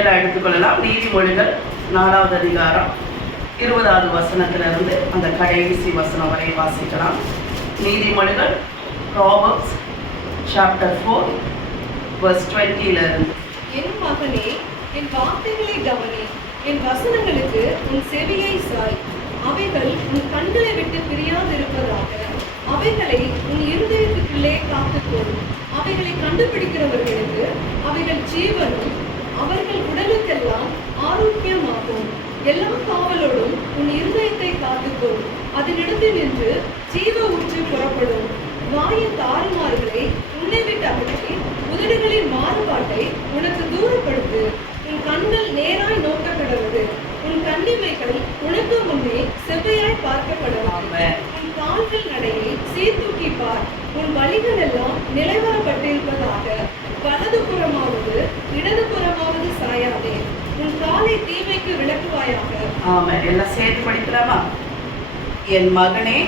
எல்லாம் எடுத்துக்கொள்ளலாம். நீதிமொழிகள் 4வது அதிகாரம் 20வது வசனத்திலிருந்து அந்த கடைசி வசனம் வரை வாசிக்கலாம். நீதிமொழிகள் Proverbs chapter 4 verse 20 என் மகனே, என் வார்த்தைகளை கவனி, என் வசனங்களுக்கு உன் செவியை சாய். அவைகள் உன் கண்களை விட்டு பிரியாதிருப்பதாக. அவைகளை உன் இருதயத்துக்குள்ளே காத்துக்கொள். அவைகளை கண்டுபிடிக்கிறவர்களுக்கு அவைகள் ஜீவனும் அவர்கள் உடலுக்கெல்லாம் ஆரோக்கியமாகும். எல்லா காவலோடும் உன் இருதயத்தை காத்துக்கொள். அதனிடத்தில் நின்று ஜீவ ஊற்று புறப்படும். வாயின் தாறுமாறுகளை உன்னை விட்டு அகற்றி உதடுகளின் மாறுபாட்டை உனக்கு தூரப்படுத்து. உன் கண்கள் நேராய் நோக்கப்படவது. உன் கண்ணிமைகள் உனக்கு முன்னே செவ்வையாய் பார்க்கப்படுவது. உன் கால்கள் நடையை சீர்தூக்கி பார். உன் வழிகள் எல்லாம் நிலைவரப்பட்டிருப்பதாக. வலது புறமாவது இடது புறமாவது சாயாதே. உன் காலை தீமைக்கு விளக்குவாயாக. எல்லாம் சேர்த்து படிக்கலாமா? என் மகனே,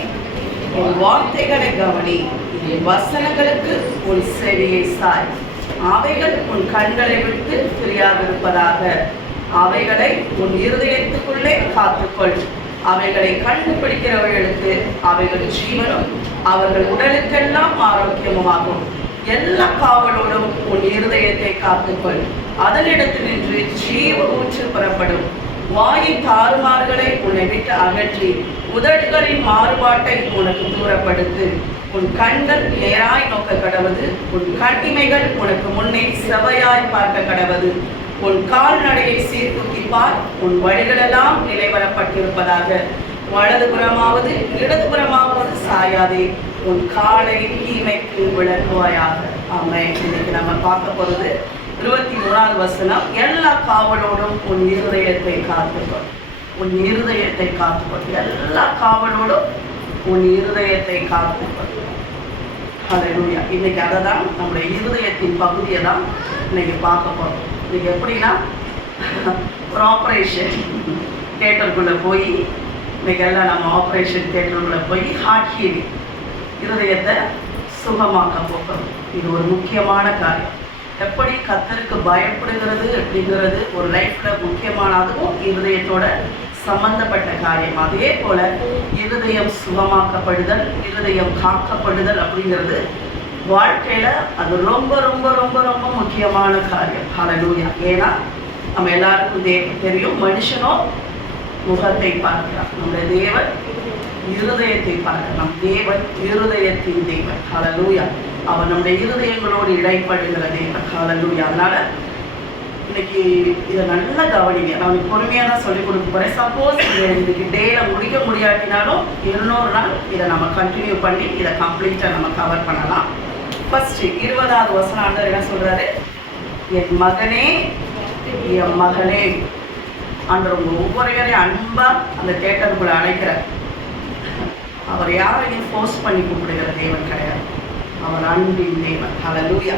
உன் வார்த்தைகளை கவனி, என் வசனங்களுக்கு உன் செவியை சாய். அவைகள் உன் கண்களை விட்டு பிரியாதிருப்பதாக. அவைகளை உன் இருதயத்துக்குள்ளே காத்துக்கொள். அவைகளை கண்டுபிடிக்கிறவர்களுக்கு அவைகள் ஜீவனும் அவர்கள் உடலுக்கெல்லாம் ஆரோக்கியமாகும். எல்லா காவலோடும் உன் இருதயத்தை காத்துக்கொள். அதனிடத்தில் நின்று ஜீவ ஊற்று புறப்படும். வாயின் தாறுமாறுகளை உன்னை விட்டு அகற்றி உதடுகளின் மாறுபாட்டை உனக்கு தூரப்படுத்து. உன் கண்கள் நேராய் நோக்க கடவது. உன் கண்ணிமைகள் உனக்கு முன்னே செவையாய் பார்க்க கடவது. உன் கால்நடையை சீர்தூக்கி பார். உன் வழிகளெல்லாம் நிலைவரப்பட்டிருப்பதாக. வலதுபுறமாவது இடதுபுறமாவது சாயாதே. உன் காலை தீமைக்கு விளக்குவாயாக. ஆமென். இன்னைக்கு நம்ம பார்க்க போறது 23வது வசனம். எல்லா காவலோடும் உன் இருதயத்தை காத்துக்கொள். உன் இருதயத்தை காத்துக்கொள். எல்லா காவலோடும் உன் இருதயத்தை காத்துக்கொள். ஹல்லேலூயா. இன்னைக்கு அதை தான் நம்முடைய இருதயத்தின் பகுதியை தான் இன்னைக்கு பார்க்க போறோம். இன்னைக்கு எப்படின்னா, ஒரு ஆப்ரேஷன் தியேட்டருக்குள்ளே போய் இன்னைக்கு எல்லாம் நம்ம ஆப்ரேஷன் தியேட்டருக்குள்ளே போய் ஹார்ட் ஹீலிங், இருதயத்தை சுகமாக்க போகிறோம். இது ஒரு முக்கியமான காரியம். எப்படி கர்த்தருக்கு பயப்படுகிறது அப்படிங்கிறது ஒரு லைஃப்ல முக்கியமான, அதுவும் இருதயத்தோட சம்பந்தப்பட்ட காரியம். அதே போல இருதயம் சுகமாக்கப்படுதல், இருதயம் காக்கப்படுதல் அப்படிங்கிறது வாழ்க்கையில அது ரொம்ப ரொம்ப ரொம்ப ரொம்ப முக்கியமான காரியம். ஹல்லேலூயா. ஏன்னா நம்ம எல்லாருக்கும் தெரியும், மனுஷனோ முகத்தை பார்க்கிறான், நம்முடைய தேவன் இருதயத்தை பார்க்கலாம். தேவன் இருதயத்தின் தேவன். ஹல்லேலூயா. அவர் நம்முடைய இருதயங்களோடு இடைப்படுகிற தேவன். ஹல்லேலூயா. அதனால இன்னைக்கு இதை நல்லா கவனிங்க. நான் பொறுமையாக தான் சொல்லிக் கொடுக்க போறேன். சப்போஸ் இன்னைக்கு டேல முடிக்க முடியாட்டினாலும் 200 நாள் இதை நம்ம கண்டினியூ பண்ணி இதை கம்ப்ளீட்டாக நம்ம கவர் பண்ணலாம். ஃபர்ஸ்ட் 20வது வசனம் ஆண்டவர் என்ன சொல்றாரு? என் மகனே, என் மகளே. ஆண்டவர் உங்க ஒவ்வொருவரையும் அன்பா அந்த தேட்டருக்குள்ள அழைக்கிறார். அவர் யாரையும் ஃபோர்ஸ் பண்ணி கூப்பிடுகிற தேவன் கிடையாது. அவர் அன்பின் தேவன். ஹல்லேலூயா.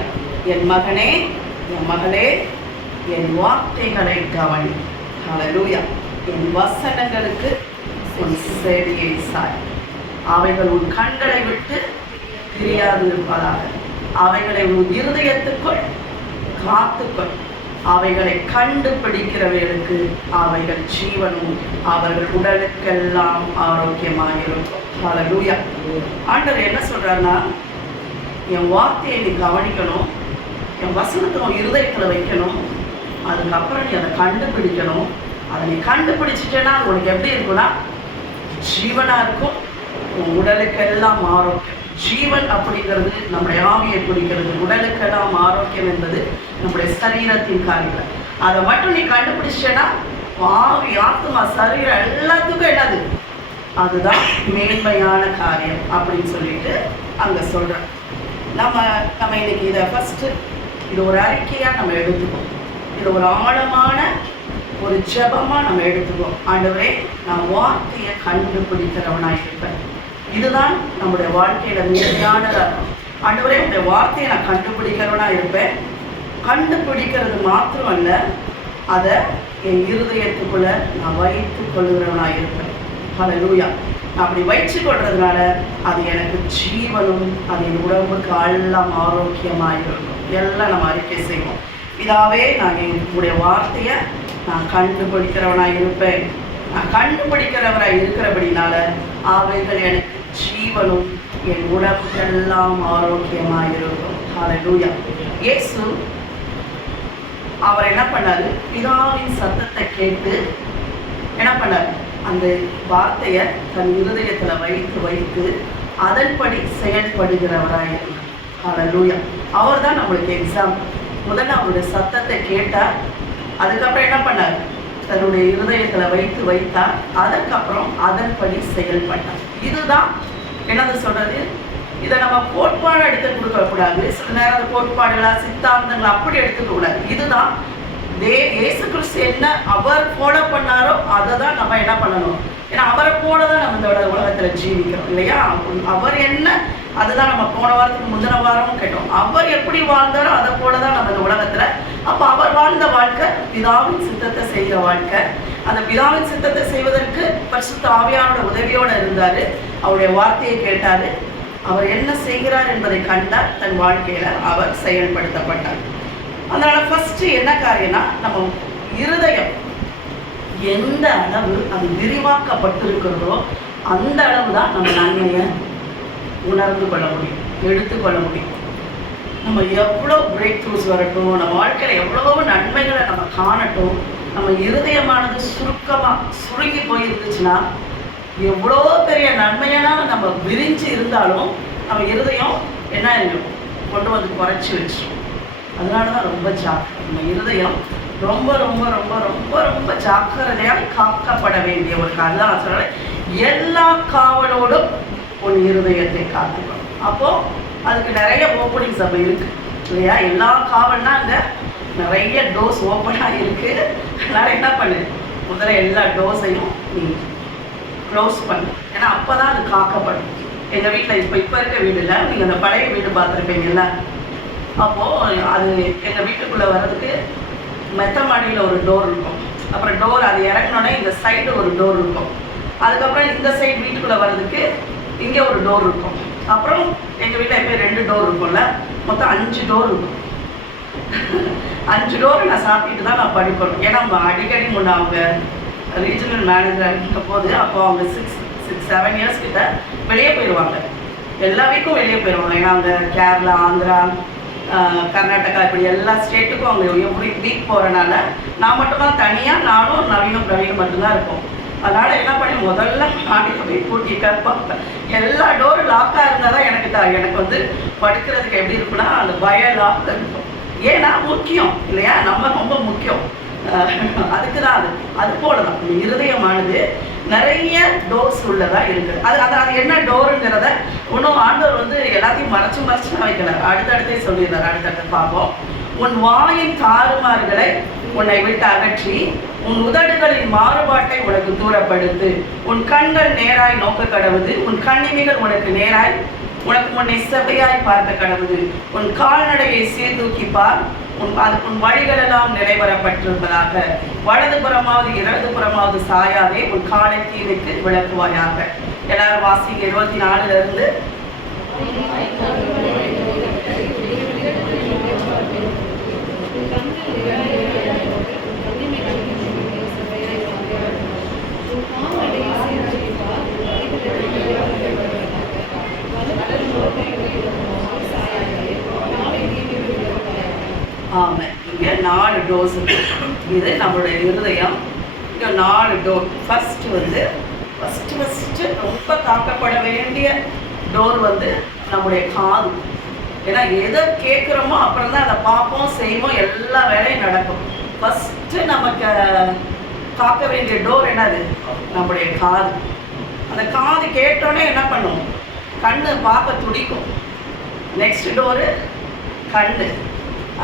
என் மகனே, என் மகளே, என் வார்த்தைகளை கவனி. ஹல்லேலூயா. என் வசனங்களுக்கு உன் செவியை சாய். அவைகள் உன் கண்களை விட்டு பிரியாது இருப்பதாக. அவைகளை உன் இருதயத்துக்குள் காத்துக்கொள். அவைகளை கண்டுபிடிக்கிறவர்களுக்கு அவைகள் ஜீவனும் அவர்கள் உடலுக்கெல்லாம் ஆரோக்கியமாயிருக்கும். ஹல்லேலூயா. ஆண்டவர் என்ன சொல்றாருன்னா, என் வார்த்தையை நீ கவனிக்கணும், என் வசனத்தை உன் இருதயத்தில் வைக்கணும், அதுக்கப்புறம் நீ அதை கண்டுபிடிக்கணும். அதை நீ கண்டுபிடிச்சிட்டேன்னா அது உனக்கு எப்படி இருக்குன்னா ஜீவனாக இருக்கும், உன் உடலுக்கெல்லாம் ஆரோக்கியம். ஜீவன் அப்படிங்கிறது நம்முடைய ஆவியை குறிக்கிறது. உடலுக்கெல்லாம் ஆரோக்கியம் என்பது நம்முடைய சரீரத்தின் காரியங்கள். அதை மட்டும் நீ கண்டுபிடிச்சிட்டேன்னா ஆவி, ஆத்மா, சரீரம் எல்லாத்துக்கும் என்னது, அதுதான் மேன்மையான காரியம் அப்படின்னு சொல்லிட்டு அங்கே சொல்கிறேன். நம்ம இன்னைக்கு இதை ஃபஸ்ட்டு இது ஒரு அறிக்கையாக நம்ம எடுத்துக்கோம். இது ஒரு ஆழமான ஒரு ஜெபமாக நம்ம எடுத்துக்கோம். ஆண்டவரே, நான் வார்த்தையை கண்டுபிடிக்கிறவனாக இருப்பேன். இதுதான் நம்முடைய வாழ்க்கையில் உண்மையானதாக இருக்கும். ஆண்டவரே, உங்களுடைய வார்த்தையை நான் கண்டுபிடிக்கிறவனாக இருப்பேன். கண்டுபிடிக்கிறது மாத்திரமல்ல, அதை என் இருதயத்துக்குள்ள நான் வைத்து கொள்கிறவனாக இருப்பேன். ஹல்லேலூயா. நான் அப்படி வைத்து கொள்றதுனால அது எனக்கு ஜீவனும் அது என் உடம்புக்கு எல்லாம் ஆரோக்கியமாக இருக்கும். எல்லாம் நம்ம அறிக்கை செய்வோம். பிதாவே, நான் என்னுடைய வார்த்தையை நான் கண்டுபிடிக்கிறவனாக இருப்பேன். நான் கண்டுபிடிக்கிறவராக இருக்கிறபடினால அவைகள் எனக்கு ஜீவனும் என் உடம்பெல்லாம் ஆரோக்கியமாக இருக்கும். ஹல்லேலூயா. இயேசு அவர் என்ன பண்ணாரு? பிதாவின் சத்தத்தை கேட்டு என்ன பண்ணார்? அந்த வார்த்தையை தன் இருதயத்துல வைத்து அதன்படி செயல்படுகிறவராய். ஹல்லேலூயா. அவர் தான் நம்மளுக்கு எக்ஸாம்பிள். முதல்ல அவருடைய சத்தத்தை கேட்டார், அதுக்கப்புறம் என்ன பண்ணார்? தன்னுடைய இருதயத்துல வைத்தார், அதுக்கப்புறம் அதன்படி செயல்பட்டார். இதுதான் என்னது சொல்றது? இதை நம்ம கோட்பாடு எடுத்து கொடுக்க கூடாது. சில நேரம் அந்த கோட்பாடுகளா சித்தாந்தங்கள் அப்படி எடுத்துக்க கூடாது. இதுதான் இயேசு கிறிஸ்து என்ன அவர் ஃபாலோ பண்ணாரோ அதை தான் நம்ம என்ன பண்ணணும். ஏன்னா அவரை போல தான் நம்ம இந்த உலகத்தில் ஜீவிக்கிறோம் இல்லையா? அவர் என்ன, அதுதான் நம்ம போன வாரத்துக்கு முந்தின வாரமும் கேட்டோம். அவர் எப்படி வாழ்ந்தாரோ அதை போல தான் நம்ம இந்த உலகத்தில். அப்போ அவர் வாழ்ந்த வாழ்க்கை பிதாவின் சித்தத்தை செய்கிற வாழ்க்கை. அந்த பிதாவின் சித்தத்தை செய்வதற்கு பரிசுத்த ஆவியானோட உதவியோடு இருந்தார். அவருடைய வார்த்தையை கேட்டார், அவர் என்ன செய்கிறார் என்பதை கண்டார், தன் வாழ்க்கையில் அவர் செயல்படுத்தப்பட்டார். அதனால ஃபர்ஸ்ட் என்ன காரியம்னா, நம்ம இருதயம் எந்த அளவு அது விரிவாக்கப்பட்டிருக்கிறதோ அந்த அளவு தான் நம்ம நன்மையை உணர்ந்து கொள்ள முடியும், எடுத்துக்கொள்ள முடியும். நம்ம எவ்வளோ பிரேக் த்ரூஸ் வரட்டும், நம்ம வாழ்க்கையில் எவ்வளோ நன்மைகளை நம்ம காணட்டும், நம்ம இருதயமானது சுருங்கி போயிருந்துச்சுன்னா எவ்வளோ பெரிய நன்மையான நம்ம விரிஞ்சு இருந்தாலும் நம்ம இருதயம் என்ன கொண்டு வந்து குறைச்சி வச்சு. அதனால தான் ரொம்ப ஜாக்கிரதை. நம்ம இருதயம் ரொம்ப ரொம்ப ரொம்ப ரொம்ப ரொம்ப ஜாக்கிரதையாக காக்கப்பட வேண்டிய ஒரு காலம். நான் சொல்கிறேன், எல்லா காவலோடும் உன் இருதயத்தை காத்துக்கணும். அப்போது அதுக்கு நிறைய ஓப்பனிங்ஸ் அப்போ இருக்குது இல்லையா? எல்லா காவல்னா அங்கே நிறைய டோர்ஸ் ஓப்பனாக இருக்குது. அதனால் என்ன பண்ணு, முதல்ல எல்லா டோர்ஸையும் நீ க்ளோஸ் பண்ணு. ஏன்னா அப்போ தான் அது காக்கப்படும். எங்கள் வீட்டில் இப்போ இருக்க வீடு இல்லை, நீங்கள் அந்த பழைய வீடு பார்த்துருப்பீங்கல்ல. அப்போது அது எங்கள் வீட்டுக்குள்ளே வர்றதுக்கு மெத்த மாடியில் ஒரு டோர் இருக்கும். அப்புறம் டோர் அது இறங்கினோடனே இந்த சைடு ஒரு டோர் இருக்கும். அதுக்கப்புறம் இந்த சைடு வீட்டுக்குள்ளே வர்றதுக்கு இங்கே ஒரு டோர் இருக்கும். அப்புறம் எங்கள் வீட்டில் எப்போயும் 2 டோர் இருக்கும்ல, மொத்தம் 5 டோர் இருக்கும். 5 டோர் நான் சாப்பிட்டு தான் நான் படிக்கணும். ஏன்னா அடிக்கடி முன்னே அவங்க ரீஜனல் மேனேஜர் இருக்க போது அப்போ அவங்க 6-7 இயர்ஸ் கிட்ட வெளியே போயிடுவாங்க. எல்லா வீக்கும் வெளியே போயிடுவாங்க. ஏன்னா அவங்க கேரளா, ஆந்திரா, கர்நாடகா இப்படி எல்லா ஸ்டேட்டுக்கும் அவங்க எப்படி வீக் போகிறனால நான் மட்டும்தான் தனியாக, நானும் நவீனும் பிரவீனும் மட்டும்தான் இருப்போம். அதனால் என்ன பண்ணி முதல்ல மாடியில் போய் கூட்டிகிட்டு பார்ப்பேன். எல்லா டோரும் லாக்காக இருந்தால் தான் எனக்கு வந்து படுக்கிறதுக்கு எப்படி இருக்குன்னா அந்த பயம் லாக்காக இருக்கும். ஏன்னா முக்கியம் இல்லையா? நம்ம ரொம்ப முக்கியம். அதுக்கு தான் அது போல தான் இருதயமானது நிறைய டோர்ஸ் உள்ளதாக இருக்குது. அது என்ன டோருங்கிறத இன்னும் ஆண்டவர் வந்து எல்லாத்தையும் மறைச்சு வைக்கல. அடுத்தடுத்தே சொல்லிடுறாரு. அடுத்தடுத்து பார்ப்போம். உன் வாயின் தாறுமாறுகளை உன்னை விட்டு அகற்றி உன் உதடுகளின் மாறுபாட்டை உனக்கு தூரப்படுத்து. உன் கண்கள் நேராய் நோக்க கடவுது, உன் கண்ணிமைகள் உனக்கு நேராய் உனக்கு முன்னே செவ்வையாய் பார்க்க கடவுது. உன் கால்நடையை சீர்தூக்கி பார், உன் வழிகளெல்லாம் நிறைவேறப்பட்டிருப்பதாக. வலதுபுறமாவது இடதுபுறமாவது சாயாதே, உன் காலை தீனுக்கு விளக்குவாயாக. எல்லாரும் வாசிங்க 24 ஆமாம். இங்கே 4 டோர்ஸ் இருக்குது. இது நம்மளுடைய இருதயம். இங்கே 4 டோர். ஃபஸ்ட்டு ரொம்ப காக்கப்பட வேண்டிய டோர் வந்து நம்முடைய காது. ஏன்னா எதை கேட்குறோமோ அப்புறம் தான் அதை பார்ப்போம், செய்வோம், எல்லா வேலையும் நடக்கும். ஃபஸ்ட்டு நமக்கு காக்க வேண்டிய டோர் என்னது? நம்முடைய காது. அந்த காது கேட்டோடனே என்ன பண்ணும்? கண்ணு பார்க்க துடிக்கும். நெக்ஸ்ட் டோரு கண்ணு.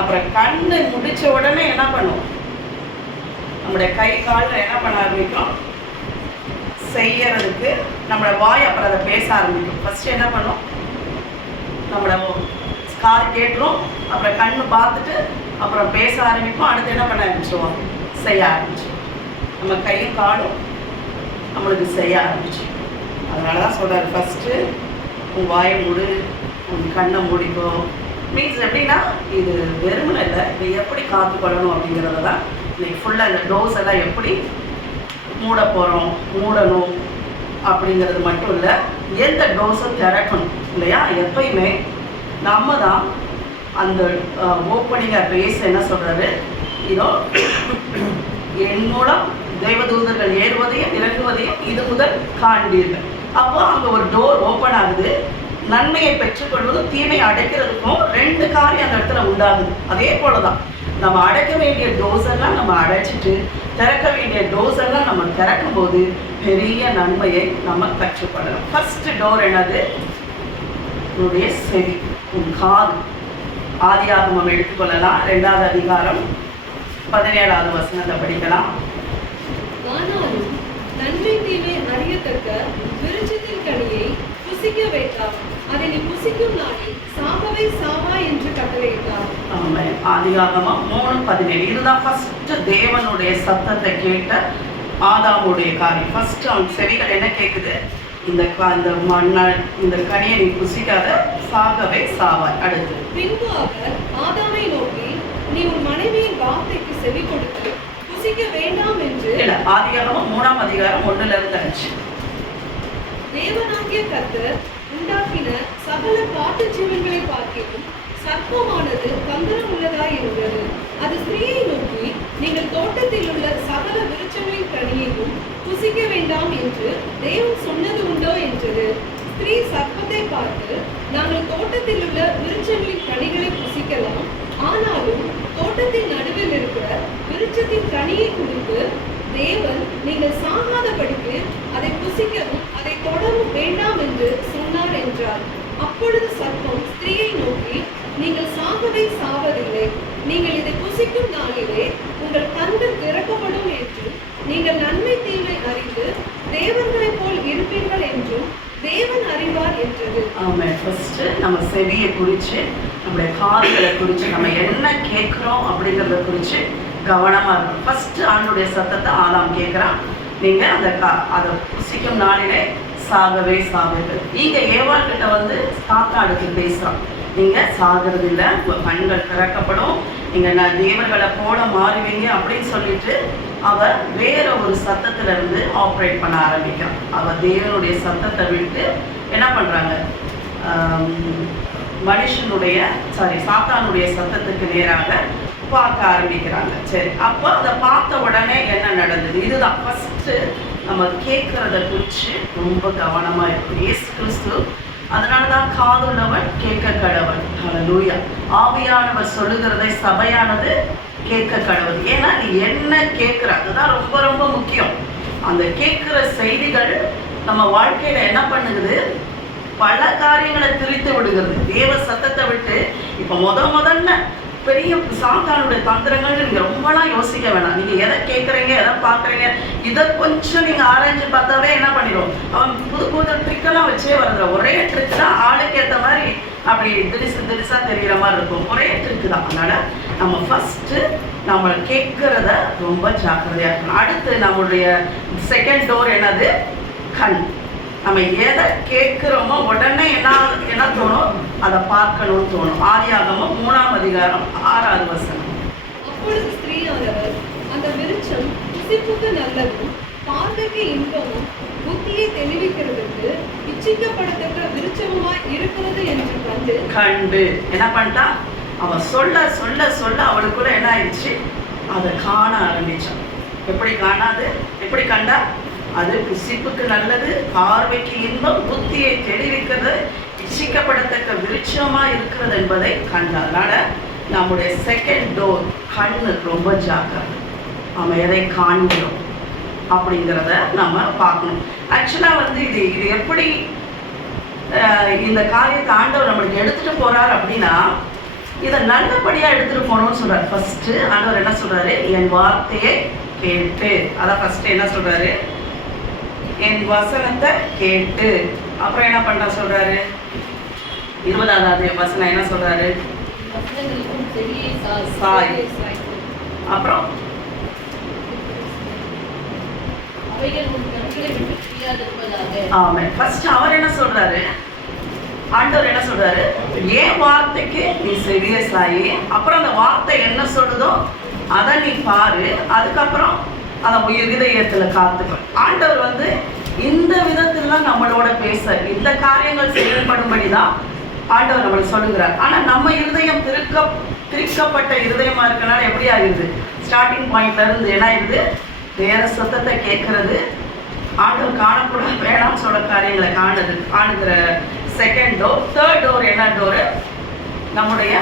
அப்புறம் கண்ணு முடிச்ச உடனே என்ன பண்ணும்? நம்முடைய கை காலில் என்ன பண்ண ஆரம்பிக்கும்? செய்யறதுக்கு நம்மளோட வாய் அப்புறம் அதை பேச ஆரம்பிக்கும். ஃபர்ஸ்ட் என்ன பண்ணும்? நம்மளோட காது கேட்டுரும், அப்புறம் கண்ணு பார்த்துட்டு அப்புறம் பேச ஆரம்பிப்போம். அடுத்து என்ன பண்ண ஆரம்பிச்சிடுவோம்? செய்ய ஆரம்பிச்சிடும். நம்ம கையும் காலும் நம்மளுக்கு செய்ய ஆரம்பிச்சிடும். அதனால தான் சொல்கிறார், ஃபஸ்ட்டு உன் வாயை மூடு, உன் கண்ணை மூடிக்கோ, மீன்ஸ் எப்படின்னா இது வெறுமனை இல்லை, இதை எப்படி காத்துக்கொள்ளணும் அப்படிங்கிறத தான் இன்னைக்கு ஃபுல்லாக இந்த டோஸ் எல்லாம் எப்படி மூடணும் அப்படிங்கிறது மட்டும் இல்லை, எந்த டோஸை திறக்கணும் இல்லையா. எப்பயுமே நம்ம தான் அந்த ஓப்பனிங் ரேஸ் என்ன சொல்கிறாரு, இதோ என் மூலம் தேவதூதர்கள் ஏறுவதையும் இறங்குவதையும் இது முதல் காண்பீர்கள். அப்போ அங்கே ஒரு டோர் ஓப்பன் ஆகுது. நன்மையை பெற்றுக்கொள்வதும் தீமையை அடைக்கிறதுக்கும் 2 காரியம் அந்த இடத்துல உண்டாகுது. அதே போல தான் நம்ம அடைக்க வேண்டிய டோஸ் எல்லாம் நம்ம அடைச்சிட்டு திறக்க வேண்டிய டோஸ் எல்லாம் நம்ம திறக்கும் போது பெரிய நன்மையை நம்ம பெற்றுக்கொள்ளலாம். ஃபர்ஸ்ட் டோர் என்னது? உன்னுடைய செவி, உன் காது. ஆதியாகமம் எடுத்துக்கொள்ளலாம், 2வது அதிகாரம் 17வது வசனத்தை படிக்கலாம். ஆனாலும் நன்மை தீமை அறியத்தக்க விருட்சத்தின் கனியை புசிக்க வேண்டாம், அதை நீ புசிக்கும் நாளில் சாகவே சாவா என்று கட்டளையிட்டார். ஆமாம். ஆதியாகமம் 3:17. இதுதான் ஃபர்ஸ்ட் தேவனுடைய சத்தத்தை கேட்ட ஆதாமுடைய காரியம். ஃபர்ஸ்ட் அவன் செவிகள் என்ன கேட்குது? இந்த கனியை நீ புசிக்காத, சாகவே சாவாய். அடுத்து பின்பு அவர் ஆதாமை நோக்கி, நீ உன் மனைவியின் வார்த்தைக்கு செவி கொடுத்து புசிக்க வேண்டாம் என்று. ஆதியாகமம் 3ஆம் அதிகாரம் 1-5. தேவனாகிய கர்த்தர் உண்டாக்கின சகல காட்டு ஜீவன்களை பார்க்கிலும் சர்ப்பமானது தந்திரம் உள்ளதாய் இருந்தது. அது ஸ்திரீயை நோக்கி, நீங்கள் தோட்டத்தில் உள்ள சகல விருட்சங்களின் கனியையும் புசிக்க வேண்டாம் என்று தேவன் சொன்னது உண்டோ என்றது. ஸ்திரீ சர்ப்பத்தை பார்த்து, நாங்கள் தோட்டத்தில் உள்ள விருட்சங்களின் கனிகளை புசிக்கலாம், ஆனாலும் தோட்டத்தின் நடுவில் இருக்கிற விருட்சத்தின் கனியை குறித்து தேவன் நீங்கள் சாகாதபடிக்கு அதை புசிக்கவும் அதை தொடவும் வேண்டாம் என்று சொன்னார் என்றார். அப்பொழுது சர்ப்பம் ஸ்திரீயை நோக்கி, நீங்கள் சாகவே சாவதில்லை, நீங்கள் இதை புசிக்கும் நாளிலே உங்கள் கண்கள் திறக்கப்படும் என்றும் நீங்கள் நன்மை தீமை அறிந்து தேவர்களைப் போல் இருப்பீர்கள் என்றும் தேவன் அறிவார் என்றது. ஆமாம். ஃபர்ஸ்ட் நம்ம செவியை குறித்து, நம்முடைய காதுகளை குறித்து, நம்ம என்ன கேட்குறோம் அப்படிங்கிறத குறித்து கவனமாக இருக்கணும். ஃபர்ஸ்ட் ஆண்டுடைய சத்தத்தை ஆதாம் கேட்குறான், நீங்கள் அதை புசிக்கும் நாளிலே சாகவே சாவீர்கள். நீங்கள் ஏவாள் கிட்ட வந்து சாத்தாடுக்கு பேசுகிறான், நீங்கள் சாகிறது இல்லை, உங்கள் கண்கள் திறக்கப்படும், நீங்கள் தேவர்களை போல மாறுவீங்க அப்படின்னு சொல்லிட்டு அவர் வேற ஒரு சத்தத்துல இருந்து ஆப்ரேட் பண்ண ஆரம்பிக்கிறான். அவர் தேவனுடைய சத்தத்தை விட்டு என்ன பண்ணுறாங்க, சாத்தானுடைய சத்தத்துக்கு நேராக பார்க்க ஆரம்பிக்கிறாங்க. சரி, அப்போ அதை பார்த்த உடனே என்ன நடந்தது? இதுதான் ஃபர்ஸ்ட் நம்ம கேட்கறத குறித்து ரொம்ப கவனமாக இருக்கும். இயேசு கிறிஸ்து அதனால தான் காதுள்ளவன் கேட்க கடவன். ஹல்லேலூயா. ஆவியானவர் சொல்லுகிறதை சபையானது கேட்க கடவுள். ஏன்னா நீ என்ன கேட்குற, அதுதான் ரொம்ப ரொம்ப முக்கியம். அந்த கேட்குற செய்திகள் நம்ம வாழ்க்கையில என்ன பண்ணுது, பல காரியங்களை திரித்து விடுகிறது. தேவ சத்தத்தை விட்டு இப்போ முதல்ல பெரிய சாத்தானுடைய தந்திரங்கள் நீங்கள் ரொம்பலாம் யோசிக்க வேணாம். நீங்கள் எதை கேட்குறீங்க, எதை பார்க்குறீங்க, இதை கொஞ்சம் நீங்கள் ஆராய்ஞ்சு பார்த்தாவே என்ன பண்ணிடும், அவன் புது புது ட்ரிக்கெல்லாம் வச்சே வருது. ஒரே ட்ரிக் தான், ஆளுக்கு ஏற்ற மாதிரி அப்படி திரிசாக தெரிகிற மாதிரி இருக்கும். ஒரே ட்ரிக்கு தான். அதனால் நம்ம ஃபஸ்ட்டு நம்ம கேட்குறத ரொம்ப ஜாக்கிரதையாக இருக்கணும். அடுத்து நம்மளுடைய செகண்ட் டோர் என்னது? கண். நம்ம எதை கேட்குறோமோ உடனே என்ன தோணும், அதை பார்க்கணும்னு தோணும். ஆதியாகமம் 3ஆம் அதிகாரம் 6வது வசனம். அப்பொழுது ஸ்திரீயானவர் அந்த விருட்சம் புசிப்புக்கு நல்லதும் பார்வைக்கு இன்பமும் புத்தியை தெளிவிக்கிறதுக்கு இச்சிக்கப்படத்தக்க விருட்சமாய் இருக்கிறது என்று கண்டு என்ன பண்ணிட்டா, அவன் சொல்ல சொல்ல சொல்ல அவளுக்குள்ள என்ன ஆயிடுச்சு, அதை காண ஆரம்பிச்சான். எப்படி கண்டா, அது புசிப்புக்கு நல்லது, பார்வைக்கு இன்பம், புத்தியை தெளிவிக்கிறது, இச்சிக்கப்படத்தக்க விருட்சமா இருக்கிறது என்பதை கண்டார். அதனால நம்முடைய செகண்ட் டோர் கண்ணு ரொம்ப ஜாக்கிரதை. நம்ம எதை காண்கிறோம் அப்படிங்கிறத நம்ம பார்க்கணும். ஆக்சுவலாக வந்து இது எப்படி இந்த காரியத்தை ஆண்டவர் நம்மளுக்கு எடுத்துட்டு போறார் அப்படின்னா, இதை நல்லபடியா எடுத்துட்டு போகணும்னு சொல்றாரு. ஃபர்ஸ்ட் ஆண்டவர் என்ன சொல்றாரு, என் வார்த்தையை கேட்டு. அதான் ஃபர்ஸ்ட் என்ன சொல்றாரு, என் வசனத்தை கேட்டு. அப்புறம் என்ன பண்ண சொல்றாரு, 20வது வசனம் என்ன சொல்றாரு, சாய். அப்புறம் ஆமாம். ஃபர்ஸ்ட் அவர் என்ன சொல்றாரு, ஆண்டவர் என்ன சொல்றாரு, ஏன் வார்த்தைக்கு நீ செவிய சாயி, அப்புறம் அந்த வார்த்தை என்ன சொல்லுதோ அதை நீ பாரு, அதுக்கப்புறம் அதை இதயத்துல காத்துக்க. ஆண்டவர் இந்த விதத்திலாம் நம்மளோட பேச, இந்த காரியங்கள் செயல்படும்படிதான் ஆண்டவர் நம்மளுக்கு சொல்லுகிறார். ஆனா நம்ம இருதயம் திரிக்கப்பட்ட இருதயமா இருக்கனால எப்படி ஆகிடுது, ஸ்டார்டிங் பாயிண்ட்ல இருந்து என்ன ஆயிடுது, வேற சத்தத்தை கேட்கறது, ஆண்டவர் காணக்கூட வேணாம்னு சொல்ற காரியங்களை காணுகிற செகண்ட் டோர். தேர்ட் டோர் என்ன டோரு, நம்முடைய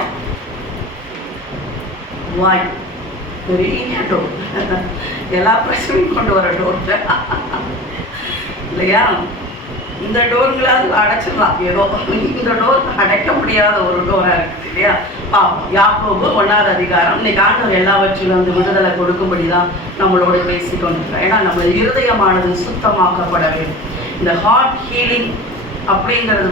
வாய். பெரிய டோர், எல்லா பிரச்சனையும் கொண்டு வர டோர் இல்லையா? இந்த டோர்களாவது அடைச்சிடலாம், ஏதோ இந்த டோர் அடைக்க முடியாத ஒரு டோரா இருக்குது இல்லையா? பாப்போம், யாக்கோபு 1ஆவது அதிகாரம். இன்னைக்கு ஆண்டவர் எல்லாவற்றிலும் விடுதலை கொடுக்கும்படிதான் நம்மளோட பேசிக்கொண்டிருக்கிறோம். ஏன்னா நம்ம இருதயமானது சுத்தமாக்கப்பட வேண்டும். இந்த ஹார்ட் ஹீலிங் அப்படிங்கிறது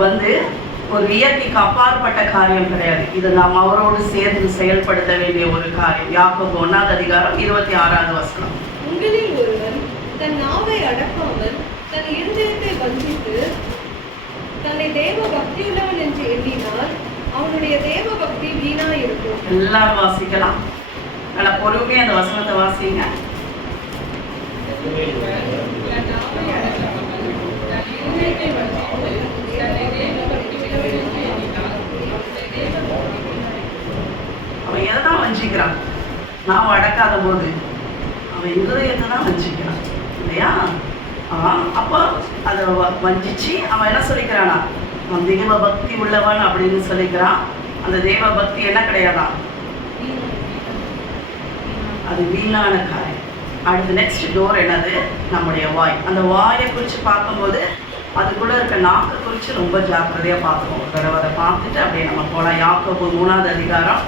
ஒரு இயற்கைக்கு அப்பாற்பட்ட காரியம் கிடையாது. இது நாம் அவரோடு சேர்ந்து செயல்படுத்த வேண்டிய ஒரு காரியம். யாக்கோபு 1ஆவது அதிகாரம் 26வது வசனம். உங்களில் ஒருவன் தன் நாவை அடக்காமல் தன் இருதயத்தை வஞ்சித்து தன்னை தேவ பக்தியுள்ளவன் என்று எண்ணினால் அவனுடைய தேவ பக்தி வீணா இருக்கும். எல்லாரும் வாசிக்கலாம், நல்லா பொறுமையா அந்த வசனத்தை வாசிங்க. அவன் எதைதான் வஞ்சிக்கிறான், நான் அடக்காத போது அவன் இருதயத்தை தான் வஞ்சிக்கிறான் இல்லையா? அப்போ அதை வஞ்சிச்சு அவன் என்ன சொல்லிக்கிறானா, அவன் தேவ பக்தி உள்ளவன் அப்படின்னு சொல்லிக்கிறான். அந்த தேவ பக்தி என்ன கிடையாதான், அது வீணான காரியம். அடுத்து நெக்ஸ்ட் டோர் என்னது, நம்முடைய வாய். அந்த வாயை குறித்து பார்க்கும்போது அதுக்குள்ள இருக்க நாக்கை குறித்து ரொம்ப ஜாக்கிரதையா பார்க்கணும். ஒரு தடவை அதை பார்த்துட்டு அப்படியே நம்ம போகலாம். யாக்கோபு 3ஆவது அதிகாரம்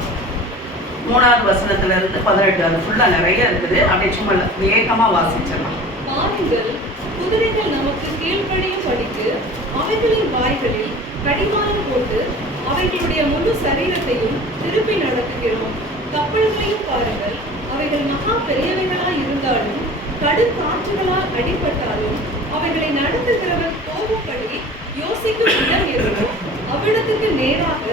3வது வசனத்துல இருந்து 18. அது ஃபுல்லா நிறைய இருக்குது, அப்படியே சும்மா வேகமா வாசிச்சிடலாம். குதிரைகள் நமக்கு கீழ்ப்படியும் படிக்கு அவைகளின் வாய்களில் கடிவாளம் போட்டு அவைகளுடைய முழு சரீரத்தையும் திருப்பி நடத்துகிறோம். கப்பல்களையும் பாருங்கள், அவைகள் மகா பெரியவைகளாய் இருந்தாலும் கடும் காற்றுகளால் அடிபட்டாலும் அவைகளை நடத்துகிறவர் கோபப்படி யோசிக்கும் இடம் இருக்கும். அவ்விடத்துக்கு நேராக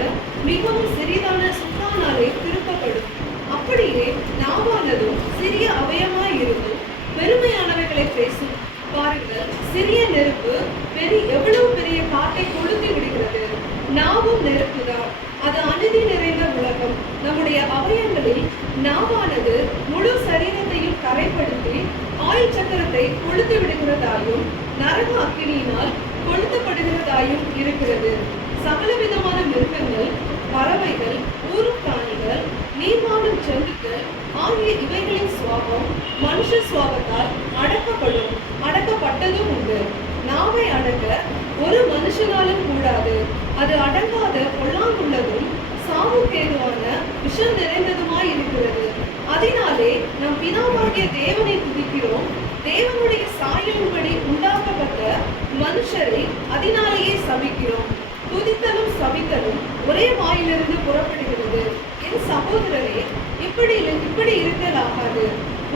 மிகவும் சிறிதான சுத்தானாலே திருப்பப்படும். அப்படியே நாவானதும் சிறிய அவயமாய் இருந்தும் பெருமையானவைகளை பேசும். பாருங்கள், சிறிய நெருப்பு எவ்வளவு பெரிய காட்டை கொளுத்தி விடுகிறது. நாவும் நெருப்புதான், அது அநீதி நிறைந்த உலகம். நம்முடைய அவயங்களில் நாவானது முழு சரீரத்தையும் கரைப்படுத்தி ஆயுள் சக்கரத்தை கொளுத்தி விடுகிறதாயும் நரக அக்கினியினால் கொளுத்தப்படுகிறதாயும் இருக்கிறது. சகலவிதமான மிருகங்கள், பறவைகள், ஊரும் பிராணிகள், நீர்வாழும் ஜந்துக்கள் ஆகிய இவைகளின் சுவாபம் மனுஷ சுவாபத்தால் அடக்கப்பட்டதும் உண்டு. நாவை அடக்க ஒரு மனுஷனாலும் கூடாது. அது அடங்காத பொல்லாங்குள்ளதும் சாவுக்கேதுவான விஷம் நிறைந்ததுமாய் இருக்கிறது. அதனாலே நம் பிதாவாகிய தேவனை துதிக்கிறோம். தேவனுடைய சாயலின்படி உண்டாக்கப்பட்ட மனுஷரை அதனாலேயே சபிக்கிறோம். துதித்தலும் சபித்தலும் ஒரே வாயிலிருந்து புறப்படுகிறது. என் சகோதரரே, இப்படி இருக்கலாகாது.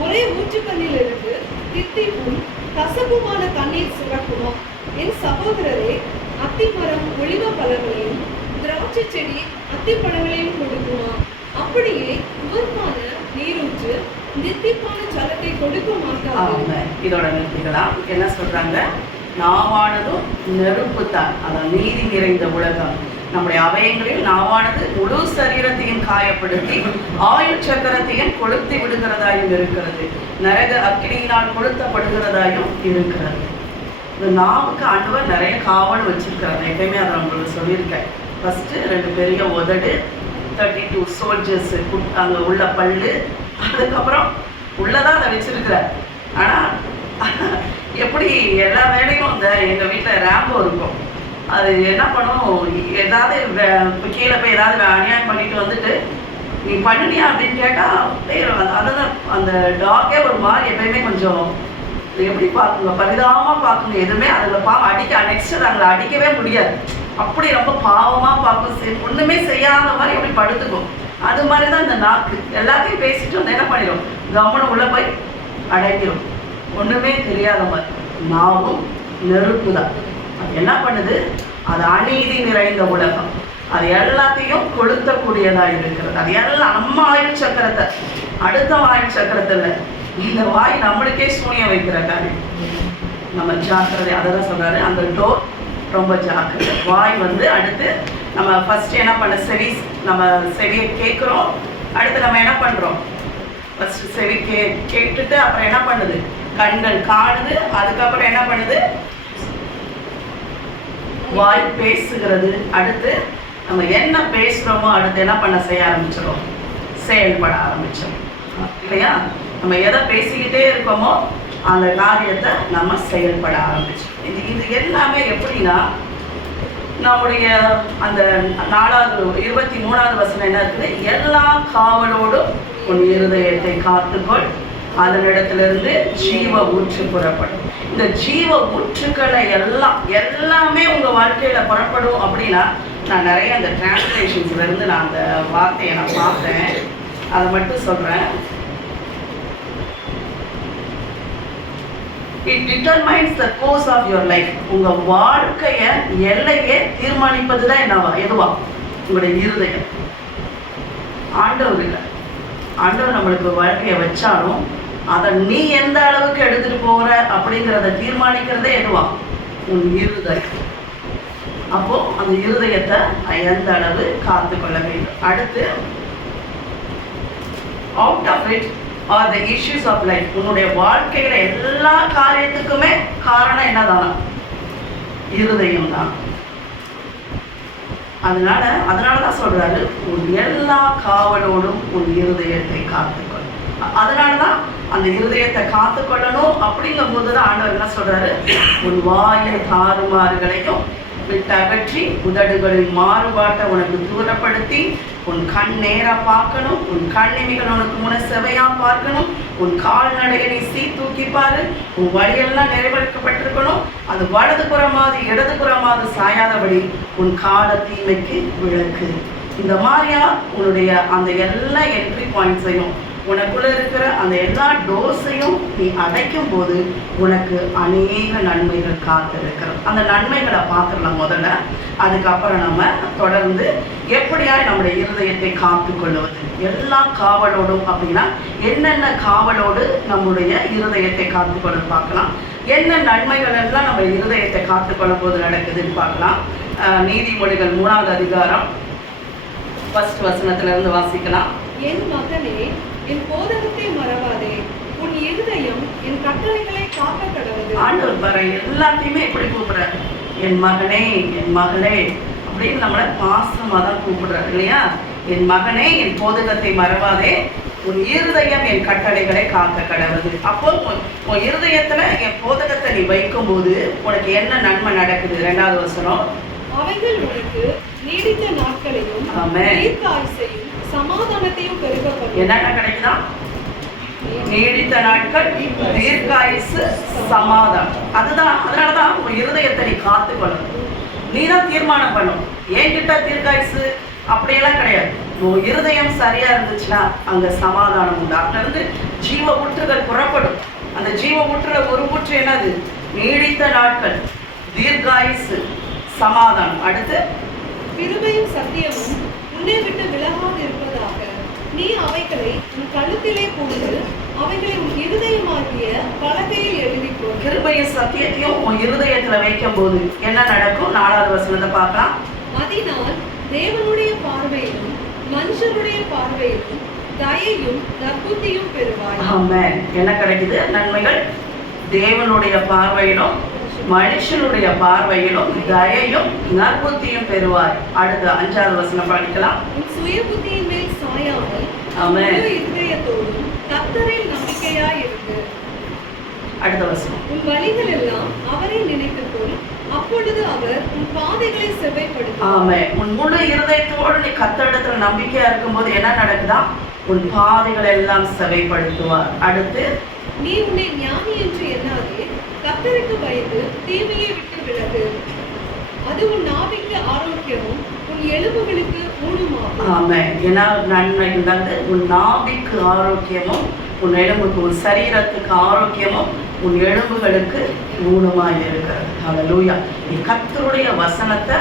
ஒரே ஊற்றுக்கண்ணிலிருந்து தித்திப்பும் கசப்புமான தண்ணீர் சுரக்குமா? என் சகோதரரே, அத்திமரம் ஒலிவ பழங்களையும் திராட்சை செடி அத்திப்பழங்களையும் கொடுக்குமா? அப்படியே உவர்ப்பான நீரூற்று தித்திப்பான ஜலத்தை கொடுக்க மாட்டாங்க. இதோட நிறுத்திக்கலாம். என்ன சொல்றாங்க, நாவானதும் நெருப்பு தான், அதான் நீதி நிறைந்த உலகம். நம்முடைய அவயங்களில் நாவானது முழு சரீரத்தையும் காயப்படுத்தி ஆயுள் சக்கரத்தையும் கொளுத்தி விடுகிறதாயும் இருக்கிறது. நரக அக்கினியினால் கொளுத்தப்படுகிறதாயும் இருக்கிறது. இந்த நாவுக்கு ஆண்டவர் நிறைய காவல் வச்சிருக்கிறார். எப்பயுமே அதை உங்களுக்கு சொல்லியிருக்கேன். ஃபர்ஸ்ட் 2 பெரிய உதடு, 32 சோல்ஜர்ஸ் அங்கே உள்ள பல்லு, அதுக்கப்புறம் உள்ளதான் அதை வச்சிருக்கிறார். ஆனால் எப்படி எல்லா வேலையும் எங்கள் வீட்டில் ரேம்போ இருக்கும், அது என்ன பண்ணும், ஏதாவது கீழே போய் ஏதாவது அநியாயம் பண்ணிட்டு வந்துட்டு நீ பண்ணினியா அப்படின்னு கேட்டால் அதான் அந்த டாகே ஒரு மாதிரி எப்பயுமே கொஞ்சம் எப்படி பார்க்குங்க, பரிதாபமாக பார்க்குங்க. எதுவுமே அதில் நெக்ஸ்ட் அதில் அடிக்கவே முடியாது. அப்படி ரொம்ப பாவமாக பார்க்கும், ஒன்றுமே செய்யாத மாதிரி எப்படி படுத்துக்கும். அது மாதிரி தான் இந்த நாக்கு எல்லாத்தையும் பேசிட்டு வந்து என்ன பண்ணிடும், கவனம் உள்ள போய் அடைக்கிறோம். ஒன்றுமே தெரியாத மாதிரி. நாவும் நெருப்பு தான். அது என்ன பண்ணுது, அது அநீதி நிறைந்த உலகம், அது எல்லாத்தையும் கொளுத்தக்கூடியதாக இருக்கிறது. அது எல்லாம் நம்ம ஆயுள் சக்கரத்தை, அடுத்த ஆயுள் சக்கரத்தில் இந்த வாய் நம்மளுக்கே சூனியம் வைக்கிற காரியம். நம்ம ஜாக்கிரதை, அதை தான் சொல்கிறாரு, அந்த டோர் ரொம்ப ஜாக்கிரதை. வாய் அடுத்து நம்ம ஃபஸ்ட்டு என்ன பண்ண, நம்ம செவியை கேட்குறோம், அடுத்து நம்ம என்ன பண்ணுறோம், ஃபஸ்ட்டு செவி கேட்டுட்டு அப்புறம் என்ன பண்ணுது, கண்கள் காணுது, அதுக்கப்புறம் என்ன பண்ணுது, வாய் பேசுகிறது. அடுத்து நம்ம என்ன பேசுகிறோமோ அடுத்து என்ன பண்ண செய்ய ஆரம்பிச்சிடும், செயல்பட ஆரம்பிச்சிடும் இல்லையா? நம்ம எதை பேசிக்கிட்டே இருக்கோமோ அந்த காரியத்தை நம்ம செயல்பட ஆரம்பிச்சோம். இது எல்லாமே எப்படின்னா, நம்முடைய அந்த 23வது வசனம் என்ன இருக்குது, எல்லா காவலோடும் உன் இருதயத்தை காத்துக்கொள், அதனிடத்திலிருந்து ஜீவ ஊற்று புறப்படும். இந்த ஜீவ ஊற்றுக்களை எல்லாமே உங்க வாழ்க்கையில புறப்படும் அப்படின்னா, நான் நிறைய அந்த டிரான்ஸ்லேஷன்ஸ்ல இருந்து நான் அந்த வார்த்தையை நான் பார்த்தேன், அதை மட்டும் சொல்றேன். It determines the course of your life. உங்க வாழ்க்கைய எல்லையே தீர்மானிப்பதுதான் எதுவா, உங்களுடைய இருதயம். ஆண்டவர் இல்லை, ஆண்டவர் நம்மளுக்கு வாழ்க்கையை வச்சாலும் அதை நீ எந்த அளவுக்கு எடுத்துட்டு போற அப்படிங்கிறத தீர்மானிக்கிறதே எதுவா, உன் இருதயம். அப்போ அந்த இருதயத்தை எந்த அளவு காத்து கொள்ள வேண்டும். அடுத்து out of it are the issues of life. உன்னுடைய வாழ்க்கையில எல்லா காரியத்துக்குமே காரணம் என்னதானா, இருதயம் தான். அதனாலதான் சொல்றாரு, உன் எல்லா காவலோடும் உன் இருதயத்தை காத்துக்கொள். அதனாலதான் அந்த இருதயத்தை காத்துக்கொள்ளணும். அப்படிங்கும் போதுதான் ஆண்டவர் என்ன சொல்றாரு, உன் வாயின் தாறுமாறுகளையும் விட்டு அகற்றி உதடுகளின் மாறுபாட்டை உனக்கு தூரப்படுத்தி, உன் கண் நேரா பார்க்கணும், உன் கண்ணிமைகள் உனக்கு முன்ன செவையா பார்க்கணும், உன் கால்நடையை நீ தூக்கி பாரு, உன் வழியெல்லாம் நிறைவேற்றப்பட்டிருக்கணும், அது வலது புறமாது இடது புறமாது சாயாதபடி உன் கால தீமைக்கு விளக்கு. இந்த மாதிரியா உன்னுடைய அந்த எல்லா என்ட்ரி பாயிண்ட்ஸையும், உனக்குள்ள இருக்கிற அந்த எல்லா டோர்ஸையும் நீ அடைக்கும் போது உனக்கு அநேக நன்மைகள் காத்திருக்கிறது. அந்த நன்மைகளை பார்த்துடலாம் முதல்ல, அதுக்கப்புறம் நம்ம தொடர்ந்து எப்படியா நம்முடைய இருதயத்தை காத்து கொள்ளுவது. எல்லா காவலோடும் அப்படின்னா என்னென்ன காவலோடு நம்முடைய இருதயத்தை காத்துக்கொள்ள பார்க்கலாம். என்ன நன்மைகள் எல்லாம் நம்ம இருதயத்தை காத்துக்கொள்ளும் போது நடக்குதுன்னு பார்க்கலாம். நீதிமொழிகள் 3வது அதிகாரம் 1 வசனத்திலிருந்து வாசிக்கலாம். என் மகனே, என் போதகத்தை மறவாதே, உன் இருதயம் என் கட்டளைகளை காக்க கடவுது. ஆண்டவர் பாரு எல்லாத்தையுமே எப்படி கூப்பிடுறாரு, என் மகனே என் மகளே அப்படின்னு நம்மளை பாசமா தான் கூப்பிடுறாரு இல்லையா? என் மகனே என் போதகத்தை மறவாதே, உன் இருதயம் என் கட்டளைகளை காக்க கடவுது. அப்போ உன் இருதயத்துல என் போதகத்தை நீ வைக்கும் போது உனக்கு என்ன நன்மை நடக்குது? 2வது வசனம், அவைகள் உனக்கு நீடித்த நாட்களையும் தீர்க்காயுசையும் சமாதானத்தையும் பெருக பண்ணும். என்னென்ன கிடைக்குதா? நீடித்த நாட்கள், தீர்க்காயுசு, சமாதானம். அதனாலதான் உன் இருதயத்தை நீ காத்துக்கொள்ளணும். நீ தான் தீர்மானம் பண்ணும். என்கிட்ட தீர்க்காயுசு அப்படியெல்லாம் கிடையாது. உன் இருதயம் சரியா இருந்துச்சுன்னா அங்க சமாதானம் உண்டு. அங்கிருந்து ஜீவ ஊற்றுகள் புறப்படும். அந்த ஜீவ ஊற்றுல ஒரு ஊற்று என்னது? நீடித்த நாட்கள், தீர்க்காயுசு, சமாதானம். அடுத்து கிருபையும் சத்தியமும் உன்னை விட்டு விலகாது இருப்பதாக நீ அவைகளை உன் கழுத்திலே போட்டு அவைகளை உன் இருதயமாகிய பலகையில் எழுதிக்கோ. கிருபையும் சத்தியத்தையும் உன் இருதயத்துல வைக்கும் போது என்ன நடக்கும்? 4வது வசனத்தை பார்க்கலாம். அதனால் தேவனுடைய பார்வையிலும் மனுஷருடைய பார்வையிலும் தயையும் நற்புத்தியும் பெறுவாய். ஆமென். என்ன கிடைக்குது நன்மைகள்? தேவனுடைய பார்வையிலும் மனுஷனுடைய பார்வையிலும் தயையும் நற்புத்தியும் பெறுவாய். அடுத்து 5வது வசனம் படிக்கலாம். சுய புத்தியின் மேல் சாயாமல் இருதயத்தோடும் கர்த்தரில் நம்பிக்கையாய் இருக்கு. அடுத்த வசனம், உன் வழிகள் எல்லாம் அவரை நினைத்துக்கொள், அப்பொழுது அவர் உன் பாதைகளை செவ்வைப்படுத்துவார். ஆமென். உன் முழு இருதயத்தோடு நீ கர்த்தரிடத்துல நம்பிக்கையா இருக்கும்போது என்ன நடக்குதா? உன் பாதைகளை எல்லாம் செவ்வைப்படுத்துவார். அடுத்து நீ உன்னை ஞானி என்று எண்ணாதே, கர்த்தருக்கு பயந்து தீமையை விட்டு விலகு. அது உன் நாவிக்கு ஆரோக்கியமும் உன் எலும்புகளுக்கு ஊனமாகும். ஆமென். என்ன நன்மை? உன் நாவிக்கு ஆரோக்கியமும் உன் எலும்புக்கு, உன் சரீரத்துக்கு ஆரோக்கியமும் உன் எலும்புகளுக்கு ஊனமாக இருக்கிறது. ஹல்லேலூயா. நீ கர்த்தருடைய வசனத்தை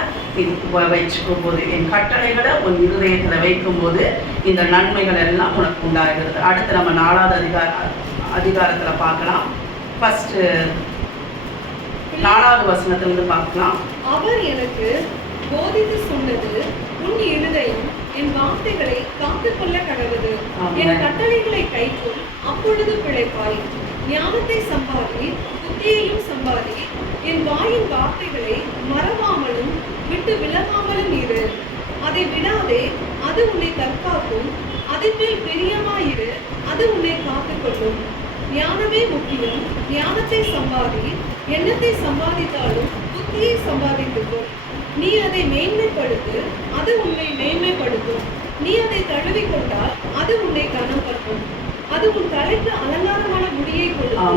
வச்சுக்கும் போது, என் கட்டளைகளை உன் இருதயத்தில் வைக்கும் போது இந்த நன்மைகள் எல்லாம் உனக்கு உண்டாகிறது. அடுத்து நம்ம 4வது அதிகாரத்தில் பார்க்கலாம். ஃபர்ஸ்ட் 4வது வசனத்திலிருந்து பார்க்கலாம். அவர் எனக்கு போதித்து சொன்னது, உன் இருதயம் என் வார்த்தைகளை காத்துக்கொள்ள கடவுது. என் கட்டளைகளை கைக்கொள், அப்பொழுது பிழைப்பாய். ஞானத்தை சம்பாதி, புத்தியையும் சம்பாதி. என் வாயின் வார்த்தைகளை மறவாமலும் விட்டு விலகாமலும் இரு. அதை விடாதே, அது உன்னை தற்காக்கும். அதன் மேல் பிரியமாயிரு, அது உன்னை காத்துக்கொள்ளும். ஞானமே முக்கியம், ஞானத்தை சம்பாதி. எண்ணத்தை சம்பாதித்தாலும் புத்தியை சம்பாதித்துக்கொள். நீ அதை மேன்மைப்படுத்து, அது உன்னை மேன்மைப்படுத்தும். நீ அதை தழுவிக்கொண்டால் அது உன்னை கனம் பண்ணும். அது உன் தலைக்கு அலங்காரமான முடியை கொடுக்கும்.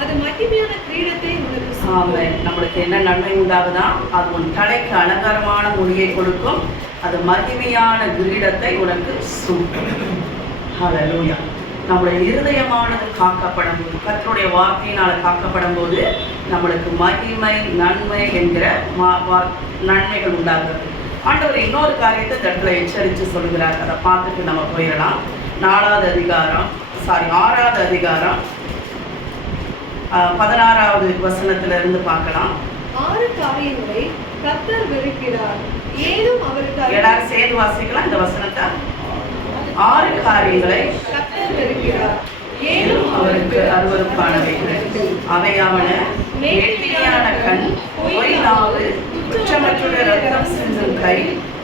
அது மகிமையான கிரீடத்தை உனக்கு சொல்லும். நம்மளுக்கு என்ன நன்மை உண்டாகுதா? அது உன் தலைக்கு அலங்காரமான முடியை கொடுக்கும். அது மகிமையான கிரீடத்தை உனக்கு சூட்டும். ஹல்லேலூயா. நம்முடைய இருதயமானது காக்கப்படும் போது, கர்த்தருடைய வார்த்தையினால் காக்கப்படும் போது நம்மளுக்கு மகிமை, நன்மை என்கிற நன்மைகள் உண்டாகிறது. ஆண்டவர் இன்னொரு காரியத்தை இந்த இடத்துல எச்சரித்து சொல்கிறார். அதை பார்த்துட்டு நம்ம போயிடலாம். 6வது அதிகாரம் 16வது வசனத்திலிருந்து பார்க்கலாம். 6 காரியங்களை கர்த்தர் வெறுக்கிறார், ஏதும் அவருக்கு. எல்லாரும் சேர்ந்து வாசிக்கலாம் இந்த வசனத்தை. 6 காரியங்களை கர்த்தர் வெறுக்கிறார், ஏதும் அவருக்கு அருவருப்பானவைகள். அவையாவன நேர்மையான கண், பொய் நாவு, குற்றமற்ற ரத்தம் சிந்தும் கை,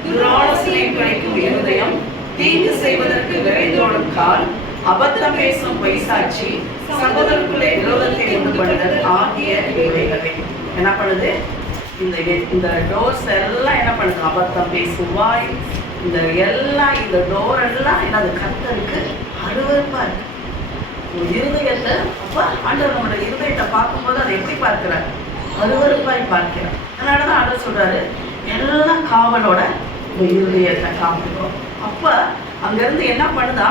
துராலோசனை கிடைக்கும் இருதயம், தீங்கு செய்வதற்கு விரைந்தோடும் கால், அபத்தம் பேசும் பொய்சாட்சி, சகோதரருக்குள்ளே விரோதத்தை உண்டு பண்ணுதல் ஆகிய இவைகளை. என்ன பண்ணுது? இந்த டோர்ஸ் எல்லாம் என்ன பண்ணுது? அபத்தம் பேசும் வாய், இந்த டோர் எல்லாம் என்னது? கர்த்தருக்கு அருவருப்பா இருக்கு. இருதயத்தை அப்ப ஆண்டவர் நம்மளுடைய இருதயத்தை பார்க்கும்போது அதை எப்படி பார்க்கிறார்? அருவருப்பாய் பார்க்கிறார். அதனாலதான் ஆண்டவர் சொல்றாரு, எல்லாம் காவலோட இந்த இருதயத்தை காத்துக்கும். அப்ப அங்கிருந்து என்ன பண்ணுதா?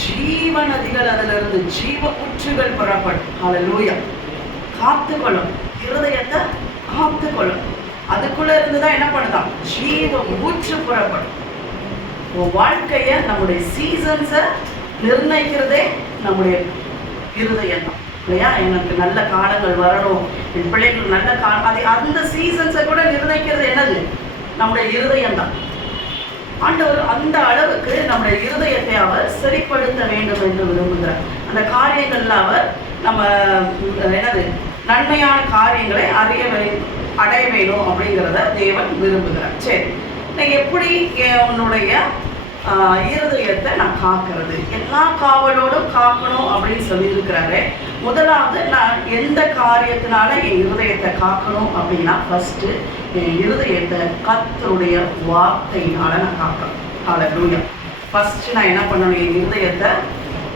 ஜீவ நதிகள், அதுல இருந்து ஜீவ ஊற்றுகள் புறப்படும். ஹல்லேலூயா. காத்துக்கொள்ளும், இருதயத்தை காத்துக்கொள்ளும். அதுக்குள்ள இருந்துதான் என்ன பண்ணுதான்? ஜீவ ஊற்று புறப்படும். உன் வாழ்க்கைய, நம்முடைய சீசன்ஸை நிர்ணயிக்கிறதே நம்முடைய இருதயம் தான், இல்லையா? எனக்கு நல்ல காலங்கள் வரணும், என் பிள்ளைகளுக்கு நல்ல காலம், அது அந்த சீசன்ஸை கூட நிர்ணயிக்கிறது என்னது? நம்முடைய இருதயம் தான். ஆண்டவர் அந்த அளவுக்கு நம்முடைய இருதயத்தை அவர் சரிப்படுத்த வேண்டும் என்று விரும்புகிறார். அந்த காரியங்கள்ல அவர் நம்ம என்னது? நன்மையான காரியங்களை அடைய வேணும் அப்படிங்கிறத தேவன் விரும்புகிறார். சரி, நான் எப்படி உன்னுடைய இருதயத்தை நான் காக்கிறது? எல்லா காவலோடும் காக்கணும் அப்படின்னு சொல்லியிருக்கிறாரு. முதலாவது, நான் எந்த காரியத்தினால என் இருதயத்தை காக்கணும் அப்படின்னா, ஃபர்ஸ்ட் என் இருதயத்தை கர்த்தருடைய வார்த்தையினால நான் காக்கணும். ஹல்லேலூயா. ஃபர்ஸ்ட் நான் என்ன பண்ணணும்? என் இருதயத்தை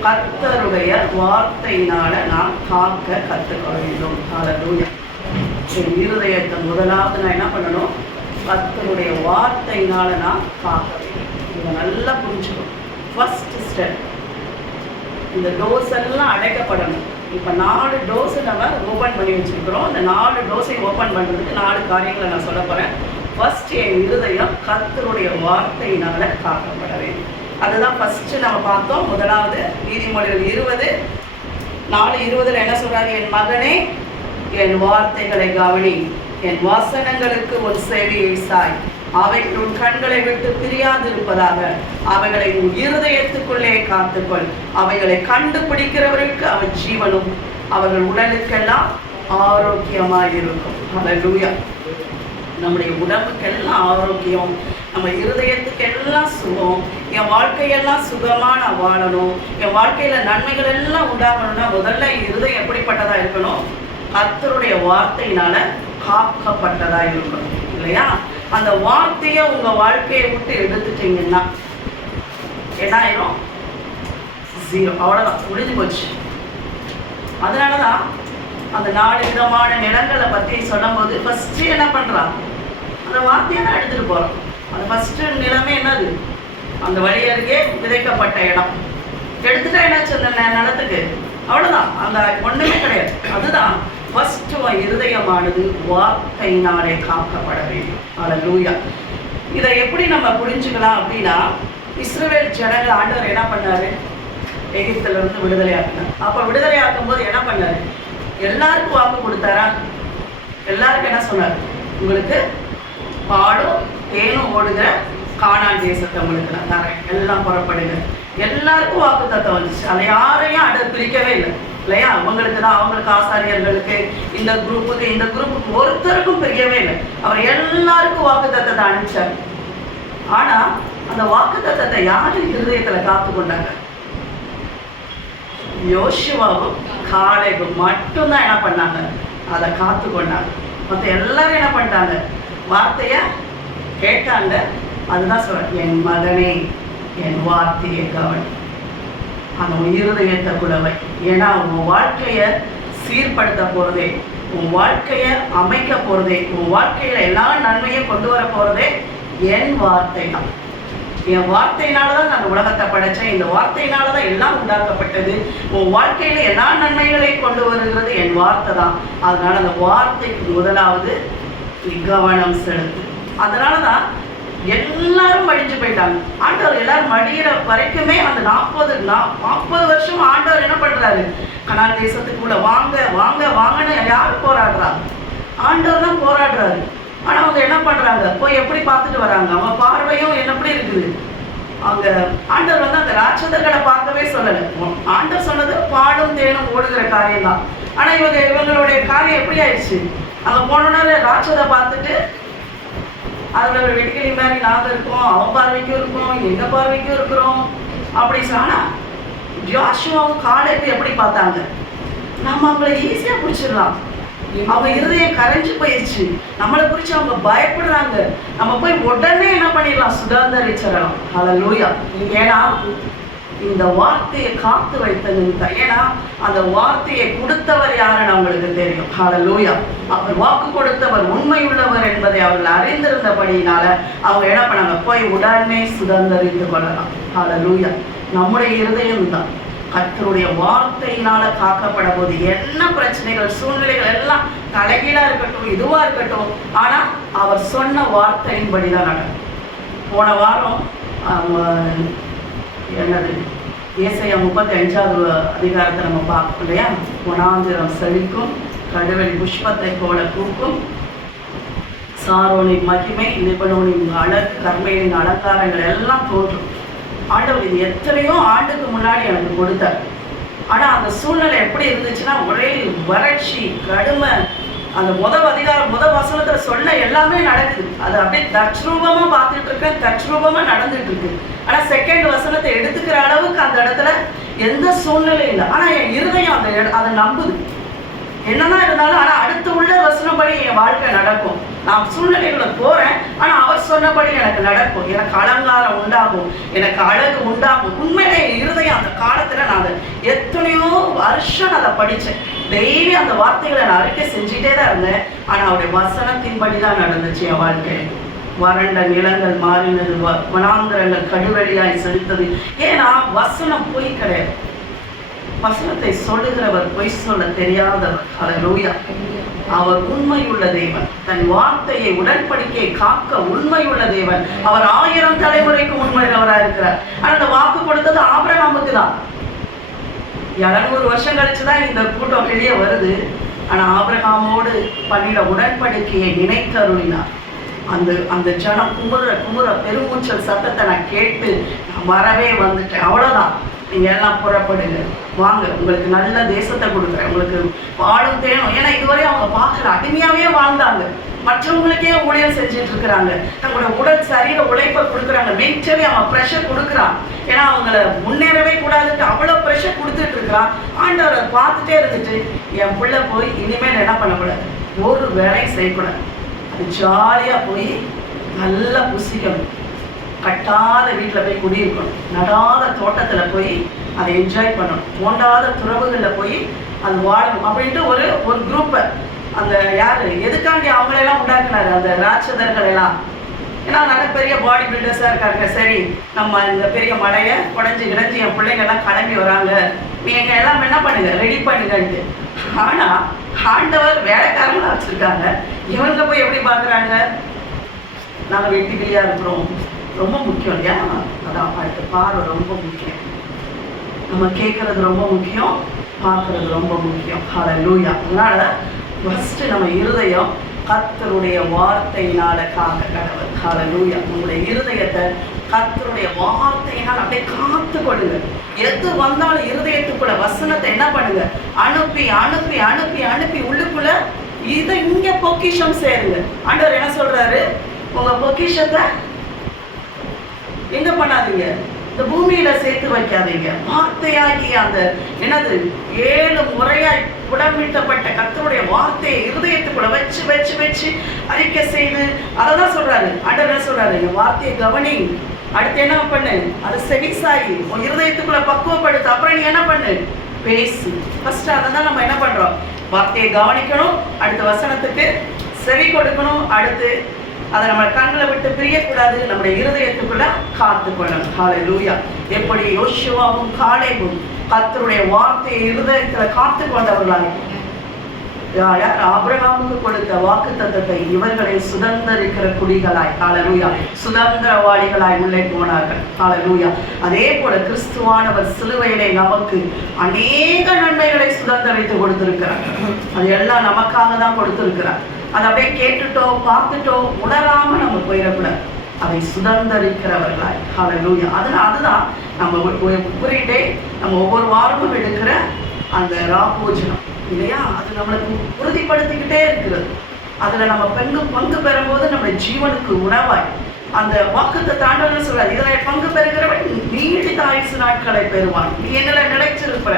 கர்த்தருடைய வார்த்தையினால நான் காக்க கற்றுக்க வேண்டும். ஹல்லேலூயா. என் இருதயத்தை முதலாவது நான் என்ன பண்ணணும்? கர்த்தருடைய வார்த்தையினால நான் காக்க வேண்டும். இதை நல்லா புரிஞ்சுக்கணும். ஃபர்ஸ்ட் ஸ்டெப், இந்த டோஸ் எல்லாம் அடைக்கப்படணும். இப்போ 4 டோஸ் நம்ம ஓப்பன் பண்ணி வச்சுருக்கிறோம். இந்த 4 டோஸை ஓப்பன் பண்ணுறதுக்கு 4 காரியங்களை நான் சொல்ல போகிறேன். ஃபர்ஸ்ட், என் இருதயம் கர்த்தருடைய வார்த்தையினால காக்கப்பட வேண்டும். அதுதான் ஃபர்ஸ்ட் நம்ம பார்த்தோம். முதலாவது நீதிமொழிகள் 20:4-20 என்ன சொல்றாரு? என் மகனே, என் வார்த்தைகளை கவனி, என் வசனங்களுக்கு உன் செவியை சாய். அவைகள் உன் கண்களை விட்டு பிரியாதிருப்பதாக. அவைகளை உன் இருதயத்துக்குள்ளே காத்துக்கொள். அவைகளை கண்டுபிடிக்கிறவர்களுக்கு அவன் ஜீவனும் அவர்கள் உடலுக்கெல்லாம் ஆரோக்கியமாயிருக்கும். ஹல்லேலூயா. நம்முடைய உடம்புக்கெல்லாம் ஆரோக்கியம், நம்ம இருதயத்துக்கெல்லாம் சுகம், என் வாழ்க்கையெல்லாம் சுகமாக நான் வாழணும், என் வாழ்க்கையில் நன்மைகள் எல்லாம் உண்டாகணும்னா முதல்ல இருதயம் எப்படிப்பட்டதா இருக்கணும்? கர்த்தருடைய வார்த்தையினால காக்கப்பட்டதா இருக்கணும், இல்லையா? அந்த வார்த்தையை உங்க வாழ்க்கையை விட்டு எடுத்துட்டீங்கன்னா என்ன ஆயிரும்? 0. அவ்வளவுதான், முடிஞ்சு போச்சு. அதனாலதான் அந்த 4 விதமான நிலங்களை பத்தி சொல்லும் போது ஃபர்ஸ்ட் என்ன பண்றான்? அந்த வார்த்தையை தான் எடுத்துட்டு போறோம். அந்த ஃபர்ஸ்ட் நிலமே என்னது? அந்த வழி அருகே விதைக்கப்பட்ட இடம். எடுத்துட்டா என்னாச்சு அந்த நிலத்துக்கு, அவ்வளோதான், அந்த ஒன்றுமே கிடையாது. அதுதான் ஃபர்ஸ்ட் இருதயமானது வார்த்தையினாலே காக்கப்பட வேண்டும். அல்லேலூயா. இதை எப்படி நம்ம புரிஞ்சுக்கலாம் அப்படின்னா, இஸ்ரவேல் ஜனங்கள் ஆண்டவர் என்ன பண்ணாரு, எகிப்திலிருந்து விடுதலை ஆக்கினார். அப்போ விடுதலை ஆக்கும் போது என்ன பண்ணாரு, எல்லாருக்கும் வாக்கு கொடுத்தாரா? எல்லாருக்கும் என்ன சொன்னார், உங்களுக்கு பாலும் தேனும் ஓடுகிற கானான் தேசத்தை உங்களுக்கு நான் தரேன், எல்லாம் புறப்படுங்க. எல்லாருக்கும் வாக்கு தத்தம் வந்துச்சு. அதை யாரையும் பிரிக்கவே இல்லை இல்லையா? அவங்களுக்கு தான், அவங்களுக்கு ஆசாரியர்களுக்கு, இந்த குரூப்புக்கு ஒருத்தருக்கும் பிரியவே இல்லை. அவர் எல்லாருக்கும் வாக்கு தத்தத்தை அனுப்பிச்சார். ஆனா அந்த வாக்கு தத்தத்தை யாரு இருதயத்துல காத்து கொண்டாங்க? யோசுவாவும் காலேபும் மட்டும்தான் என்ன பண்ணாங்க, அதை காத்து கொண்டாங்க. மற்ற எல்லாரும் என்ன பண்ணிட்டாங்க, வார்த்தைய கேட்டாங்க. அதுதான் சொல்றேன், என் மகனே என் வார்த்தையை கவனி, அந்த இருதயத்தை குலவை. ஏன்னா உன் வாழ்க்கைய சீர்படுத்த போறதே, உன் வாழ்க்கைய அமைக்க போறதே, உன் வாழ்க்கையில எல்லா நன்மையும் கொண்டு வர போறதே என் வார்த்தை தான். என் வார்த்தையினாலதான் நான் உலகத்தை படைச்சேன், இந்த வார்த்தையினாலதான் எல்லாம் உண்டாக்கப்பட்டது. உன் வாழ்க்கையில எல்லா நன்மைகளையும் கொண்டு வருகிறது என் வார்த்தை தான். அதனால அந்த வார்த்தைக்கு முதலாவது கவனம் செலுத்து. அதனாலதான் எல்லாரும் மடிஞ்சு போயிட்டாங்க. ஆண்டவர் எல்லாரும் மடியிற வரைக்குமே அந்த 40 வருஷம் ஆண்டவர் என்ன பண்றாரு, கனான் தேசத்துக்குள்ள வாங்க வாங்க வாங்கன்னு யாரு போராடுறா? ஆண்டவர் தான் போராடுறாரு. ஆனா அவங்க என்ன பண்றாங்க, போய் எப்படி பார்த்துட்டு வராங்க, அவங்க பார்வையும் எப்படி இருக்குது. அங்க ஆண்டவர் வந்து அந்த ராட்சதர்களை பார்க்கவே சொல்லலை. ஆண்டவர் சொன்னது பாலும் தேனும் ஓடுகிற காரியம் தான். ஆனா இவங்களுடைய காரியம் எப்படி ஆயிடுச்சு, அங்க போனோன்னு ராட்சதை பார்த்துட்டு அதில் ஒரு வெட்டிக்கிளி மாதிரி நாங்கள் இருக்கோம், அவன் பார்வைக்கும் இருக்கோம், எங்க பார்வைக்கும் இருக்கிறோம் அப்படி சொன்னா, ஜோஷுவாவும் காலேபும் எப்படி பார்த்தாங்க, நம்ம அவங்களை ஈஸியா பிடிச்சிடலாம். அவங்க இருதயம் கரைஞ்சு போயிடுச்சு, நம்மளை குறிச்சு அவங்க பயப்படுறாங்க, நம்ம போய் உடனே என்ன பண்ணிடலாம், சுதந்திரிச்சிடலாம். அல்லேலூயா. ஏன்னா இந்த வார்த்தையை காத்து வைத்தது. ஏன்னா அந்த வார்த்தையை கொடுத்தவர் யாருன்னு அவங்களுக்கு தெரியும். அல்லேலூயா. அவர் வாக்கு கொடுத்தவர் உண்மை உள்ளவர் என்பதை அவர்கள் அறிந்திருந்தபடியினால அவங்க என்ன பண்ணாங்க, போய் உடனே சுதந்திரித்து கொள்ளலாம். அல்லேலூயா. நம்முடைய இருதயம் தான் கர்த்தருடைய வார்த்தையினால காக்கப்பட போது என்ன பிரச்சனைகள் சூழ்நிலைகள் எல்லாம் தலைகீழா இருக்கட்டும், இதுவா இருக்கட்டும், ஆனா அவர் சொன்ன வார்த்தையின்படிதான் நடக்கும். போன வாரம் என்னது ஏசாயா 35வது அதிகாரத்தை நம்ம பார்ப்போம் இல்லையா? வனாந்திரம் செழிக்கும், கடுவெளி புஷ்பத்தை போல பூக்கும், சாரோனின் மகிமை, லெபனோனின் அழகு, கர்மேலின் அலங்காரங்கள் எல்லாம் தோன்றும். ஆண்டவர் இது எத்தனையோ ஆண்டுக்கு முன்னாடி எனக்கு கொடுத்தார். ஆனா அந்த சூழ்நிலை எப்படி இருந்துச்சுன்னா, ஒரே வறட்சி, கடுமை. அந்த முதல் வசனத்துல சொன்ன எல்லாமே நடக்குது. அது அப்படியே தத்ரூபமா பார்த்துட்டு இருக்கேன், தத்ரூபமா நடந்துட்டு இருக்கு. ஆனா செகண்ட் வசனத்தை எடுத்துக்கிற அளவுக்கு அந்த இடத்துல எந்த சூழ்நிலையும் இல்லை. ஆனா என் இருதயம் அதை நம்புது. என்னதான் இருந்தாலும் ஆனா அடுத்து உள்ள வசனப்படி என் வாழ்க்கை நடக்கும். நான் சூழ்நிலைகளை போறேன், ஆனா அவர் சொன்னபடி எனக்கு நடக்கும். எனக்கு அலங்காரம் உண்டாகும், எனக்கு அழகு உண்டாகும். உண்மையிலே இருதயம் அந்த காலத்துல நான் எத்தனையோ வருஷம் அதை படிச்சேன். டெய்லி அந்த வார்த்தைகளை நான் அறிக்கை செஞ்சுட்டே தான் இருந்தேன். ஆனா அவருடைய வசனத்தின்படி தான் நடந்துச்சு என் வாழ்க்கை. வறண்ட நிலங்கள் மாறினது, வனாந்திரங்கள் கடுவெளியாய் செலுத்தது. ஏன்னா வசனம் பொய் கிடையாது. வசனத்தை சொல்லுகிறவர் பொய் சொல்ல தெரியாதவர். அல்லேலூயா. அவர் உண்மையுள்ள தேவன். தன் வார்த்தையை உடன்படிக்கையை காக்க உண்மையுள்ள தேவன். அவர் 1000 தலைமுறைக்கு உண்மையுள்ளவராக இருக்கிறார். ஆனா அந்த வாக்கு கொடுத்தது ஆபிரகாமுக்கு தான். 200 வருஷம் கழிச்சுதான் இந்த கூட்டம் வெளியே வருது. ஆனா ஆபிரகாமோடு பண்ணிட உடன்படிக்கையை நினைத்தருளினார். அந்த ஜனம் குமுற பெருமூச்சல் சத்தத்தை நான் கேட்டு வரவே வந்துட்டேன். அவ்வளவுதான், நீங்க எல்லாம் புறப்படுங்க, வாங்க, உங்களுக்கு நல்ல தேசத்தை கொடுக்குறேன், உங்களுக்கு பாலும் தேனும். ஏன்னா இதுவரை அவங்க பார்க்கல, அடிமையாவே வாழ்ந்தாங்க, மற்றவங்களுக்கே ஊழியம் செஞ்சுட்டு இருக்கிறாங்க, தங்களோட உடல் சரீர உழைப்பை கொடுக்குறாங்க, மென்டலி அவன் ப்ரெஷர் கொடுக்குறான். ஏன்னா அவங்கள முன்னேறவே கூடாதுட்டு அவ்வளோ ப்ரெஷர் கொடுத்துட்டு இருக்கிறான். ஆண்டவர் அதை பார்த்துட்டே இருந்துட்டு, என் பிள்ளை போய் இனிமேல் என்ன பண்ணக்கூடாது, ஒரு வேலையும் செய்யக்கூடாது, அது ஜாலியா போய் நல்லா புசிக்கணும், கட்டாத வீட்டில் போய் குடியிருக்கணும், நடாத தோட்டத்தில் போய் அதை என்ஜாய் பண்ணணும், தோண்டாத துறவுகளில் போய் அது வாழணும் அப்படின்ட்டு ஒரு குரூப்பை அந்த யாரு எதுக்காண்டி அவங்களெல்லாம் உண்டாக்குனாரு, அந்த ராட்சதர்கள் எல்லாம் ஏன்னா நல்ல பெரிய பாடி பில்டர்ஸாக இருக்காங்க. சரி, நம்ம இந்த பெரிய மலையை உடஞ்சி கிடஞ்சி என் பிள்ளைங்கள்லாம் கிளம்பி வராங்க, நீங்கள் எல்லாம் என்ன பண்ணுங்க, ரெடி பண்ணுங்கன்ட்டு. ஆனால் ஆண்டவர் வேலைக்காரங்களாக வச்சுருக்காங்க. இவங்க போய் எப்படி பார்க்குறாங்க? நாங்கள் வெட்டிக்கிளியாக இருக்கிறோம். ரொம்ப முக்கியம் இல்லையா? அதான் அடுத்த பார்வை ரொம்ப முக்கியம். நம்ம கேட்குறது ரொம்ப முக்கியம், பார்க்குறது ரொம்ப முக்கியம். ஹல்லேலூயா. அதனால் ஃபஸ்ட்டு நம்ம இருதயம் கர்த்தருடைய வார்த்தையினால காக்க கடவுள். ஹல்லேலூயா. உங்களுடைய இருதயத்தை கர்த்தருடைய வார்த்தையினால் அப்படியே காத்து கொள்ளுங்க. எது வந்தாலும் இருதயத்துக்குள்ள வசனத்தை என்ன பண்ணுங்க, அனுப்பி அனுப்பி அனுப்பி அனுப்பி உள்ளுக்குள்ள இதை இங்க பொக்கிஷம் சேருங்க. ஆண்டவர் என்ன சொல்றாரு? உங்க பொக்கிஷத்தை எங்க பண்ணாதீங்க, இந்த பூமியில சேர்த்து வைக்காதீங்க. வார்த்தையாகி அந்த என்னது 7 முறையாய் புடமிட்டப்பட்ட கர்த்தருடைய வார்த்தையை இருதயத்துக்குள்ள வச்சு வச்சு வச்சு அறிக்கை செய்து, அதை தான் சொல்றாரு. ஆண்டவர் என்ன சொல்றாரு? இந்த வார்த்தையை கவனி, அடுத்து என்ன பண்ணு, அதை செவிசாயி உன் இருதயத்துக்குள்ள பக்குவப்படுத்து, அப்புறம் நீ என்ன பண்ணு, பேசு. ஃபர்ஸ்ட் அதை தான் நம்ம என்ன பண்றோம், வார்த்தையை கவனிக்கணும், அடுத்த வசனத்துக்கு செவி கொடுக்கணும், அடுத்து அதை நம்ம கண்களை விட்டு பிரியக்கூடாது, நம்முடைய இருதயத்துக்குள்ள காத்துக்கொள்ளணும். ஹல்லேலூயா. எப்படி யோசுவாவும் காலேபும் கர்த்தருடைய வார்த்தையை இருதயத்துல காத்து கொண்டவர்களாய், யார் ஆபிரகாமுக்கு கொடுத்த வாக்குத்தத்தத்தை இவர்களை சுதந்திரிக்கிற குடிகளாய், ஹல்லேலூயா, சுதந்திரவாளிகளாய் உள்ளே போனார்கள். ஹல்லேலூயா. அதே போல கிறிஸ்துவானவர் சிலுவையிலே நமக்கு அநேக நன்மைகளை சுதந்திரித்து கொடுத்திருக்கிறார். அது எல்லாம் நமக்காக தான் கொடுத்திருக்கிறார். அதை அப்படியே கேட்டுட்டோ பார்த்துட்டோ உணராம நம்ம போயிடக்கூடாது. அதை சுதந்திரிக்கிறவர்களாய். ஹல்லேலூயா. அதுதான் நம்ம குறிட்டே நம்ம ஒவ்வொரு வாரமும் எடுக்கிற அந்த ராபோஜனம் இல்லையா, அது நம்மளுக்கு உறுதிப்படுத்திக்கிட்டே இருக்கிறது. அதில் நம்ம பங்கு பெறும்போது நம்ம ஜீவனுக்கு உணவாய் அந்த வாக்குத்தத்தத்தை ஆண்டவர் சொல்றாரு, இதில் பங்கு பெறுகிறவன் நீடித்த ஆயுசு நாட்களை பெறுவான், நீ எங்களை நிலைச்சிருப்ப.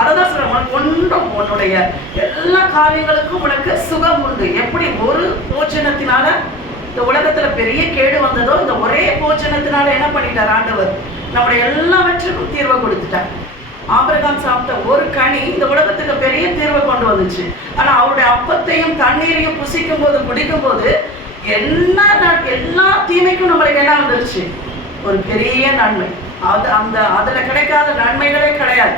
அதை தான் சொல்ற, உனக்கு ஒன்றும் உன்னுடைய எல்லா காரியங்களுக்கும் உனக்கு சுகம் உண்டு. எப்படி ஒரு போஜனத்தினால இந்த உலகத்துல பெரிய கேடு வந்ததோ, இந்த ஒரே போஜனத்தினால என்ன பண்ணிட்டார் ஆண்டவர், நம்முடைய எல்லாவற்றுக்கும் தீர்வை கொடுத்துட்டார். ஆபிரகாம் சாப்பிட்ட ஒரு கனி இந்த உலகத்துக்கு பெரிய தீர்வை கொண்டு வந்துச்சு. ஆனா அவருடைய அப்பத்தையும் தண்ணீரையும் புசிக்கும் போது குடிக்கும் போது எல்லா தீமைக்கும் நம்மளுக்கு என்ன வந்துருச்சு, ஒரு பெரிய நன்மை. அதுல கிடைக்காத நன்மைகளே கிடையாது.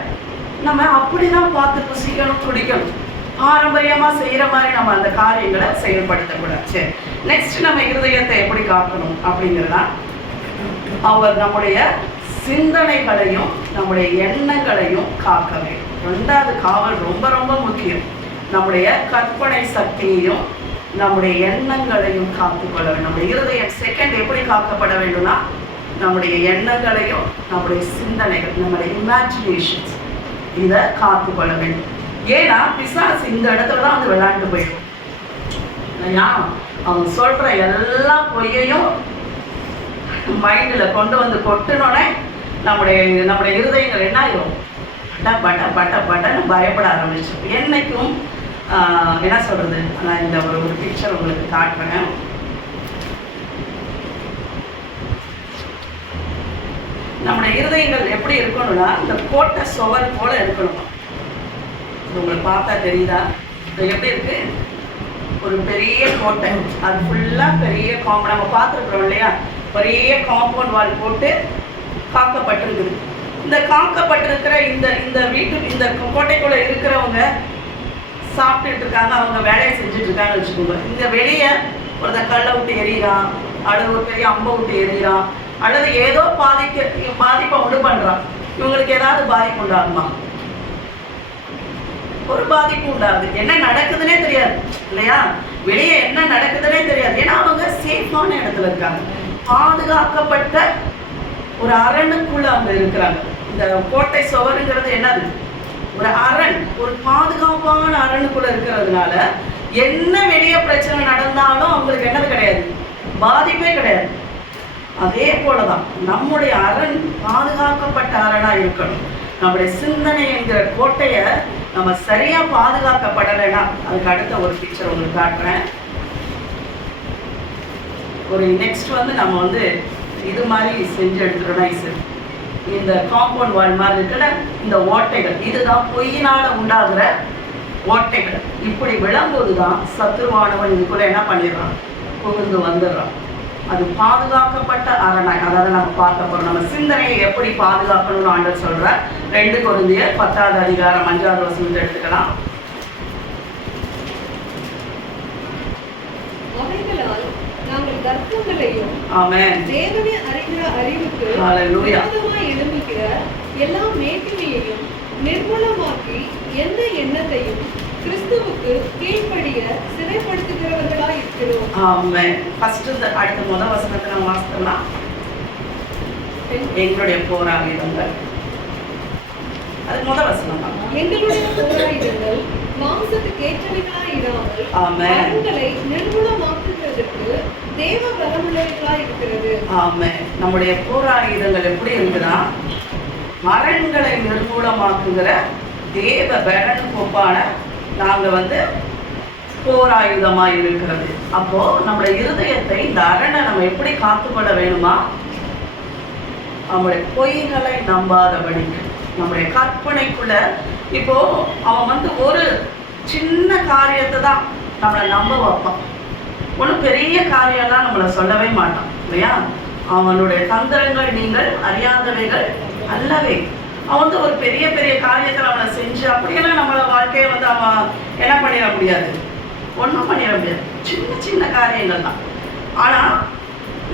நம்ம அப்படிதான் பார்த்து புசிக்கணும், குடிக்கணும். பாரம்பரியமா செய்யற மாதிரி நம்ம அந்த காரியங்களை செயல்படுத்தக்கூடாது. சரி, நெக்ஸ்ட் நம்ம இருதயத்தை எப்படி காக்கணும் அப்படிங்கிறதா, அவர் நம்முடைய சிந்தனைகளையும் நம்முடைய எண்ணங்களையும் காக்க வேண்டும். 2வது காவல் ரொம்ப ரொம்ப முக்கியம். நம்முடைய கற்பனை சக்தியையும் நம்முடைய எண்ணங்களையும் காத்துக்கொள்ள வேண்டும். நம்முடைய இருதயம் செகண்ட் எப்படி காக்கப்பட வேண்டும்னா, நம்முடைய எண்ணங்களையும் நம்முடைய சிந்தனைகள், நம்முடைய இமேஜினேஷன்ஸ், இதை காத்துக்கொள்ள வேண்டும். ஏன்னா பிசாசு இந்த இடத்துல தான் வந்து விளையாண்டு போயிடும். அவங்க சொல்ற எல்லா பொய்யையும் மைண்டில் கொண்டு வந்து கொட்டினோடனே நம்முடைய இருதயங்கள் என்ன ஆயிரும், பட்டன்னு பயப்பட ஆரம்பிச்சோம். என்னைக்கும் என்ன சொல்றது, நான் இந்த ஒரு பிக்சர் உங்களுக்கு காட்டுறேன். நம்முடைய இருதயங்கள் எப்படி இருக்கணும்னா, இந்த கோட்டை சுவர் போல இருக்கணும். உங்களுக்கு பார்த்தா தெரியுதா, இது எப்படி இருக்கு, ஒரு பெரிய கோட்டை, அது ஃபுல்லா பெரிய நம்ம பார்த்துருக்குறோம் இல்லையா, பெரிய காம்பவுண்ட் வால் போட்டு காக்கப்பட்டிருக்குது. இந்த காக்கப்பட்டிருக்கிற இந்த வீட்டு இந்த கோட்டைக்குள்ள இருக்கிறவங்க சாப்பிட்டுட்டு இருக்காங்க, அவங்க வேலையை செஞ்சுட்டு இருக்காங்கன்னு வச்சுக்கோங்க. இந்த வெளியே ஒரு கல்லை விட்டு எறிகிறான், அல்லது ஒரு பெரிய அம்பை விட்டு எறிகிறான், அல்லது ஏதோ பாதிப்பை உண்டு பண்றான். இவங்களுக்கு ஏதாவது பாதிப்பு உண்டாகுமா? ஒரு பாதிப்பு உண்டாகுது. என்ன நடக்குதுன்னே தெரியாது இல்லையா, வெளியே என்ன நடக்குதுன்னே தெரியாது. ஏன்னா அவங்க சேஃபான இடத்துல இருக்காங்க, பாதுகாக்கப்பட்ட ஒரு அரணுக்குள்ள அவங்க இருக்கிறாங்க. இந்த கோட்டை சுவருங்கிறது என்னது, ஒரு அரண், ஒரு பாதுகாப்பான அரணுக்குள்ள இருக்கிறதுனால என்ன வெளியே பிரச்சனை நடந்தாலும் அவங்களுக்கு என்னது கிடையாது, பாதிப்பே கிடையாது. அதே போலதான் நம்முடைய அரண் பாதுகாக்கப்பட்ட அரணா இருக்கணும். நம்முடைய சிந்தனை என்கிற கோட்டையை நம்ம சரியா பாதுகாக்கப்படலைன்னா, அதுக்கு அடுத்த ஒரு பிக்சர் உங்களுக்கு காட்டுறேன். ஒரு நெக்ஸ்ட் வந்து நம்ம வந்து இது மாதிரி செஞ்சு எடுத்துட்டோம்னா, இந்த காம்பவுண்ட் வால் மாதிரி இருக்கிற இந்த ஓட்டைகள், இதுதான் பொய்யினால உண்டாகிற ஓட்டைகள். இப்படி விழும்போது தான் சத்துருவானவன் இதுக்குள்ள என்ன பண்ணிடுறான், புகுந்து வந்துடுறான். அது பாதுகாக்கப்பட்ட அரணாய். அதாவது நம்ம பார்க்க போறோம், நம்ம சிந்தனையை எப்படி பாதுகாக்கணும்னு ஆண்டவர் சொல்றார். 2 கொரிந்தியர் 10வது அதிகாரம் 5வது வசனத்தை எடுத்துக்கலாம். அவைகளால் நாங்கள் தர்க்கங்களையும் ஆமென் தேவனை அறிகிற அறிவுக்கு ஹல்லேலூயா விரோதமாய் எழும்புகிற எல்லா மேட்டிமையையும் நிர்மூலமாக்கி எந்த எண்ணத்தையும் கிறிஸ்துவுக்கு கீழ்ப்படிய சிறைப்படுத்துகிறவர்களாய் இருக்கிறோம். ஆமென். ஃபர்ஸ்ட் அடுத்த முதல் வசனத்தை நம்ம வாசிக்கலாம். எங்களுடைய போராயுதங்கள், அது முதல் வசனம் தான். எங்களுடைய போராயுதங்கள் மாம்சத்துக்கு ஏற்றவைகளாய் இராமல் ஆமென். அரண்களை நிர்மூலமாக்குகிறதற்கு தேவ பலமுள்ளவைகளாய் இருக்கிறது. ஆமென். நம்முடைய போராயுதங்கள் எப்படி இருக்குன்னா, அரண்களை நிர்மூலமாக்குகிற தேவ பலன் கொப்பான நாங்க போராயுதமாய் இருக்கிறது. அப்போ நம்முடைய இருதயத்தை, இந்த அரணை நம்ம எப்படி காத்துக்கொள்ள வேணுமா? நம்முடைய பொய்களை நம்பாதபடி, நம்முடைய கற்பனைக்குள்ள. இப்போ அவன் ஒரு சின்ன காரியத்தை தான் நம்மளை நம்ப வைப்பான். ஒன்றும் பெரிய காரியம்லாம் நம்மளை சொல்லவே மாட்டான் இல்லையா? அவனுடைய தந்திரங்கள் நீங்கள் அறியாதவைகள் அல்லவே. அவன் ஒரு பெரிய பெரிய காரியத்தை நம்மளை செஞ்சு அப்படியெல்லாம் நம்மளை வாழ்க்கையை அவன் என்ன பண்ணிட முடியாது, ஒன்றும் பண்ணிட முடியாது. சின்ன சின்ன காரியங்கள் தான். ஆனால்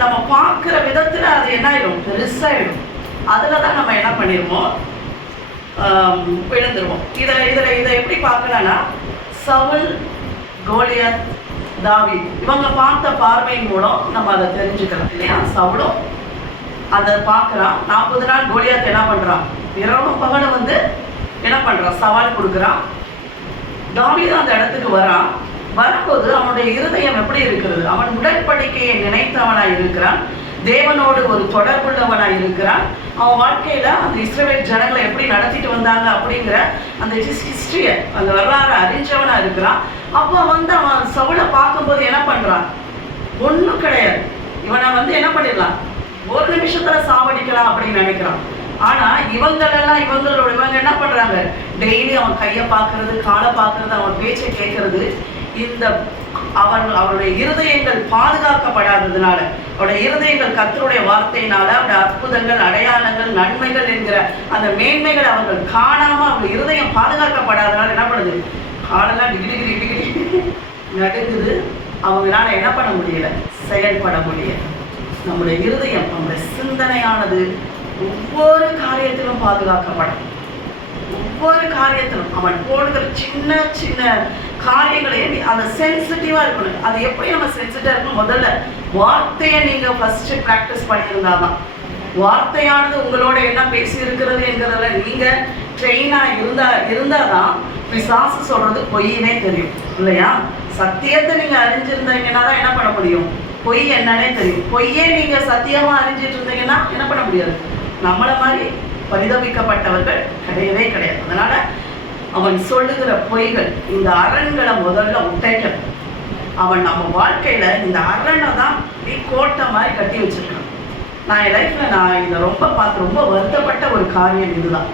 நம்ம பார்க்குற விதத்தில் அது என்ன ஆயிடும், பெருசாகிடும். அதில் தான் நம்ம என்ன பண்ணிடுவோம், விழுந்துருவோம். இதை எப்படி பார்க்கலான்னா, சவுல், கோலியாத், தாவீது இவங்க பார்த்த பார்வையின் மூலம் நம்ம அதை தெரிஞ்சுக்கலாம் இல்லையா? சவுலும் அதை பார்க்குறான். 40 நாள் கோலியாத் என்ன பண்ணுறான், இரவும் பகலும் என்ன பண்ணுறான், சவால் கொடுக்குறான். தாவீது அந்த இடத்துக்கு வரான். வரும்போது அவனுடைய இருதயம் எப்படி இருக்கிறது, அவன் உடன்படிக்கையை நினைத்தவனாய் இருக்கிறான், தேவனோடு ஒரு தொடர்புள்ளவனாய் இருக்கிறான். அவன் வாழ்க்கையில அந்த இஸ்ரவேல் ஜனங்களை எப்படி நடத்திட்டு வந்தாங்க அப்படிங்கிற அந்த ஹிஸ்டரியை, அந்த வரலாறு அறிஞ்சவனா இருக்கிறான். அப்போ அவன் சவுலை பார்க்கும்போது என்ன பண்றான், ஒன்றும் கிடையாது, இவனை என்ன பண்ணிடலாம், ஒரு நிமிஷத்துல சாவடிக்கலாம் அப்படின்னு நினைக்கிறான். ஆனா இவங்க என்ன பண்றாங்க, டெய்லி அவன் கையை பார்க்கறது, காலை பார்க்கறது, அவன் பேச்சை கேட்கறது. இந்த அவருடைய இருதயங்கள் பாதுகாக்கப்படாததுனால, அவருடைய இருதயங்கள் கர்த்தருடைய வார்த்தையினால, அவருடைய அற்புதங்கள், அடையாளங்கள், நன்மைகள் என்கிற அந்த மேன்மைகள் அவர்கள் காணாம, அவங்க இருதயம் பாதுகாக்கப்படாததுனால என்ன பண்ணுது, காலெல்லாம் டிகிரி டிகிரி டிகிரி நடுங்குது. அவங்களால என்ன பண்ண முடியல, செயல்பட முடியல. நம்முடைய இருதயம், நம்முடைய சிந்தனையானது ஒவ்வொரு காரியத்திலும் பாதுகாக்கப்படும். ஒவ்வொரு காரியத்திலும் அவன் போடுகிற சின்ன சின்ன காரியங்களையும் அந்த சென்சிட்டிவாக இருக்கணும். அது எப்படி நம்ம சென்சிட்டிவாக இருக்கணும், முதல்ல வார்த்தையை நீங்கள் ஃபஸ்ட்டு ப்ராக்டிஸ் பண்ணியிருந்தாதான், வார்த்தையானது உங்களோட என்ன பேசி இருக்கிறது என்கிறதுல நீங்கள் ட்ரெயினாக இருந்தால் தான் பிசாசு சொல்கிறது பொய்யினே தெரியும் இல்லையா? சத்தியத்தை நீங்கள் அறிஞ்சிருந்தீங்கன்னா தான் என்ன பண்ண முடியும், பொய் என்னன்னே தெரியும். பொய்யே நீங்கள் சத்தியமாக அறிஞ்சிட்டு இருந்தீங்கன்னா என்ன பண்ண முடியாது. நம்மளை மாதிரி பரிதபிக்கப்பட்டவர்கள் கிடையவே கிடையாது. அதனால அவன் சொல்லுகிற பொய்கள், இந்த அரண்களை முதல்ல உடைக்கணும். அவன் நம்ம வாழ்க்கையில இந்த அரண்னை தான் கோட்டை மாதிரி கட்டி வச்சிருக்கான். நான் என் லைஃப்ல இதை ரொம்ப வருத்தப்பட்ட ஒரு காரியம் இதுதான்.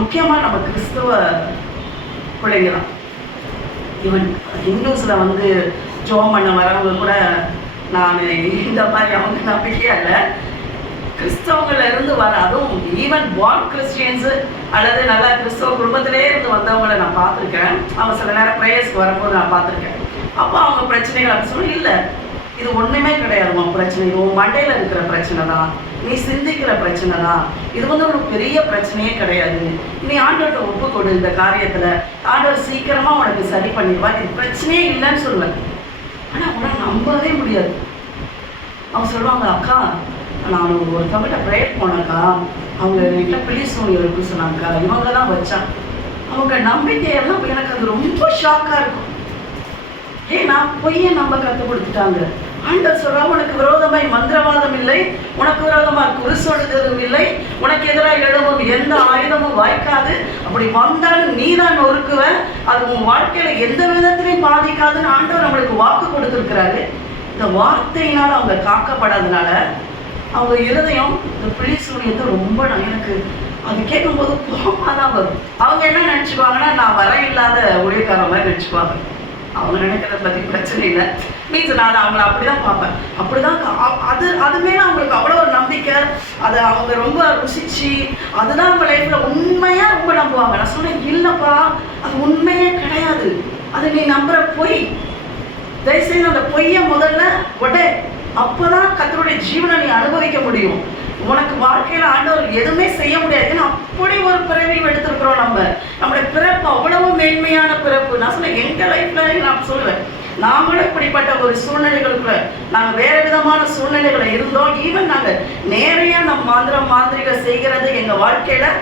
முக்கியமா நம்ம கிறிஸ்துவ பிள்ளைங்க தான். இவன் ஹிந்துஸ்ல ஜோம் பண்ண வரவங்க கூட, நான் இந்த மாதிரி அவங்க நம்பிக்கையா இல்லை, கிறிஸ்தவங்கள்ல இருந்து வர, அதுவும் ஈவன் பார்ன் கிறிஸ்டியன்ஸு அல்லது நல்லா கிறிஸ்தவ குடும்பத்திலே இருந்து வந்தவங்களை நான் பார்த்துருக்கேன். அவங்க சில நேரம் ப்ரேயர்ஸ்க்கு வரும்போது நான் பார்த்துருக்கேன். அப்போ அவங்க பிரச்சனைகள் அப்படி சொல்லி, இல்லை இது ஒன்றுமே கிடையாதுமா பிரச்சனை, இது உன் மண்டையில் இருக்கிற பிரச்சனை தான், நீ சிந்திக்கிற பிரச்சனை தான், இது ஒரு பெரிய பிரச்சனையே கிடையாது, நீ ஆண்டவர்கிட்ட ஒப்பு கொடு, இந்த காரியத்தில் ஆண்டவர் சீக்கிரமாக உனக்கு சரி பண்ணிடுவார், இது பிரச்சனையே இல்லைன்னு சொல்லுவேன். ஆனால் அவங்கள நம்பவே முடியாது. அவங்க சொல்லுவாங்க, அக்கா நான் ஒருத்தவங்கிட்ட ப்ரேயர் போனாக்கா, அவங்க என்கிட்ட பிளீஸ் ஒன்று இருக்குன்னு சொன்னாங்கக்கா, இவங்க தான் வச்சான். அவங்க நம்பிக்கையெல்லாம் எனக்கு அது ரொம்ப ஷாக்காக இருக்கும். ஏன்னா பொய்யை நம்ம கற்றுக் கொடுத்துட்டாங்க. ஆண்டவர் சொல்றா, உனக்கு விரோதமாய் மந்திரவாதம் இல்லை, உனக்கு விரோதமாக குறிசொடுதலும் இல்லை, உனக்கு எதிராக எழுவும் எந்த ஆயுதமும் வாய்க்காது, அப்படி வந்தாலும் நீ தான் நொறுக்குவ, அது உன் வாழ்க்கையில எந்த விதத்திலையும் பாதிக்காதுன்னு ஆண்டவர் நம்மளுக்கு வாக்கு கொடுத்துருக்கிறாரு. இந்த வார்த்தையினால் அவங்க காக்கப்படாதனால அவங்க இருதயம் இந்த பிள்ளை சூரியத்தை ரொம்ப எனக்கு அது கேட்கும்போது கோபமாக தான் வரும். அவங்க என்ன நினச்சிக்குவாங்கன்னா, நான் வர இல்லாத ஊழியக்கார மாதிரி நினச்சிக்குவாங்க. அவங்க நினைக்கிறத பற்றி பிரச்சனை இல்லை. மீன்ஸ் நான் அவங்கள அப்படி தான் பார்ப்பேன். அப்படி தான் அது மேலே அவங்களுக்கு அவ்வளோ ஒரு நம்பிக்கை. அதை அவங்க ரொம்ப ருசிச்சு அதுதான் அவங்க லைஃப்பில் உண்மையாக ரொம்ப நம்புவாங்க. நான் சொன்னேன், இல்லைப்பா அது உண்மையே கிடையாது, அது நீ நம்புகிற பொய். தயவுசெய்து அந்த பொய்யை முதல்ல உடே, அப்போ தான் கர்த்தருடைய ஜீவனை நீ அனுபவிக்க முடியும். உனக்கு வாழ்க்கையில் ஆண்டவர் எதுவுமே செய்ய முடியாது. ஏன்னா அப்படி ஒரு பிறவியும் எடுத்திருக்கிறோம். நம்முடைய பிறப்பு அவ்வளவு மேன்மையான பிறப்பு. நான் சொன்னேன், எங்கள் லைஃப்பில் நான் சொல்லுவேன், நாங்களும் இப்படிப்பட்ட ஒரு சூழ்நிலைகளுக்குள்ள நாங்கள் வேறு விதமான சூழ்நிலைகளை இருந்தோம். ஈவன் நாங்கள் நேரையாக நம்ம மாந்திரிக செய்கிறது எங்கள் வாழ்க்கையில்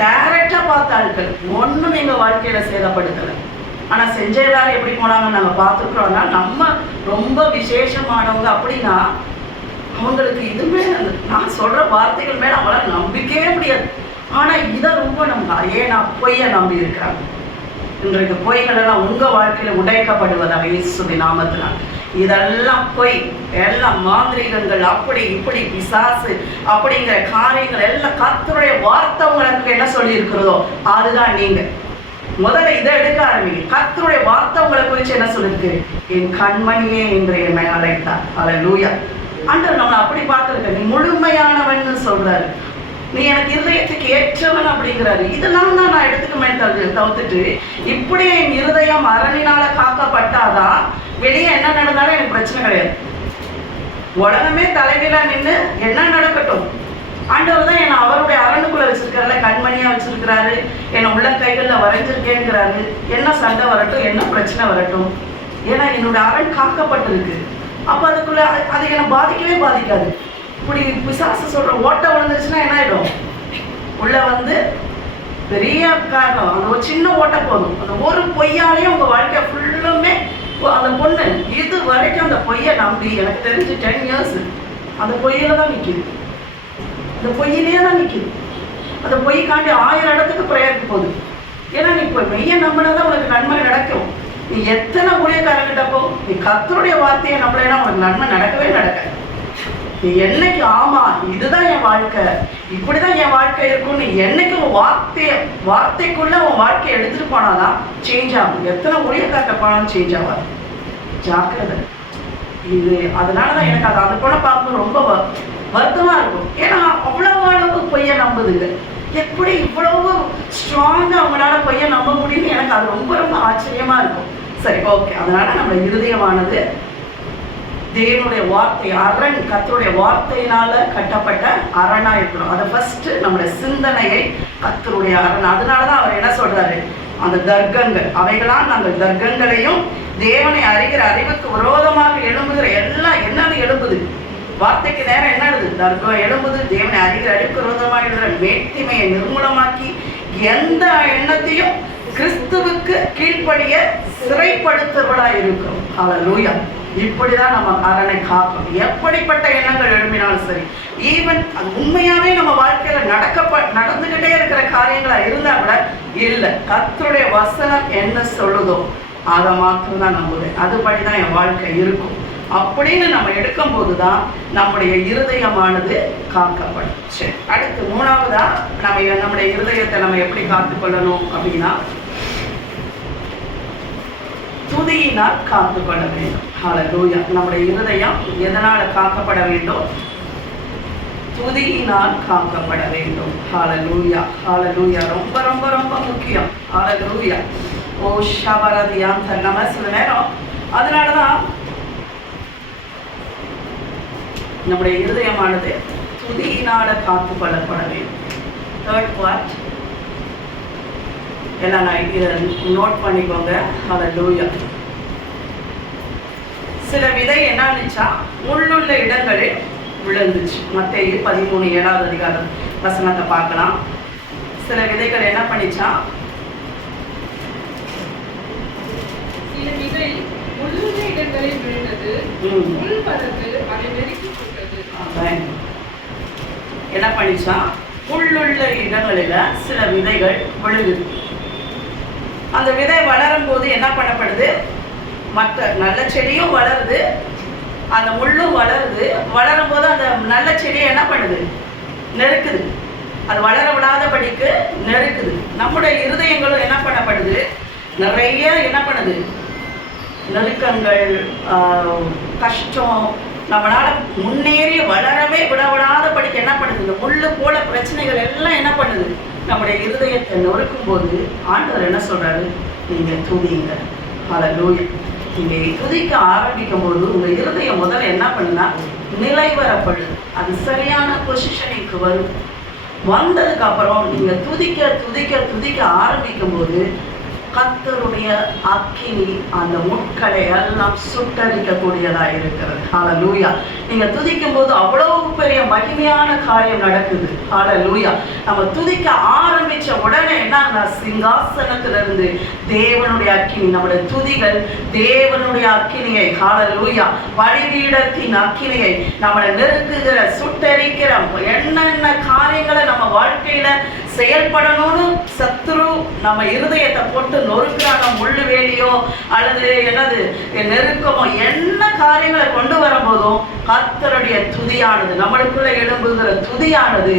டைரக்டாக பார்த்த ஆட்கள் ஒன்றும் எங்கள் வாழ்க்கையில் சேதப்படுத்தலை. ஆனால் செஞ்ச எல்லாரும் எப்படி போனாங்கன்னு நாங்கள் பார்த்துருக்குறோம்னா, நம்ம ரொம்ப விசேஷமானவங்க அப்படின்னா அவங்களுக்கு இதுமே நான் சொல்கிற வார்த்தைகள் மேலே அவங்களால நம்பிக்கவே முடியாது. ஆனால் இதை ரொம்ப ஏன்னா பொய்யை நம்பி இருக்கிறாங்க. இன்றைக்கு பொய்களெல்லாம் உங்கள் வாழ்க்கையில் உடைக்கப்படுவதாக இயேசுவின் நாமத்தினால். இதெல்லாம் பொய், எல்லாம் மாந்திரீகங்கள், அப்படி இப்படி பிசாசு அப்படிங்கிற காரியங்கள் எல்லாம் கர்த்தருடைய வார்த்தை உங்களுக்கு என்ன சொல்லியிருக்கிறதோ அதுதான். நீங்கள் முதல்ல இதை எடுக்க ஆரம்பிங்க. கர்த்தருடைய வார்த்தை உங்களை குறித்து என்ன சொல்லிருக்கு? என் கண்மணியே என்று என்னை அழைத்தார். அல்லேலூயா. ஆண்டவர் நம்மளை அப்படி பார்த்துருக்க, நீ முழுமையானவன் சொல்றாரு, நீ எனக்கு இருதயத்துக்கு ஏற்றவன் அப்படிங்கிறாரு. இதெல்லாம் தான் நான் எடுத்துக்குமே தவிர்த்துட்டு இப்படி என் இருதயம் அரணினால காக்கப்பட்டாதான் வெளியே என்ன நடந்தாலும் எனக்கு பிரச்சனை கிடையாது. உலகமே தலைவில நின்று என்ன நடக்கட்டும், ஆண்டவர் தான் என்னை அவருடைய அரணுக்குள்ள வச்சிருக்காருல, கண்மணியா வச்சிருக்கிறாரு, என்னை உள்ள கைகளில் வரைஞ்சிருக்கேங்கிறாரு. என்ன சண்டை வரட்டும், என்ன பிரச்சனை வரட்டும், ஏன்னா என்னோட அரண் காக்கப்பட்டிருக்கு. அப்போ அதுக்குள்ள அது என்னை பாதிக்கவே பாதிக்காது. இப்படி பிசாசு சொல்ற ஓட்டை விழுந்துருச்சுன்னா என்ன ஆயிடும்? உள்ள வந்து பெரிய காரணம், அந்த ஒரு சின்ன ஓட்டை போதும். அந்த ஒரு பொய்யாலேயும் உங்க வாழ்க்கை ஃபுல்லுமே அந்த பொண்ணு இது வரைக்கும் அந்த பொய்யை நம்பி எனக்கு தெரிஞ்சு 10 years அந்த பொய்யில தான் நிற்கிது. அந்த பொய்யிலேயே தான் நிற்கிது. அந்த பொய்க்காண்டி 1000 இடத்துக்கு பிரேயருக்கு போகுது. ஏன்னா நீ இப்போ மெய்யை நம்பினதான் உனக்கு நன்மை நடக்கும். நீ எத்தனை ஊழியக்காரங்கிட்ட போ, நீ கர்த்தருடைய வார்த்தையை நம்பலைன்னா உனக்கு நன்மை நடக்கவே நடக்காது. நீ என்னைக்கு ஆமா இதுதான் என் வாழ்க்கை, இப்படிதான் என் வாழ்க்கை இருக்கும், நீ என்னைக்கு உன் வார்த்தைக்குள்ள உன் வாழ்க்கையை எடுத்துட்டு போனாதான் சேஞ்ச் ஆகும். எத்தனை ஊழியக்கார்ட்ட போனாலும் சேஞ்ச் ஆகாது. ஜாக்கிரதை. இது அதனாலதான் எனக்கு அது போல பார்க்கும்போது ரொம்ப வருத்தமா இருக்கும். ஏன்னா அவ்வளவு அளவு பொய்யை நம்புதுங்க. எப்படி இவ்வளவு ஸ்ட்ராங்கா அவங்களால பொய்யை நம்ப முடியும்னு எனக்கு அது ரொம்ப ரொம்ப ஆச்சரியமா இருக்கும். சரி, ஓகே. அதனால நம்ம இருதயமானது தேவனுடைய வார்த்தை அரண், கர்த்தருடைய வார்த்தையினால கட்டப்பட்ட அரணா இருக்கணும். அதை ஃபர்ஸ்ட் நம்முடைய சிந்தனையை கர்த்தருடைய அரண். அதனாலதான் அவர் என்ன சொல்றாரு, அந்த தர்க்கங்கள் அவைகளாம் நாங்கள் தர்க்கங்களையும் தேவனை அறிகிற அறிவுக்கு விரோதமாக எழும்புகிற எல்லாம் என்னது எழும்புது, வார்த்தைக்கு நேரம் என்னது தர்க்கம் எழும்புது. தேவனை அறிகிற அறிவுக்கு விரோதமாக எழுதுகிற மேட்டிமையை நிர்மூலமாக்கி எந்த எண்ணத்தையும் கிறிஸ்துவுக்கு கீழ்ப்படிய சிறைப்படுத்தப்படா இருக்கிறோம். அல்லேலூயா. இப்படிதான் நம்ம அரனை காக்கணும். எப்படிப்பட்ட எண்ணங்கள் எழுப்பினாலும் சரி, ஈவன் அது உண்மையாவே நம்ம வாழ்க்கையில நடந்துகிட்டே இருக்கிற காரியங்களா இருந்தா கூட இல்லை, கர்த்தருடைய வசனம் என்ன சொல்லுதோ அதை மாத்திரம் தான் நம்புவேன், அதுபடிதான் என் வாழ்க்கை இருக்கும் அப்படின்னு நம்ம எடுக்கும் போதுதான் நம்முடைய இருதயமானது காக்கப்படும். சரி, அடுத்து மூணாவதா நம்முடைய இருதயத்தை நம்ம எப்படி காத்துக்கொள்ளணும் அப்படின்னா, துதியினால் காத்துக்கொள்ள வேண்டும். ஹல்லேலூயா. நம்முடைய இருதயம் எதனால காக்கப்பட வேண்டும்? துதியினால் காக்கப்பட வேண்டும். ஹல்லேலூயா, ஹல்லேலூயா. ரொம்ப ரொம்ப ரொம்ப முக்கியம். ஹல்லேலூயா. ஓ ஷபரதியாம் நம்ம சில நேரம் அதனாலதான் நம்முடைய இருதயமானது துதியினால காத்துக்கொள்ளப்பட வேண்டும். தேர்ட் பார்ட் எல்லாம் இதை நோட் பண்ணிக்கோங்க. ஹல்லேலூயா. சில விதை என்னன்னுச்சா உள்ளுள்ள இடங்களில் விழுந்துச்சு. மத்தேயு 13:7 வசனத்தை பார்க்கலாம். சில விதைகள் என்ன பண்ணிச்சா, சில விதை உள்ளுள்ள இடங்களில் விழுந்தது, உள் பறந்து அதை நெருக்கி போட்டது. என்ன பண்ணிச்சா, உள்ளுள்ள இடங்களில் சில விதைகள் விழுகுது. அந்த விதை வளரும் போது என்ன பண்ணப்படுது, மற்ற நல்ல செடியும் வளருது, அந்த முள்ளும் வளருது. வளரும் போது அந்த நல்ல செடியை என்ன பண்ணுது, நெருக்குது. அது வளர விடாதபடிக்கு நெருக்குது. நம்முடைய இருதயங்களும் என்ன பண்ணப்படுது, நிறைய என்ன பண்ணுது, நெருக்கங்கள், கஷ்டம் நம்மளால முன்னேறி வளரவே விடாத படிக்க என்ன பண்ணுது? இந்த முள்ளு போல பிரச்சனைகள் எல்லாம் என்ன பண்ணுது? நம்முடைய இருதயத்தை நொறுக்கும் போது ஆண்டவர் என்ன சொல்றாரு? நீங்க துதிங்க. ஹல்லேலூயா. நீங்க துதிக்க ஆரம்பிக்கும் போது உங்க இருதயம் முதல்ல என்ன பண்ணுனா நிலைவரப்படுது. அது சரியான பொசிஷனுக்கு வரும். வந்ததுக்கு அப்புறம் நீங்க துதிக்க துதிக்க துதிக்க ஆரம்பிக்கும் போது கர்த்தருடைய அக்கினி அந்த முட்களை எல்லாம் சுட்டரிக்கக்கூடியதா இருக்கிறது. ஹல்லேலூயா. நீங்க துதிக்கும் போது அவ்வளவு பெரிய மகிமையான காரியம் நடக்குது. ஹல்லேலூயா. நம்ம துதிக்க ஆரம்பிச்ச உடனே என்ன, சிங்காசனத்திலிருந்து தேவனுடைய அக்கினி, நம்முடைய துதிகள் தேவனுடைய அக்கினியை, ஹல்லேலூயா, பலிபீடத்தின் அக்கினியை நம்மளை நெருக்குகிற சுட்டரிக்கிற என்னென்ன காரியங்களை நம்ம வாழ்க்கையில செயல்படணும்னு சத்துரு நம்ம இருதயத்தை போட்டு நொறுக்கிறான முள்ளு வேலியோ அல்லது நெருக்கமோ என்ன காரியங்களை கொண்டு வரும்போதும் கர்த்தருடைய துதியானது, நம்மளுக்குள்ள எழும்புகிற துதியானது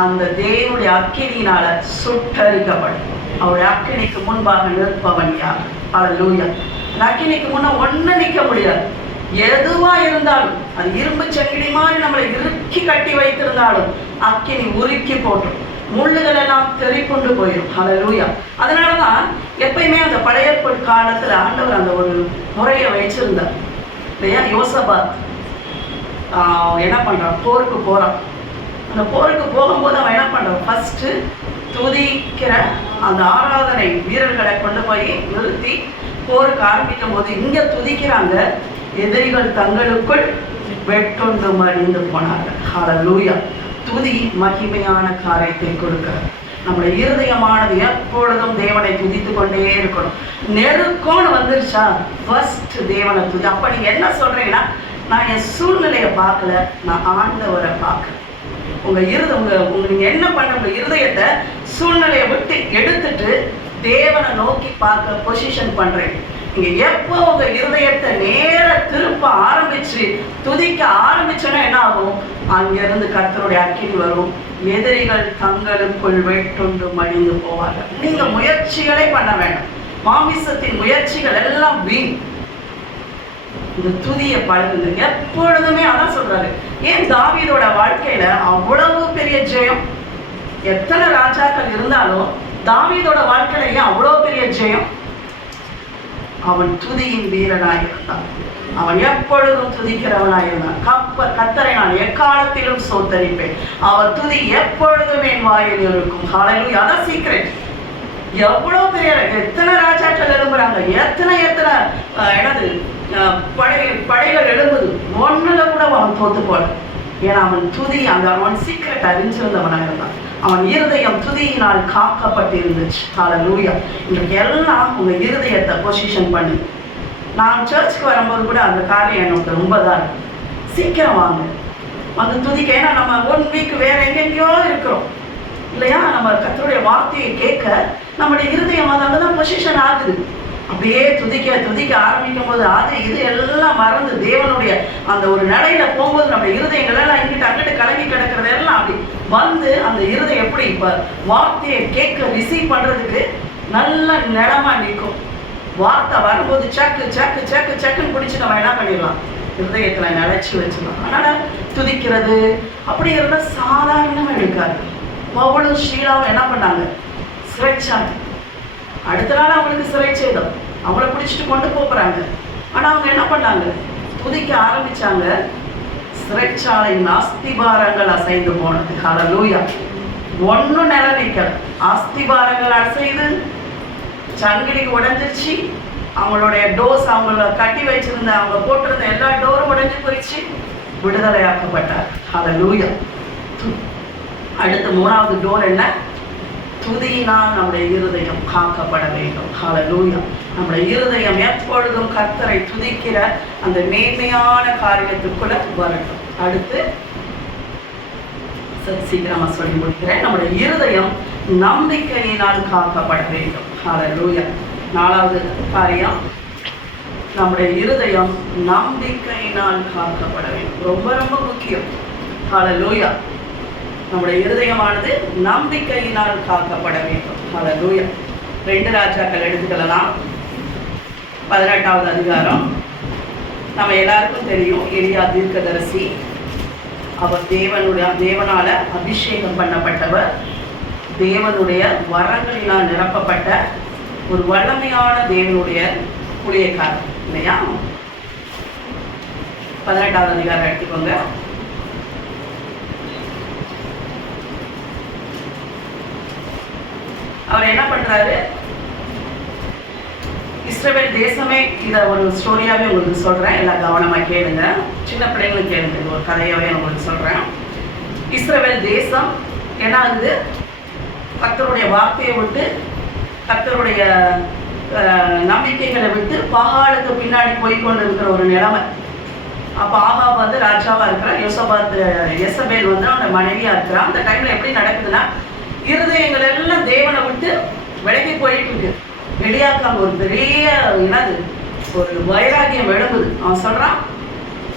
அந்த தேவனுடைய அக்கினியினால சுட்டரிக்கப்படும். அவருடைய அக்கினிக்கு முன்பாக நிற்பவன் யார்? ஹல்லேலூயா. அக்கினிக்கு முன்ன ஒன்னும் நிற்க முடியாது. எதுவா இருந்தாலும், அது இரும்பு சங்கிலி மாதிரி நம்மளை இறுக்கி கட்டி வைத்திருந்தாலும் அக்கினி உருக்கி போட்டும், முள்ளுகள் எல்லாம் தெறிக்கொண்டு போயிடும். ஹல்லேலூயா. அதனாலதான் எப்பயுமே அந்த பழைய காலத்துல ஆண்டவர் அந்த ஒரு முறையை வச்சிருந்தார் இல்லையா? யோசபாத் என்ன பண்றான்? போருக்கு போறான். அந்த போருக்கு போகும்போது அவன் என்ன பண்றான்? ஃபர்ஸ்ட் துதிக்கிற அந்த ஆராதனை வீரர்களை கொண்டு போய் நிறுத்தி போருக்கு ஆரம்பிக்கும் போது இங்க துதிக்கிறாங்க, எதிரிகள் தங்களுக்குள் வெட்டொண்டு மடிந்து போனார்கள். ஹல்லேலூயா. துதி மகிமையான காரியத்தை கொடுக்கிறது. நம்முடைய இருதயமானது எப்பொழுதும் தேவனை துதித்து கொண்டே இருக்கணும். நெருக்கம்னு வந்துருச்சா ஃபர்ஸ்ட் தேவனை துதி. அப்ப நீங்க என்ன சொல்றீங்கன்னா, நான் என் சூழ்நிலையை பார்க்கல, நான் ஆண்டவரை பார்க்கல. நீங்க என்ன பண்ண, உங்க இருதயத்தை சூழ்நிலையை விட்டு எடுத்துட்டு தேவனை நோக்கி பார்க்க பொசிஷன் பண்றீங்க. நீங்க எப்போ உங்க இருதயத்தை நேர திருப்ப ஆரம்பிச்சு துதிக்க ஆரம்பிச்சோன்னா என்ன ஆகும்? அங்கிருந்து கர்த்தருடைய அக்கினி வரும், எதிரிகள் தங்களுக்குள் வெட்டுண்டு மடிந்து போவார்கள். நீங்க முயற்சிகளே பண்ண வேண்டாம். மாமிசத்தின் முயற்சிகள் எல்லாம் வீண். இந்த துதியை பழகுங்க எப்பொழுதுமே. அதான் சொல்றாரு. ஏன் தாவீதோட வாழ்க்கையில அவ்வளவு பெரிய ஜெயம்? எத்தனை ராஜாக்கள் இருந்தாலும் தாவீதோட வாழ்க்கையில ஏன் அவ்வளவு பெரிய ஜெயம்? அவன் துதியின் வீரனாய் இருந்தான். அவன் எப்பொழுதும் துதிக்கிறவனாய் இருந்தான். கர்த்தரை நான் எக்காலத்திலும் சோத்தரிப்பேன், அவர் துதி எப்பொழுதும் என் வாயில் இருக்கும். ஹல்லேலூயா. அதான் சீக்ரெட். எவ்வளவு பெரிய, எத்தனை ராஜாக்கள் எழும்புறாங்க, எத்தனை படைகள் எழும்புது, ஒண்ணுல கூட அவன் தோத்து போல. ஏன்னா அவன் துதி, அவன் சீக்ரெட் அறிஞ்சிருந்தவனாக இருந்தான். அவன் இருதயம் துதியினால் காக்கப்பட்டிருந்துச்சு. ஹல்லேலூயா. இன்றைக்கு எல்லாம் உங்க இருதயத்தை பொசிஷன் பண்ணி, நான் சர்ச்சுக்கு வரும்போது கூட அந்த காரியம் எனக்கு ரொம்ப தான் இருக்கு. சீக்கிரம் வாங்க வந்து துதிக்க. ஏன்னா நம்ம 1 வீக் வேற எங்கெங்கயோ இருக்கிறோம் இல்லையா? நம்ம கர்த்தருடைய வார்த்தையை கேட்க நம்முடைய இருதயம் அங்கதான் பொசிஷன் ஆகுது. அப்படியே துதிக்க ஆரம்பிக்கும் போது அது இது எல்லாம் மறந்து தேவனுடைய அந்த ஒரு நடையில போகும்போது நம்ம இருதயங்கள் எல்லாம் இங்கிட்டு அங்கிட்டு கலங்கி கிடக்கிறது எல்லாம் அப்படி வந்து அந்த இருதயம் எப்படி இப்ப வார்த்தையை கேட்க ரிசீவ் பண்றதுக்கு நல்ல நிலமா நிற்கும். வார்த்தை வரும்போது சக்கு சக்கு சக்கு சக்குன்னு பிடிச்சி நம்ம என்ன பண்ணிடலாம்? இருதயத்துல நினைச்சு வச்சிடலாம். அதனால துதிக்கிறது அப்படிங்கிறத சாதாரணமா எடுக்காது. பவுலும் ஷீலாவும் என்ன பண்ணாங்க? சிறைச்சாங்க. அடுத்த நாள் அவங்களுக்கு சிறை சேதம், அவங்கள பிடிச்சிட்டு கொண்டு போறாங்க. ஆனா அவங்க என்ன பண்ணாங்க? துதிக்க ஆரம்பிச்சாங்க. சிறைச்சாலையின் அஸ்திபாரங்கள் அசைந்து போனது. ஹல்லேலூயா. ஒன்னும் நில நிற்கல. அஸ்திபாரங்கள் அசைது, சங்கிலிக்கு உடைஞ்சிருச்சு, அவங்களுடைய டோஸ், அவங்கள கட்டி வச்சிருந்த, அவங்க போட்டிருந்த எல்லா டோரும் உடைஞ்சு போயிடுச்சு, விடுதலையாக்கப்பட்டார். ஹல்லேலூயா. அடுத்த 3வது டோர் என்ன? துதியினால் நம்முடைய இருதயம் காக்கப்பட வேண்டும். ஹல்லேலூயா. நம்முடைய இருதயம் எப்பொழுதும் கர்த்தரை துதிக்கிற அந்த மேன்மையான காரியத்துக்குள்ள வரட்டும். அடுத்து சீக்கிரமா சொல்லி முடிக்கிறேன். நம்முடைய இருதயம் நம்பிக்கையினால் காக்கப்பட வேண்டும். ஹல்லேலூயா. 4வது காரியம், நம்முடைய இருதயம் நம்பிக்கையினால் காக்கப்பட வேண்டும். ரொம்ப ரொம்ப முக்கியம். ஹல்லேலூயா. நம்முடைய இருதயமானது நம்பிக்கையினால் காக்கப்பட வேண்டும். ஹல்லேலூயா. 2 ராஜாக்கள் எடுத்துக்கலாம். 18வது அதிகாரம். நம்ம எல்லாருக்கும் தெரியும், எலியா தீர்க்கதரிசி. அவர் தேவனால அபிஷேகம் பண்ணப்பட்டவர், தேவனுடைய வரங்களினால் நிரப்பப்பட்ட ஒரு வல்லமையான தேவனுடைய ஊழியக்காரர் இல்லையா? 18வது அதிகாரம் எடுத்துக்கோங்க. அவர் என்ன பண்றாரு? இஸ்ரவேல் தேசமே, இதை ஒரு ஸ்டோரியாவே உங்களுக்கு சொல்றேன், எல்லாம் கவனமா கேளுங்க. சின்ன பிள்ளைங்களுக்கு கேளுங்க, இது ஒரு கதையாவே உங்களுக்கு சொல்றேன். இஸ்ரவேல் தேசம் என்ன ஆகுது? கர்த்தருடைய வார்த்தையை விட்டு, கர்த்தருடைய நம்பிக்கைகளை விட்டு பாகாலுக்கு பின்னாடி போய்கொண்டு இருக்கிற ஒரு நிலைமை. அப்போ ஆகாப் வந்து ராஜாவா இருக்கிறான், யெசபேல் வந்து அவனோட மனைவியா இருக்கிறான். அந்த டைம்ல எப்படி நடக்குதுன்னா, இருதயங்கள் எல்லாம் தேவனை விட்டு விலகி போயிட்டு இருக்கு. வெளியாக்காம ஒரு பெரிய என்னது ஒரு வைராகியம் எழும்புது. அவன் சொல்றான்,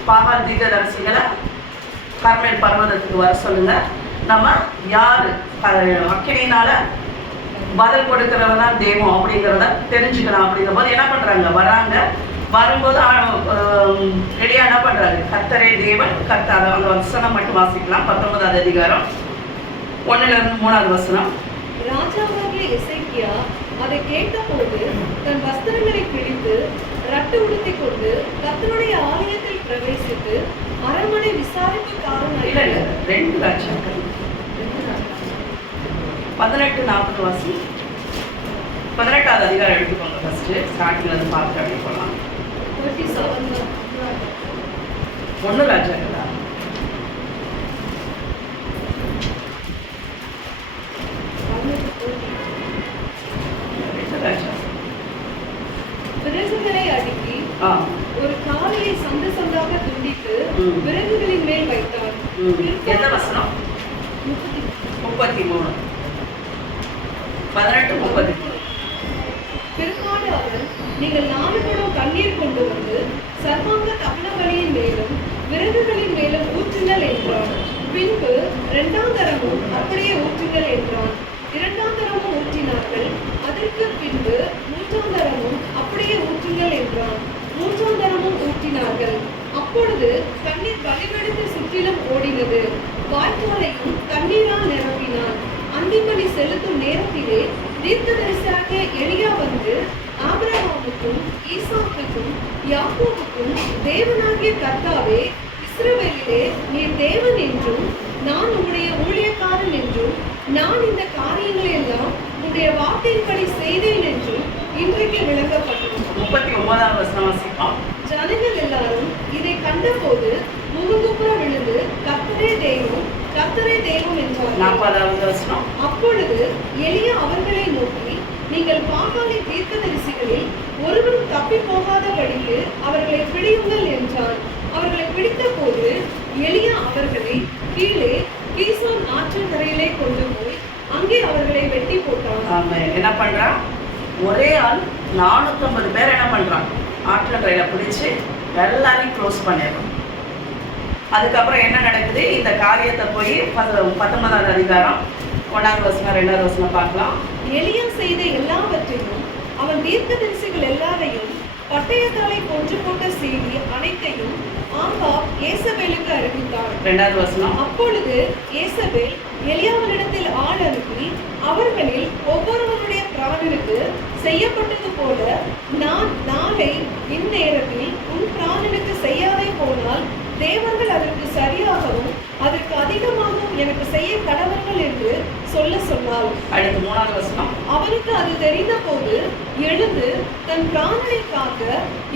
பாகால் தீர்க்கதரிசிகளை கர்மேல் பர்வதத்துக்கு வர சொல்லுங்க, நம்ம யாரு அக்கினியினால பதில் கொடுக்கிறவன் தான் தெய்வம் அப்படிங்கிறத தெரிஞ்சுக்கலாம். அப்படிங்கிற போது என்ன பண்றாங்க? வராங்க. வரும்போது எலியா என்ன பண்றாரு? கர்த்தரே தேவன், கர்த்தர். அந்த வசனம் மட்டும் வாசிக்கலாம். 19வது அதிகாரம் 1லிருந்து 3வது வசனம். ராஜாவாகிய எசேக்கியா அதை கேட்டபோது தன் வஸ்திரங்களை பிடித்து ரட்டு உடுத்திக் கொண்டு கர்த்தருடைய ஆலயத்தில் பிரவேசித்து அரண்மனை விசாரிப்புக்காரனாக 2 ராஜாக்கள் 18:40 வாசி. 18வது அதிகாரம் எடுத்துக்கோங்க. ஃபர்ஸ்ட் ஸ்டார்டிங்ல இருந்து பார்த்து அப்படி போகலாம். 1 ராஜாக்களா? விறகுகளை அடுக்கி ஒரு காலையை சந்து சந்தாக துண்டித்து விறகுகளின் மேல் வைத்தார். எந்த வசனம்? 33. 18:30. பிற்காடு அவர், நீங்கள் 4 குடம் தண்ணீர் கொண்டு வந்து சர்வாங்க தகன பலியின் மேலும் விறகுகளின் மேலும் ஊற்றுங்கள் என்றார். பின்பு 2ஆம் தரமும் அப்படியே ஊற்றுங்கள் என்றார். 2ஆம் தரமும் ஊற்றினார்கள். அதற்கு பின்பு 3ஆம் தரமும் அப்படியே ஊற்றுங்கள் என்றார். 3ஆம் தரமும் ஊற்றினார்கள். அப்பொழுது தண்ணீர் பலிபீடத்தை சுற்றிலும் ஓடினது. வாய்க்காலையும் தண்ணீரால் நிரப்பினார். அந்திப்பலி செலுத்தும் நேரத்திலே தீர்க்கதரிசியாகிய எலியா வந்து, ஆபிரகாமுக்கும் ஈசாக்குக்கும் யாக்கோபுக்கும் தேவனாகிய கர்த்தாவே, இஸ்ரவேலிலே நீர் தேவன் என்றும் நான் உம்முடைய ஊழியக்காரன் என்றும் நான் இந்த காரியங்களை எல்லாம் உம்முடைய வார்த்தையின்படி செய்தேன் என்றும் இன்றைக்கு விளங்கப்பட்டது. 39வது வசனம் வாசிப்போம். ஜனங்கள் எல்லாரும் இதை கண்டபோது முகங்குப்புற விழுந்து கர்த்தரே தெய்வம், கர்த்தரே தெய்வம் என்றார். 40வது வசனம். அப்பொழுது எலியா அவர்களை நோக்கி, நீங்கள் பாகாலின் தீர்க்கதரிசிகளில் ஒருவரும் தப்பி போகாதபடிக்கு அவர்களை பிடியுங்கள் என்றார். அவர்களை பிடித்த போது எலியா அவர்களை கீழே கீசோன் ஆற்றின் கரையிலே கொண்டு போய் அங்கே அவர்களை வெட்டி போட்டான். என்ன பண்றான்? ஒரே ஆள் 450 பேர் என்ன பண்றான்? ஆற்றங்கரையில பிடிச்சு எல்லாரையும் க்ளோஸ் பண்ணிடுறோம். அதுக்கப்புறம் என்ன நடக்குது? இந்த காரியத்தை போய் 19வது அதிகாரம் 1வது வசனம் 2வது வசனம் பார்க்கலாம். எலியா செய்த எல்லாவற்றையும் அவன் தீர்க்கதரிசிகள் எல்லாரையும் பட்டயத்தாலே கொன்று போட்ட செய்தி அனைத்தையும் ஆகாப் யேசபேலுக்கு அறிவித்தார். 2வது வசனம். அப்பொழுது யேசபேல் எலியாவினிடத்தில் ஆள் அனுப்பி, அவர்களில் ஒவ்வொருவருடைய பிராணனுக்கு செய்யப்பட்டது போல நான் நாளை இந்நேரத்தில் உன் பிராணனுக்கு செய்யாதே போனால் தேவர்கள் அதற்கு சரியாகவும் அதற்கு அதிகமாகவும் எனக்கு செய்ய கடவர்கள் என்று சொல்ல சொன்னாள். அடுத்து 3வது வசனம். அவனுக்கு அது தெரிந்த போது எழுந்து தன் பிராணனை காக்க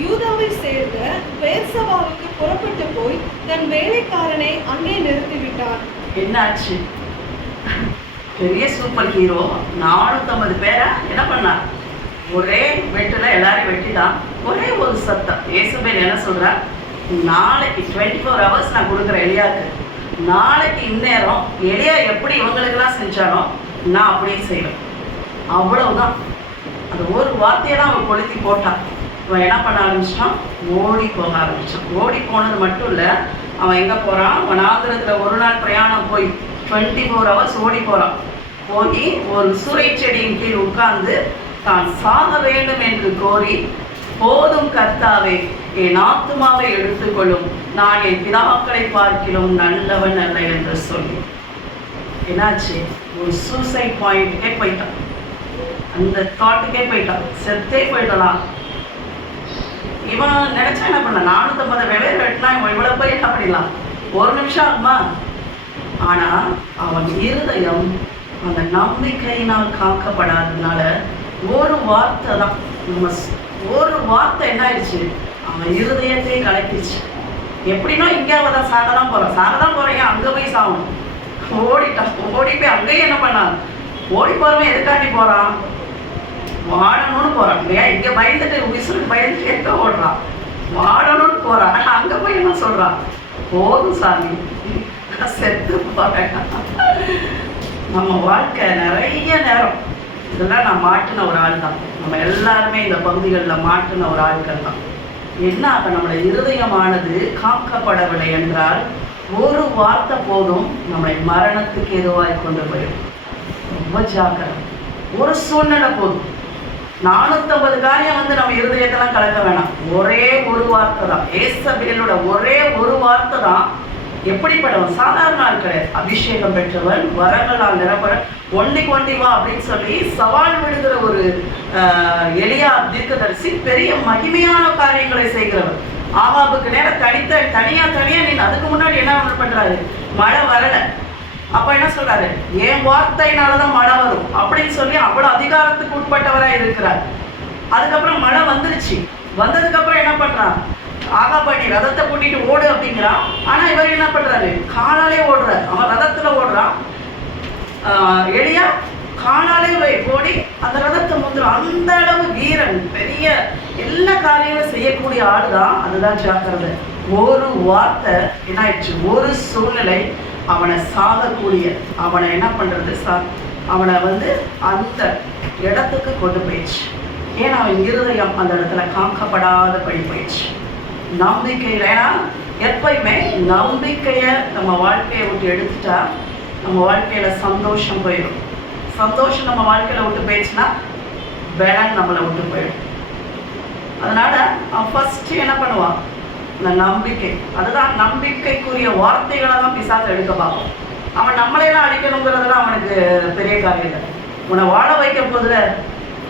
யூதாவை சேர்ந்த பெயர்சபாவுக்கு புறப்பட்டு போய் தன் வேலைக்காரனை அங்கே நிறுத்திவிட்டான். என்னாச்சு? பெரிய சூப்பர் ஹீரோ 450 பேரை என்ன பண்ணான்? ஒரே வெட்டுல எல்லாரையும் வெட்டிதான். ஒரே ஒரு சத்தம். யேசபேல் என்ன சொல்றா? நாளைக்கு 24 hours நான் கொடுக்குறேன் எலியாவுக்கு. நாளைக்கு இந்நேரம் எலியா எப்படி இவங்களுக்கெல்லாம் செஞ்சானோ நான் அப்படியே செய்வேன். அவ்வளவுதான். அந்த ஒரு வார்த்தையை தான் அவன் கொளுத்தி போட்டான். அவன் என்ன பண்ண ஆரம்பிச்சிட்டான்? ஓடி போக ஆரம்பிச்சான். ஓடி போனது மட்டும் இல்லை, அவன் எங்கே போகிறான்? வனாந்திரத்தில் ஒரு நாள் பிரயாணம் போய் 24 hours ஓடி போகிறான். போய் ஒரு சூறை செடியின் கீழ் உட்கார்ந்து தான் சாக வேண்டும் என்று கோரி போதும் கர்த்தாவே, என் ஆத்துமாவை எடுத்துக்கொள்ளும், நான் என் பிதாக்களை பார்க்கிலும் நல்லவன் அல்ல என்று சொல்லி என்னாச்சு, ஒரு சூசைட் பாயிண்ட்டுக்கே போயிட்டான். அந்த தாட்டுக்கே போயிட்டான், செத்தே போயிடலாம். இவன் நினைச்சா என்ன பண்ண, 450 வெவ்வேறு வெட்டினா இவன் இவ்வளவு போய் என்ன பண்ணிடலாம், ஒரு நிமிஷம் ஆகுமா? ஆனா அவன் இருதயம் அந்த நம்பிக்கையினால் காக்கப்படாததுனால ஒரு வார்த்தை தான், ஒரு வார்த்தை என்ன ஆயிடுச்சு, அவன் இருதயத்தையே கலக்கிடுச்சு. எப்படின்னா இங்கேயாவது தான் சாகதான் போறேன், அங்க போய் சாகணும். ஓடிட்டான், ஓடி போய் அங்கேயும் என்ன பண்ணான், ஓடி போறவன் எதுக்காண்டி போறான், வாடணும்னு போறான் இல்லையா? இங்க பயந்துட்டு விசுருக்கு பயந்துட்டு எங்க ஓடுறான், வாடணும்னு போறான். அங்க போய் என்ன சொல்றான், போதும் சாமி செத்து போறேன். நம்ம வாழ்க்கை நிறைய நேரம் இதெல்லாம் நான் மாட்டின ஒரு ஆள் தான். நம்ம எல்லாருமே இந்த பகுதிகளில் மாட்டின ஒரு ஆட்கள் தான். என்ன ஆக, நம்முடைய இருதயமானது காக்கப்படவில்லை என்றால் ஒரு வார்த்தை போதும் நம்மை மரணத்துக்கு எதுவாய் கொண்டு போயிடும். ரொம்ப ஜாக்கிரதை. ஒரு சூழ்நிலை போதும், 450 காரியம் நம்ம இருதயத்தெல்லாம் கலக்க வேணாம். ஒரே ஒரு வார்த்தை தான், ஏசபேலோட ஒரே ஒரு வார்த்தை தான். எப்படிப்பட்டவன், சாதாரண ஆள் கிடையாது, அபிஷேகம் பெற்றவன், வரங்களால் நிரப்ப, ஒண்டி வா அப்படின்னு சொல்லி சவால் விடுகிற ஒரு எலியா தீர்க்கதரிசி, பெரிய மகிமையான காரியங்களை செய்கிறவர். ஆகாபுக்கு நேரம் தனியா நின்று அதுக்கு முன்னாடி என்ன பண்றாரு, மழை வரல. அப்ப என்ன சொல்றாரு, என் வார்த்தையினாலதான் மழை வரும் அப்படின்னு சொல்லி அவ்வளவு அதிகாரத்துக்கு உட்பட்டவராக இருக்கிறார். அதுக்கப்புறம் மழை வந்துருச்சு. வந்ததுக்கு அப்புறம் என்ன பண்றான், ஆகாபாணி ரதத்தை கூட்டிட்டு ஓடு அப்படிங்கிறான். ஆனா இவர் என்ன பண்றாரு, காலாலே ஓடுறார். அவன் ரதத்துல ஓடுறான், எலியா காலாலே ஓடி அந்த ரதத்தை முந்துறான். அந்த அளவு வீரன், பெரிய எல்லா காரியங்களும் செய்யக்கூடிய ஆளுதான். அதுதான் ஜாக்கிரதை. ஒரு வார்த்தை என்ன ஆயிடுச்சு, ஒரு சூழ்நிலை அவனை சாகக்கூடிய, அவனை என்ன பண்றது, அவனை அந்த இடத்துக்கு கொண்டு போயிடுச்சு. ஏன்னா அவன் இருதயம் அந்த இடத்துல காக்கப்படாத படி போயிடுச்சு. நம்பிக்கையில், ஏன்னா எப்பயுமே நம்பிக்கையை நம்ம வாழ்க்கையை விட்டு எடுத்துட்டா நம்ம வாழ்க்கையில சந்தோஷம் போயிடும். சந்தோஷம் நம்ம வாழ்க்கையில விட்டு போயிடுச்சுன்னா பலன் நம்மளை விட்டு போயிடும். அதனால அவன் ஃபர்ஸ்ட் என்ன பண்ணுவான், இந்த நம்பிக்கை. அதுதான் நம்பிக்கைக்குரிய வார்த்தைகளை தான் பிசாசு எடுக்க பார்க்கும். அவன் நம்மளையெல்லாம் அடிக்கணுங்கிறதுலாம் அவனுக்கு பெரிய காரியம் இல்லை. உன்னை வாழ வைக்க போதுல,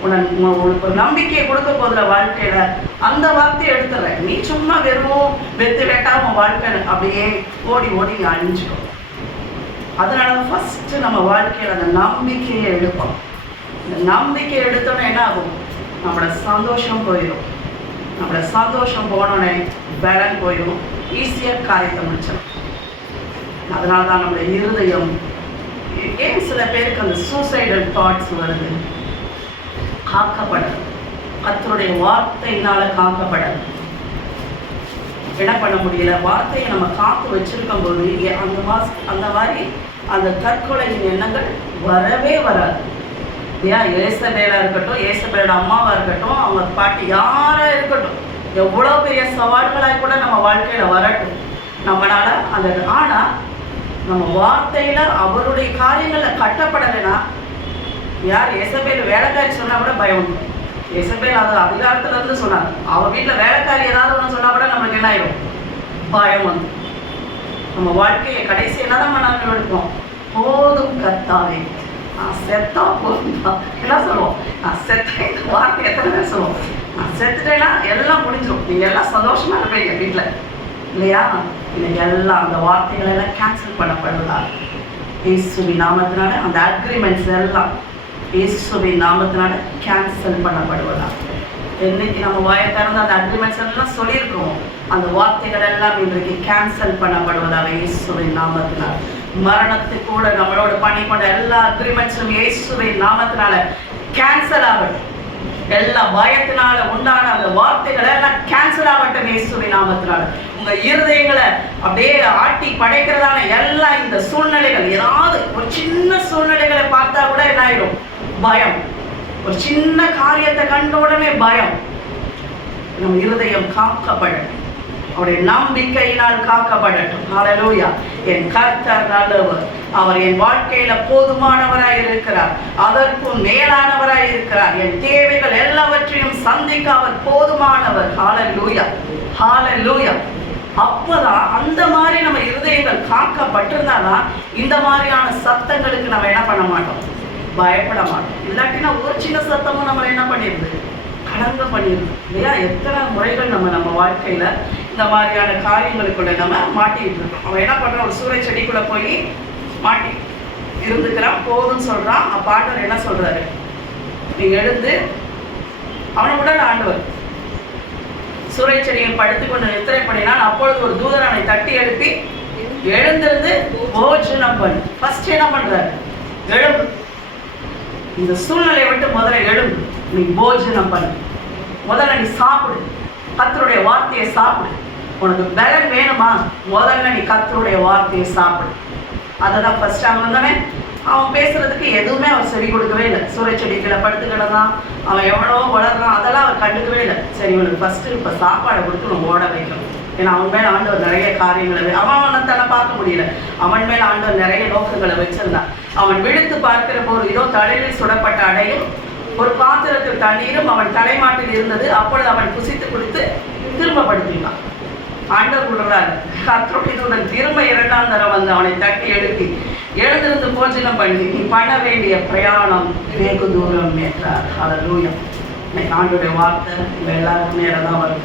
உனக்கு ஒரு நம்பிக்கையை கொடுக்க போதுல வாழ்க்கையில, அந்த வார்த்தையை எடுத்துற. நீ சும்மா வெறும் வெத்து வேட்டா உன் வாழ்க்கை அப்படியே ஓடி அழிஞ்சுக்கும். அதனாலதான் ஃபர்ஸ்ட் நம்ம வாழ்க்கையில அந்த நம்பிக்கையை எடுப்போம். இந்த நம்பிக்கையை எடுத்தோன்னே என்ன ஆகும், நம்மளோட சந்தோஷம் போயிடும். நம்மளோட சந்தோஷம் போனோடனே பலன் போயிடும், ஈஸியாக காரியத்தை முடிச்சிடும். அதனால தான் நம்மளுடைய இருதயம், ஏன் சில பேருக்கு அந்த சூசைடல் தாட்ஸ் வருது, காக்கப்படல், கர்த்தருடைய வார்த்தையினால காக்கப்படல். என்ன பண்ண முடியல, வார்த்தையை நம்ம காத்து வச்சிருக்கும் போது அந்த மாதிரி அந்த தற்கொலையின் எண்ணங்கள் வரவே வராது. ஏன் ஏசபேலா இருக்கட்டும், ஏசபேலோட அம்மாவா இருக்கட்டும், அவங்க பாட்டி யாரா இருக்கட்டும், எவ்வளோ பெரிய சவால்களாய் கூட நம்ம வாழ்க்கையில வரட்டும், நம்மளால அந்த, ஆனா நம்ம வார்த்தையில அவருடைய காரியங்கள்ல கட்டப்படலைன்னா, யார் ஏசபேல் வேலைக்காரி சொன்னா கூட பயம் உண்டு. ஏசபேல் அது அதிகாரத்துல இருந்து சொன்னாங்க, அவ வீட்டுல வேலைக்காரி ஏதாவது ஒன்று சொன்னா கூட நம்மளுக்கு என்ன ஆயிடும், பயம் வந்து நம்ம வாழ்க்கையை கடைசி என்னதான் பண்ணாமல் எடுப்போம். போதும் கர்த்தாவே, நான் செத்தா போதும், என்ன சொல்லுவோம், நான் செத்த, இந்த வார்த்தை எத்தனை பேர் சொல்லுவோம், நான் செத்துட்டேன்னா எல்லாம் முடிஞ்சிடும், நீங்க எல்லாம் சந்தோஷமா இருப்பீங்க வீட்டுல இல்லையா? இன்னைக்கு எல்லாம் அந்த வார்த்தைகள் எல்லாம் கேன்சல் பண்ணப்படுவதா இயேசுவின் நாமத்தினால, அந்த அக்ரிமெண்ட்ஸ் எல்லாம் இயேசுவின் நாமத்தினால கேன்சல் பண்ணப்படுவதா. இன்னைக்கு நம்ம வாயை திறந்து அந்த அக்ரிமெண்ட்ஸ் எல்லாம் சொல்லியிருக்கோம், அந்த வார்த்தைகள் எல்லாம் இன்றைக்கு கேன்சல் பண்ணப்படுவதாக இயேசுவின் நாமத்தினால. மரணத்துக்கு கூட நம்மளோட பண்ணி கொண்ட எல்லா அக்ரிமெண்ட்ஸும் இயேசுவின் நாமத்தினால கேன்சல் ஆகட்டும். எல்லா பயத்தினால உண்டான அந்த வார்த்தைகள் எல்லாம் கேன்சல் ஆகட்டும் இயேசுவின் நாமத்தினால. உங்க இருதயங்களை அப்படியே ஆட்டி படைக்கிறதான எல்லா இந்த சூழ்நிலைகள், ஏதாவது ஒரு சின்ன சூழ்நிலைகளை பார்த்தா கூட என்ன ஆயிடும், பயம். ஒரு சின்ன காரியத்தை கண்ட உடனே பயம். நம்ம இருதயம் காக்கப்பட அவருடைய நம்பிக்கையினால் காக்கப்படட்டும். ஹல்லேலூயா. என் கர்த்தர் நல்லவர். அவர் என் வாழ்க்கையில போதுமானவராய் இருக்கிறார், அதற்கும் மேலானவராய் இருக்கிறார். என் தேவைகள் எல்லாவற்றையும் சந்திக்க அவர் போதுமானவர். ஹல்லேலூயா, ஹல்லேலூயா. அப்பதான் அந்த மாதிரி நம்ம இருதயங்கள் காக்கப்பட்டிருந்தாதான் இந்த மாதிரியான சத்தங்களுக்கு நம்ம என்ன பண்ண மாட்டோம், பயப்பட மாட்டோம். இல்லாட்டினா ஒரு சின்ன சத்தமும் நம்மளை என்ன பண்ணிடுது, கலங்க பண்ணிடுது இல்லையா? எத்தனை முறைகள் நம்ம வாழ்க்கையில இந்த மாதிரியான காரியங்களுக்குள்ள நம்ம மாட்டிக்கிட்டு இருக்கோம். அவன் என்ன பண்றான், ஒரு சூறை செடிக்குள்ள போய் மாட்டி இருந்துக்கிறான், போதும்னு சொல்றான். அப்ப ஆண்டவர் என்ன சொல்றாரு, நீங்க எழுந்து அவனை உடல் ஆண்டவர் சூறை செடியில் படுத்துக்கொண்டு நித்திரை பண்ணினான். அப்பொழுது ஒரு தூதன் அவனை தட்டி எழுப்பி எழுந்திருந்து போஜனம் பண்ணு. ஃபர்ஸ்ட் என்ன பண்றாரு, எழும்பு, இந்த சூழ்நிலையை விட்டு முதல்ல எழும்பு, நீ போஜனம் பண்ணு, முதல்ல நீ சாப்பிடு, கர்த்தருடைய வார்த்தையை சாப்பிடு. உனக்கு பலன் வேணுமா, முதல்ல நீ கர்த்தருடைய வார்த்தையை சாப்பிடு. அததான் ஃபர்ஸ்ட். அவன் வந்தானே, அவன் பேசுறதுக்கு எதுவுமே அவன் செவி கொடுக்கவே இல்லை. சூறை செடிகளை படுத்து கிடந்தான், அவன் எவ்வளோ வளர்றான், அதெல்லாம் அவன் கண்டுக்கவே இல்லை. சரி, இவனுக்கு ஃபர்ஸ்ட் இப்போ சாப்பாடை கொடுத்து நம்ம ஓட வைக்கணும். ஏன்னா அவன் மேலே ஆண்டவர் நிறைய காரியங்களை, அவனை தன்னை பார்க்க முடியல, அவன் மேலே ஆண்டவர் நிறைய நோக்கங்களை வச்சிருந்தான். அவன் விழுத்து பார்க்கிற போது இதோ தலையில் சுடப்பட்ட அடையும் ஒரு பாத்திரத்தில் தண்ணீரும் அவன் தலைமாட்டில் இருந்தது. அப்பொழுது அவன் புசித்து கொடுத்து திரும்ப படுத்தினான். ஆண்டவர் விடுறாரு, கர்த்தருடைய தூதன் திரும்ப 2ஆம் தரம் வந்து அவனை தட்டி எழுப்பி எழுந்திருந்து போஜனம் பண்ணி நீ பண்ண வேண்டிய பிரயாணம் வெகு தூரம் என்றார். ஹல்லேலூயா. இன்னைக்கு ஆண்டவருடைய வார்த்தை உங்கள் எல்லாருக்கும் நேரம் தான் வரும்.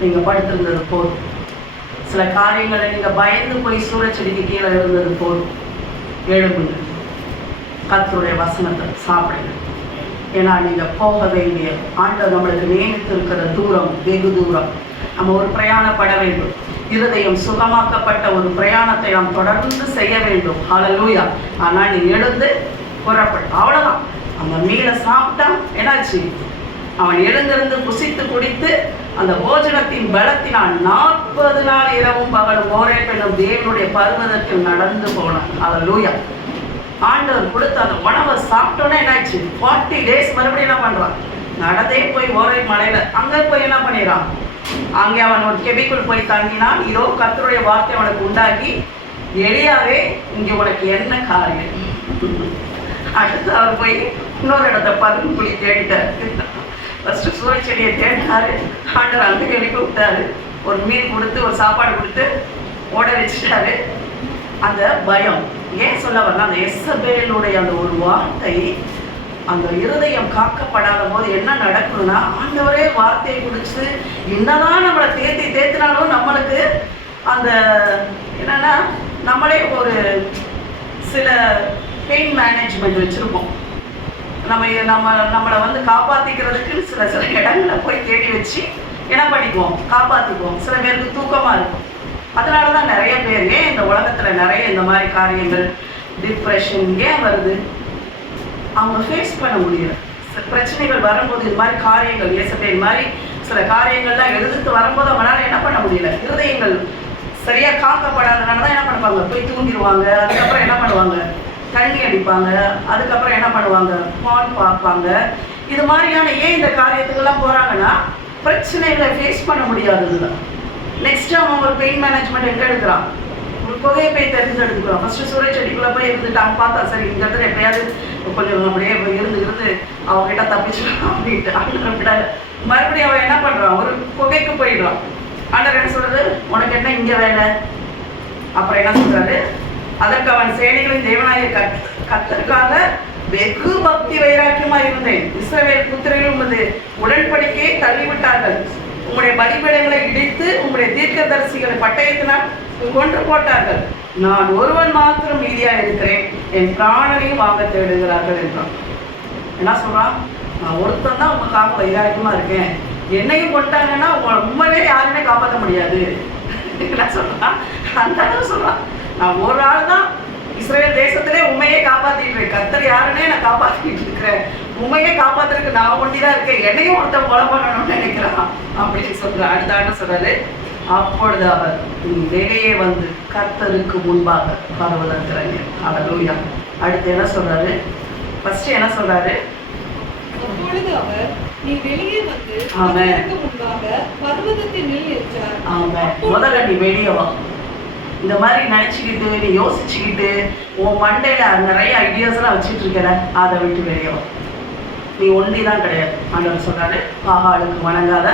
நீங்கள் படுத்திருந்தது போதும், சில காரியங்களை நீங்கள் பயந்து போய் சூழச்செடிக்கு கீழே இருந்தது போதும், எழுப்புங்க, கர்த்தருடைய வசனத்தை சாப்பிடுங்க. ஏன்னா நீங்கள் போக வேண்டிய ஆண்டவர் நம்மளுக்கு நியமித்து இருக்கிற தூரம் வெகு தூரம். நம்ம ஒரு பிரயாணப்பட வேண்டும். இருதயம் சுகமாக்கப்பட்ட ஒரு பிரயாணத்தை நாம் தொடர்ந்து செய்ய வேண்டும். ஹல்லேலூயா. ஆனால் நீ எழுந்து புறப்படு, அவ்வளோதான். அந்த மீனை சாப்பிட்டான், என்னாச்சு, அவன் எழுந்திருந்து புசித்து குடித்து அந்த போஜனத்தின் பலத்தினால் 40 நாள் இரவும் பகலும் ஓரேப் என்னும் தேவனுடைய பர்வதத்தில் நடந்து போனான். ஹல்லேலூயா. ஆண்டவர் கொடுத்த அந்த உணவை சாப்பிட்டோன்னே என்னாச்சு, 40 days மறுபடியும் என்ன பண்றான், நடந்தே போய் ஓரேப் மலையில அங்கே போய் என்ன பண்ணிடுறான், அங்கே அவன் ஒரு கெபிக்குள் போய் தங்கினான். இதோ கர்த்தருடைய வார்த்தை அவனுக்கு உண்டாகி, எலியாவே இங்கே உனக்கு என்ன காரியம். அடுத்து அவர் போய் இன்னொரு இடத்த பதுங்குழி தேடிட்டார். ஃபர்ஸ்ட் சூறை செடியை தேடினாரு, ஆண்டவர் அங்கே எழுப்பி விட்டாரு, ஒரு மீன் கொடுத்து ஒரு சாப்பாடு கொடுத்து ஓட வச்சுட்டாரு. அந்த பயம் ஏன் சொல்ல வரலாம், அந்த எசபேலுடைய அந்த ஒரு வார்த்தை அந்த இருதயம் காக்கப்படாத போது என்ன நடக்கணும்னா, ஆண்டவரே வார்த்தையை குடிச்சு என்னதான் நம்மளை தேத்தினாலும் நம்மளுக்கு அந்த என்னன்னா, நம்மளே ஒரு சில பெயின் மேனேஜ்மெண்ட் வச்சுருப்போம். நம்மளை வந்து காப்பாற்றிக்கிறதுக்கு சில இடங்களை போய் தேடி வச்சு என்ன பண்ணிக்குவோம், காப்பாற்றிக்குவோம். சில பேருக்கு தூக்கமாக இருக்கும். அதனால தான் நிறைய பேர் ஏன் இந்த உலகத்தில் நிறைய இந்த மாதிரி காரியங்கள், டிப்ரெஷன் ஏன் வருது, அவங்க ஃபேஸ் பண்ண முடியல. பிரச்சனைகள் வரும்போது இது மாதிரி காரியங்கள், இயேசபேல் மாதிரி சில காரியங்கள்லாம் எதிர்த்து வரும்போது அவங்களால என்ன பண்ண முடியல, இருதயங்கள் சரியாக காக்கப்படாதனால தான் என்ன பண்ணுவாங்க, போய் தூங்கிடுவாங்க. அதுக்கப்புறம் என்ன பண்ணுவாங்க, தண்ணி அடிப்பாங்க. அதுக்கப்புறம் என்ன பண்ணுவாங்க, பான் பார்ப்பாங்க. இது மாதிரியான ஏன் இந்த காரியத்துக்கெல்லாம் போகிறாங்கன்னா, பிரச்சனைகளை ஃபேஸ் பண்ண முடியாதது தான். நெக்ஸ்ட் அவன் ஒரு பெயின் மேனேஜ்மெண்ட் எங்கே எடுக்கிறான், ஒரு புகையை போய் தெரிஞ்சு எடுத்துக்கிறான். ஃபர்ஸ்ட் சூறை செடிக்குள்ளே போய் இருந்துட்டு அவன் பார்த்தா சரி இந்த இடத்துல எப்படியாவது கொஞ்சம் அப்படியே இருந்து அவங்ககிட்ட தப்பிச்சிடலாம் அப்படின்ட்டு ஆண்டவர் மறுபடியும் அவன் என்ன பண்ணுறான், ஒரு புகைக்கு போயிடுறான். ஆண்டவர் என்ன சொல்றது, உனக்கு என்ன இங்கே வேலை. அப்புறம் என்ன சொல்றாரு, அதற்கு அவன் சேனைகளின் தேவனாய கர்த்தருக்காக வெகு பக்தி வைராக்கியமாக இருந்தேன். இஸ்ரவேல் புத்திரர்கள் உமது உடன்படிக்கையை தள்ளிவிட்டார்கள், உங்களுடைய பலிபீடங்களை இடித்து உங்களுடைய தீர்க்கதரிசிகளை பட்டயத்தினால் கொன்று போட்டார்கள். நான் ஒருவன் மாத்திரம் மீதியா இருக்கிறேன், என் பிராணனையும் வாங்க தேடுகிறார்கள் என்றான். என்ன சொல்றான், நான் ஒருத்தன் தான் உங்களுக்காக வைராக்கியமா இருக்கேன், என்னையும் கொண்டாங்கன்னா உங்களை உண்மையிலே யாருமே காப்பாற்ற முடியாது. என்ன சொல்றான், அந்த அளவு சொல்றான், நான் ஒரு ஆள் தான் இஸ்ரேல் தேசத்திலே உண்மையே காப்பாற்றிட்டு இருக்கேன், கர்த்தர் யாருன்னே நான் காப்பாற்றிட்டு இருக்கிறேன், உண்மையே காப்பாத்துறதுக்கு நான் ஒண்டிதான் இருக்கேன், என்னையும் ஒருத்தன் கொலை பண்ணணும்னு நினைக்கிறான் அப்படின்னு சொல்றான். அடுத்த சொல்றாரு, அப்பொழுது அவர் வெளியே வந்து கர்த்தருக்கு முன்பாக பரவலங்கிறாங்க. ஹல்லேலூயா. அடுத்து என்ன சொல்றாரு, ஃபர்ஸ்ட் என்ன சொல்றாரு, அப்பொழுது அவர், நீ வெளியே வந்து ஆமென். அதற்கு முன்பாக பர்வதத்தில் நில் என்றார். ஆமென். முதல்ல நீ வெளியே வா. இந்த மாதிரி நினைச்சுக்கிட்டு நீ யோசிச்சுக்கிட்டு உன் மண்டையில நிறைய ஐடியாஸ்லாம் வச்சுட்டு இருக்கிற, அதை விட்டு வெளியே வா. நீ ஒண்டிதான் கிடையாது. ஆண்டவர் சொல்றாரு, பாகாலுக்கு வணங்காத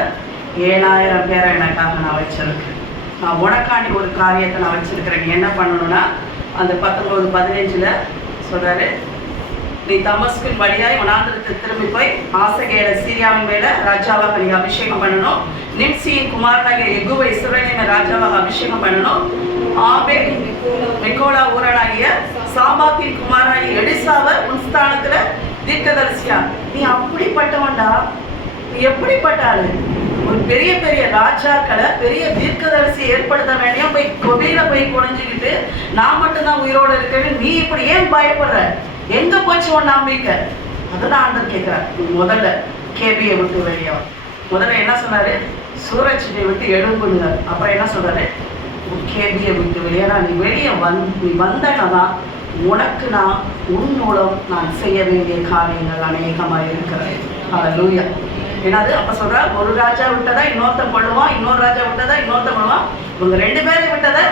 7000 பேரை எனக்காக நான் வச்சிருக்கேன். நான் உனக்காண்டி ஒரு காரியத்தை நான் வச்சிருக்கிறேன். நீ என்ன பண்ணணும்னா, அந்த 19:15 சொல்றாரு, நீ தமஸ்கின் வழியாய் வனாந்திரத்துக்கு திரும்பி போய் ஆசகேல சீரியாவின் மேல ராஜாவாக நீ அபிஷேகம் பண்ணணும். நிம்சியின் குமாரனாகிய யெகூவை இஸ்ரவேலின் மேல் ராஜாவாக அபிஷேகம் பண்ணணும். ஆபேல் மெகோலா ஊரனாகிய சாபாத்தின் குமாரனாகிய எலிசாவை உன் ஸ்தானத்துல தீர்க்கதரிசியா. நீ அப்படிப்பட்டவன்டா. நீ எப்படிப்பட்ட ஆளு? ஒரு பெரிய பெரிய ராஜாக்களை பெரிய தீர்க்கதரிசி ஏற்படுத்த வேண்டிய போய் கொடியில போய் குறைஞ்சிக்கிட்டு நான் மட்டும்தான் உயிரோட இருக்கேன்னு நீ இப்படி ஏன் பயப்படுற? எங்க போச்சு உன் நம்பிக்கை? அதுதான் ஆண்டவர் கேட்கிறார். முதல்ல கேபியை விட்டு வெளியே. முதல்ல என்ன சொன்னாரு? சூரஜினை விட்டு எழும்புங்க. அப்புறம் என்ன சொல்றாரு? கேபியை விட்டு வெளியேனா நீ வெளியே நீ வந்தனா உனக்கு நான் உன் மூலம் நான் செய்ய வேண்டிய காரியங்கள் அநேகமாக இருக்கிறது. ஹல்லேலூயா. என்னது அப்ப சொல்ற, ஒரு ராஜா விட்டதா இன்னொருத்தன் கொள்ளுவான், இன்னொரு ராஜா விட்டதா இன்னொருத்தன் கொள்ளுவான், இவங்க 2 பேரை விட்டதை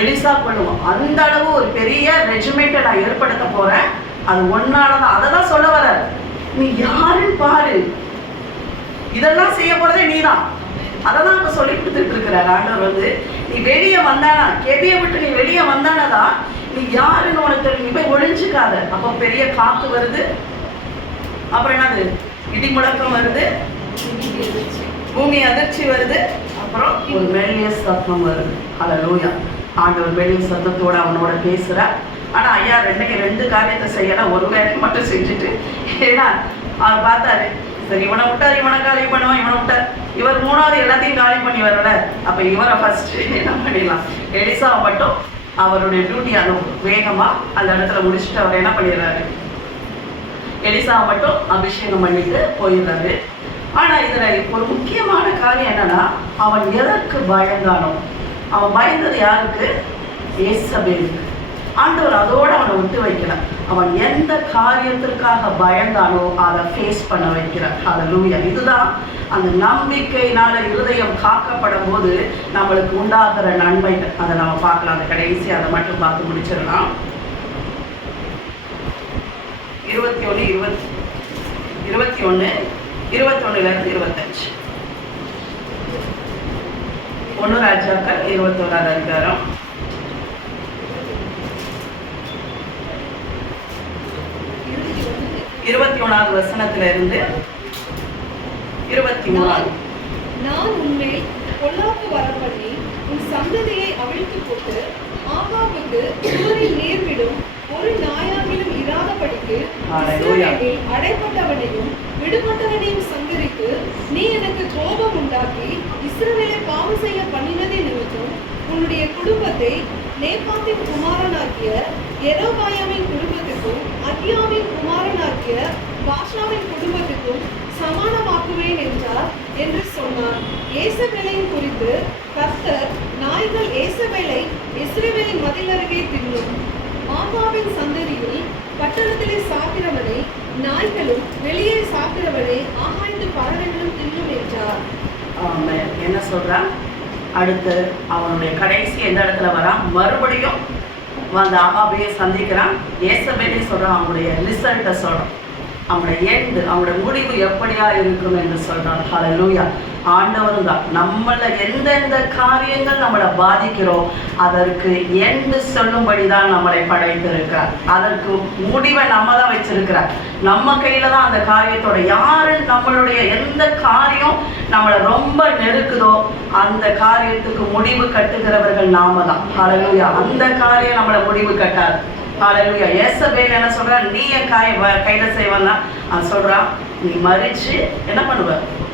எலிசா கொள்ளுவான். அந்த அளவு ஒரு பெரிய ரெஜிமெண்ட்டை நான் ஏற்படுத்த போறேன். அது ஒன்னாலதான். அதை தான் சொல்ல வர. நீ யாருன்னு பாரு. இதெல்லாம் செய்ய போறதே நீதான். அதான் இப்ப சொல்லி கொடுத்துட்டு இருக்கிறார் ஆண்டவர். வந்து நீ வெளியே வந்தானா, கெபியை விட்டு நீ வெளியே வந்தானதான் நீ யாருன்னு உனக்கு நீ போய் ஒழிஞ்சுக்காத. அப்போ பெரிய காத்து வருது, அப்புறம் என்னது இடி முழக்கம் வருது, பூமி அதிர்ச்சி வருது, அப்புறம் ஒரு மெல்லிய சத்தம் வருது. ஹல்லேலூயா. ஆண்டவர் மெல்லிய சத்தத்தோட அவனோட பேசுறார். ஆனா ஐயா 2 காரியத்தை செய்யலாம், ஒரு வேலை மட்டும் செஞ்சுட்டு. ஏன்னா அவர் பார்த்தாரு, சரி இவனை விட்டார், இவனை காலி பண்ணுவான், இவனை விட்டார், இவர் 3வது எல்லாத்தையும் காலி பண்ணி வரல, அப்ப இவரை ஃபர்ஸ்ட் என்ன பண்ணிடலாம். எலிசாவை மட்டும் அவருடைய டியூட்டி அது வேகமா அந்த இடத்துல முடிச்சுட்டு அவர் என்ன பண்ணிடுறாரு, எலிசாவை மட்டும் அபிஷேகம் பண்ணிட்டு போயிடுறாரு. ஆனா இதுல ஒரு முக்கியமான காரியம் என்னன்னா, அவன் எதற்கு பயந்தானோ, அவன் பயந்தது யாருக்கு? ஏசபேலுக்கு. ஆண்டவர் அதோட அவனை விட்டு வைக்கிறான். அவன் எந்த காரியத்திற்காக பயந்தானோ அதை ஃபேஸ் பண்ண வைக்கிறான். ஹல்லேலூயா. இதுதான் அந்த நம்பிக்கையினால இருதயம் காக்கப்படும் போது நம்மளுக்கு உண்டாகிற நன்மைகள். அதை நம்ம பார்க்கலாம். அந்த கடைசி அதை மட்டும் பார்த்து முடிச்சிடலாம். 21 21 25 1 ராஜாக்கள் 21வது அதிகாரம் 21வது வசனத்துல இருந்து 23. நான் உன்னை பொல்லாப்பு வரப்பண்ணி உன் சந்ததியை அவிழ்த்து போட்டு ஆகாவுக்கு சுவரில் நேர்விடும் ஒரு நாயாகிலும் இராதபடிக்கு இஸ்ரவேலில் அடைப்பட்டவனையும் விடுபட்டவனையும் சங்கரித்து நீ எனக்கு கோபம் உண்டாக்கி இஸ்ரவேலை பாவம் செய்ய பண்ணினதே நிமித்தம் உன்னுடைய குடும்பத்தை நேபாத்தின் குமாரனாகிய யெரோபாயாமின் குடும்பத்துக்கும் அகியாவின் குமாரனாகிய பாஷாவின் குடும்பத்துக்கும் சமானமாக்குவேன் என்றார் என்று சொன்னார். ஏசபேலையும் குறித்து கர்த்தர், நாய்கள் ஏசபேலை இஸ்ரவேலின் மதில் அருகே தின்னும், ஆகாவின் சந்ததியில் பட்டணத்திலே சாப்பிடுறவனை நாய்களும் வெளியே சாப்பிடுறவனை ஆகாய்ந்து பறவைகளும் தின்னும் என்றார். என்ன சொல்றான்? அடுத்து அவனுடைய கடைசி எந்த இடத்துல வரான்? மறுபடியும் அந்த ஆகாபையை சந்திக்கிறான். ஏசபேலே சொல்றான், அவனுடைய ரிசல்ட்டை சொல்றான், அவனுடைய எண்டு, அவனுடைய முடிவு எப்படியா இருக்கும் என்று சொல்றான். ஹல்லேலூயா. ஆண்டவரும் தான் நம்மள எந்தெந்த காரியங்கள் நம்மளை பாதிக்கிறோம் அதற்கு எண்டு சொல்லும்படி தான் நம்மளை படைத்திருக்கிறார். அதற்கு முடிவை நம்ம தான் வச்சிருக்கிறார். நம்ம கையில தான் அந்த காரியத்தோட யாரு நம்மளுடைய எந்த காரியம் நம்மளை ரொம்ப நெருக்குதோ அந்த காரியத்துக்கு முடிவு கட்டுகிறவர்கள் நாம தான். ஹல்லேலூயா. அந்த காரியம் நம்மளை முடிவு கட்டாது. ஹல்லேலூயா. ஏசபேல் என்ன சொல்றா? நீ என் கையில செய்வான்னா அவன் சொல்றான், நீ மறிச்சு என்ன பண்ணுவ?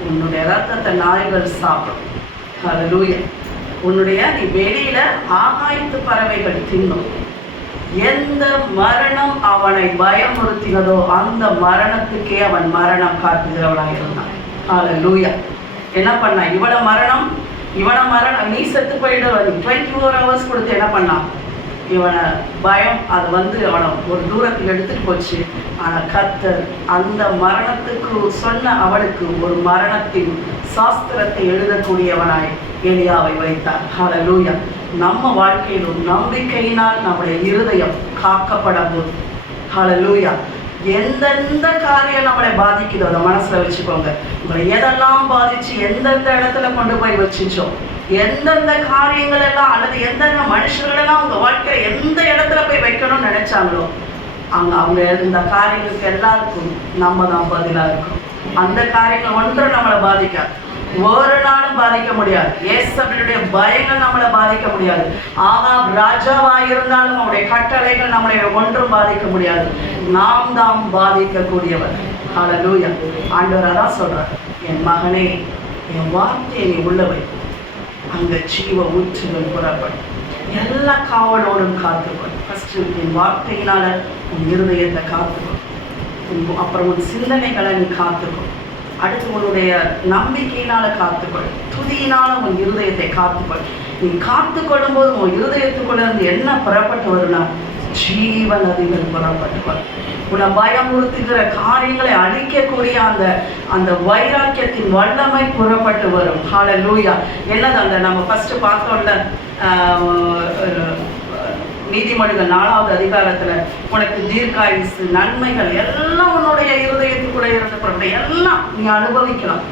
உன்னுடைய ரத்தத்தை நாய்கள் சாப்பிடும். ஹல்லேலூயா. உன்னுடைய நீ வெளியில ஆகாயத்து பறவைகள் தின்னும். எந்த மரணம் அவனை பயமுறுத்தினதோ அந்த மரணத்துக்கே அவன் மரணம் காட்டுகிறவனாக இருந்தான். ஹல்லேலூயா. என்ன பண்ண? இவனை மரணம் நீ செத்து போயிடுவ. 24 hours கொடுத்து என்ன பண்ணான்? இவனை பயம் அது அவனை ஒரு தூரத்துக்கு எடுத்துட்டு போச்சு. ஆனா கர்த்தர் அந்த மரணத்துக்கு சொன்ன அவனுக்கு ஒரு மரணத்தின் சாஸ்திரத்தை எழுதக்கூடியவனாய் எலியாவை வைத்தார். ஹல்லேலூயா. நம்ம வாழ்க்கையிலும் நம்பிக்கையினால் நம்முடைய இருதயம் காக்கப்பட போது, ஹல்லேலூயா, எந்தெந்த காரியம் நம்மளை பாதிக்குதோ அதை மனசுல வச்சுக்கோங்க. உங்களை எதெல்லாம் பாதிச்சு எந்தெந்த இடத்துல கொண்டு போய் வச்சுச்சோ, எந்தெந்த காரியங்கள் எல்லாம் அல்லது எந்தெந்த மனுஷர்களெல்லாம் உங்க வாழ்க்கையில எந்த இடத்துல போய் வைக்கணும்னு நினைச்சாங்களோ அவங்க இந்த காரியங்களுக்கு எல்லாருக்கும் நம்ம தான் பதிலா இருக்கும். அந்த காரியங்கள் ஒன்றும் நம்மளை பாதிக்காது, ஒரு நாளும் பாதிக்க முடியாது. ஏசபேலுடைய பயங்கள் நம்மளை பாதிக்க முடியாது. ஆகாப் ராஜாவாயிருந்தாலும் அவருடைய கட்டளைகள் நம்மளை ஒன்றும் பாதிக்க முடியாது. நாம் தான் பாதிக்கக்கூடியவர். ஹல்லேலூயா. ஆண்டவர் அதான் சொல்றார், என் மகனே, என் வார்த்தையை நீ உள்ளவை, அங்க ஜீவ ஊற்றுகள் புறப்படும். எல்லா காவலோடும் காத்துக்கொள். ஃபர்ஸ்ட் என் வார்த்தையினால உன் இருதயத்தை காத்துக்கொள். அப்புறம் உன் சிந்தனைகளை நீ காத்துக்கொள். அடுத்து உன்னுடைய நம்பிக்கையினால காத்துக்கொள். துதியினால உன் இருதயத்தை காத்துக்கொள். நீ காத்துக்கொள்ளும் போது உன் இருதயத்துக்குள்ள இருந்து என்ன புறப்பட்டு வரும்னா ஜீவ நதிகள் புறப்பட்டு வரும். உன்னை பயமுறுத்துகிற காரியங்களை அழிக்கக்கூடிய அந்த வைராக்கியத்தின் வல்லமை புறப்பட்டு வரும். ஹல்லேலூயா. என்னது அந்த நம்ம ஃபர்ஸ்ட் பார்த்தோம்ல, நீதிமொழிகள் 4வது அதிகாரத்துல உனக்கு தீர்க்காயுசு, நன்மைகள் எல்லாம் உன்னுடைய இருதயத்துக்குள்ள இருந்து எல்லாம் நீ அனுபவிக்கலாம்.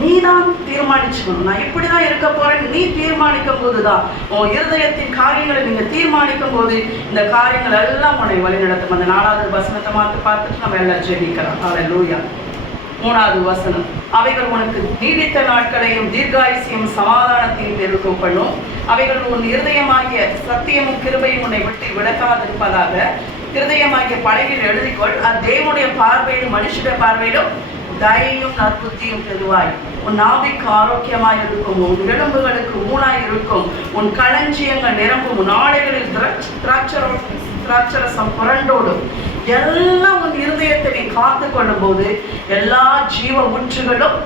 நீ தான் தீர்மானிச்சுக்கணும். நான் இப்படிதான் இருக்க போறேன் நீ தீர்மானிக்கும் போதுதான், உன் இருதயத்தின் காரியங்களை நீங்க தீர்மானிக்கும் போது இந்த காரியங்கள் எல்லாம் உன்னை வழிநடத்தும். அந்த 4வது வசனத்தை பார்த்துட்டு நம்ம எல்லாம் ஜெபிக்கலாம். ஹல்லேலூயா. 3வது வசனம், அவைகள் உனக்கு நீடித்த நாட்களையும் தீர்காயுசையும் சமாதானத்தையும் பெருக்கம் பண்ணும். அவைகள் உன் இருதயமாகிய சத்தியமும் கிருபையும் உன்னை விட்டு விலகாதிருப்பதாக இருதயமாகிய பலகையில் எழுதிக்கொள். அது தேவனுடைய பார்வையிலும் மனுஷனுடைய பார்வையிலும் தயையும் நற்புத்தியும் பெறுவாய். உன் நாவிக்கு ஆரோக்கியமாய் இருக்கும், உன் எலும்புகளுக்கு ஊனாய் இருக்கும், உன் களஞ்சியங்கள் நிரம்பும், உன் ஆடைகளில் திராட்சரசம் புரண்டோடும். எல்லாம் உன் இருதயத்தை நீ காத்து கொள்ளும் போது எல்லா ஜீவ ஊற்றுகளும்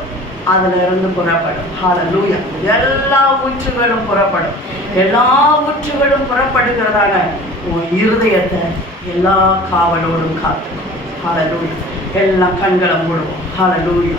அதுல இருந்து புறப்படும். ஹல்லேலூயா. எல்லா ஊற்றுகளும் புறப்படும். எல்லா ஊற்றுகளும் புறப்படுகிறதான உன் இருதயத்தை எல்லா காவலோடும் காத்துக்கும். ஹல்லேலூயா. எல்லா கண்களை மூடுவோம். ஹல்லேலூயா.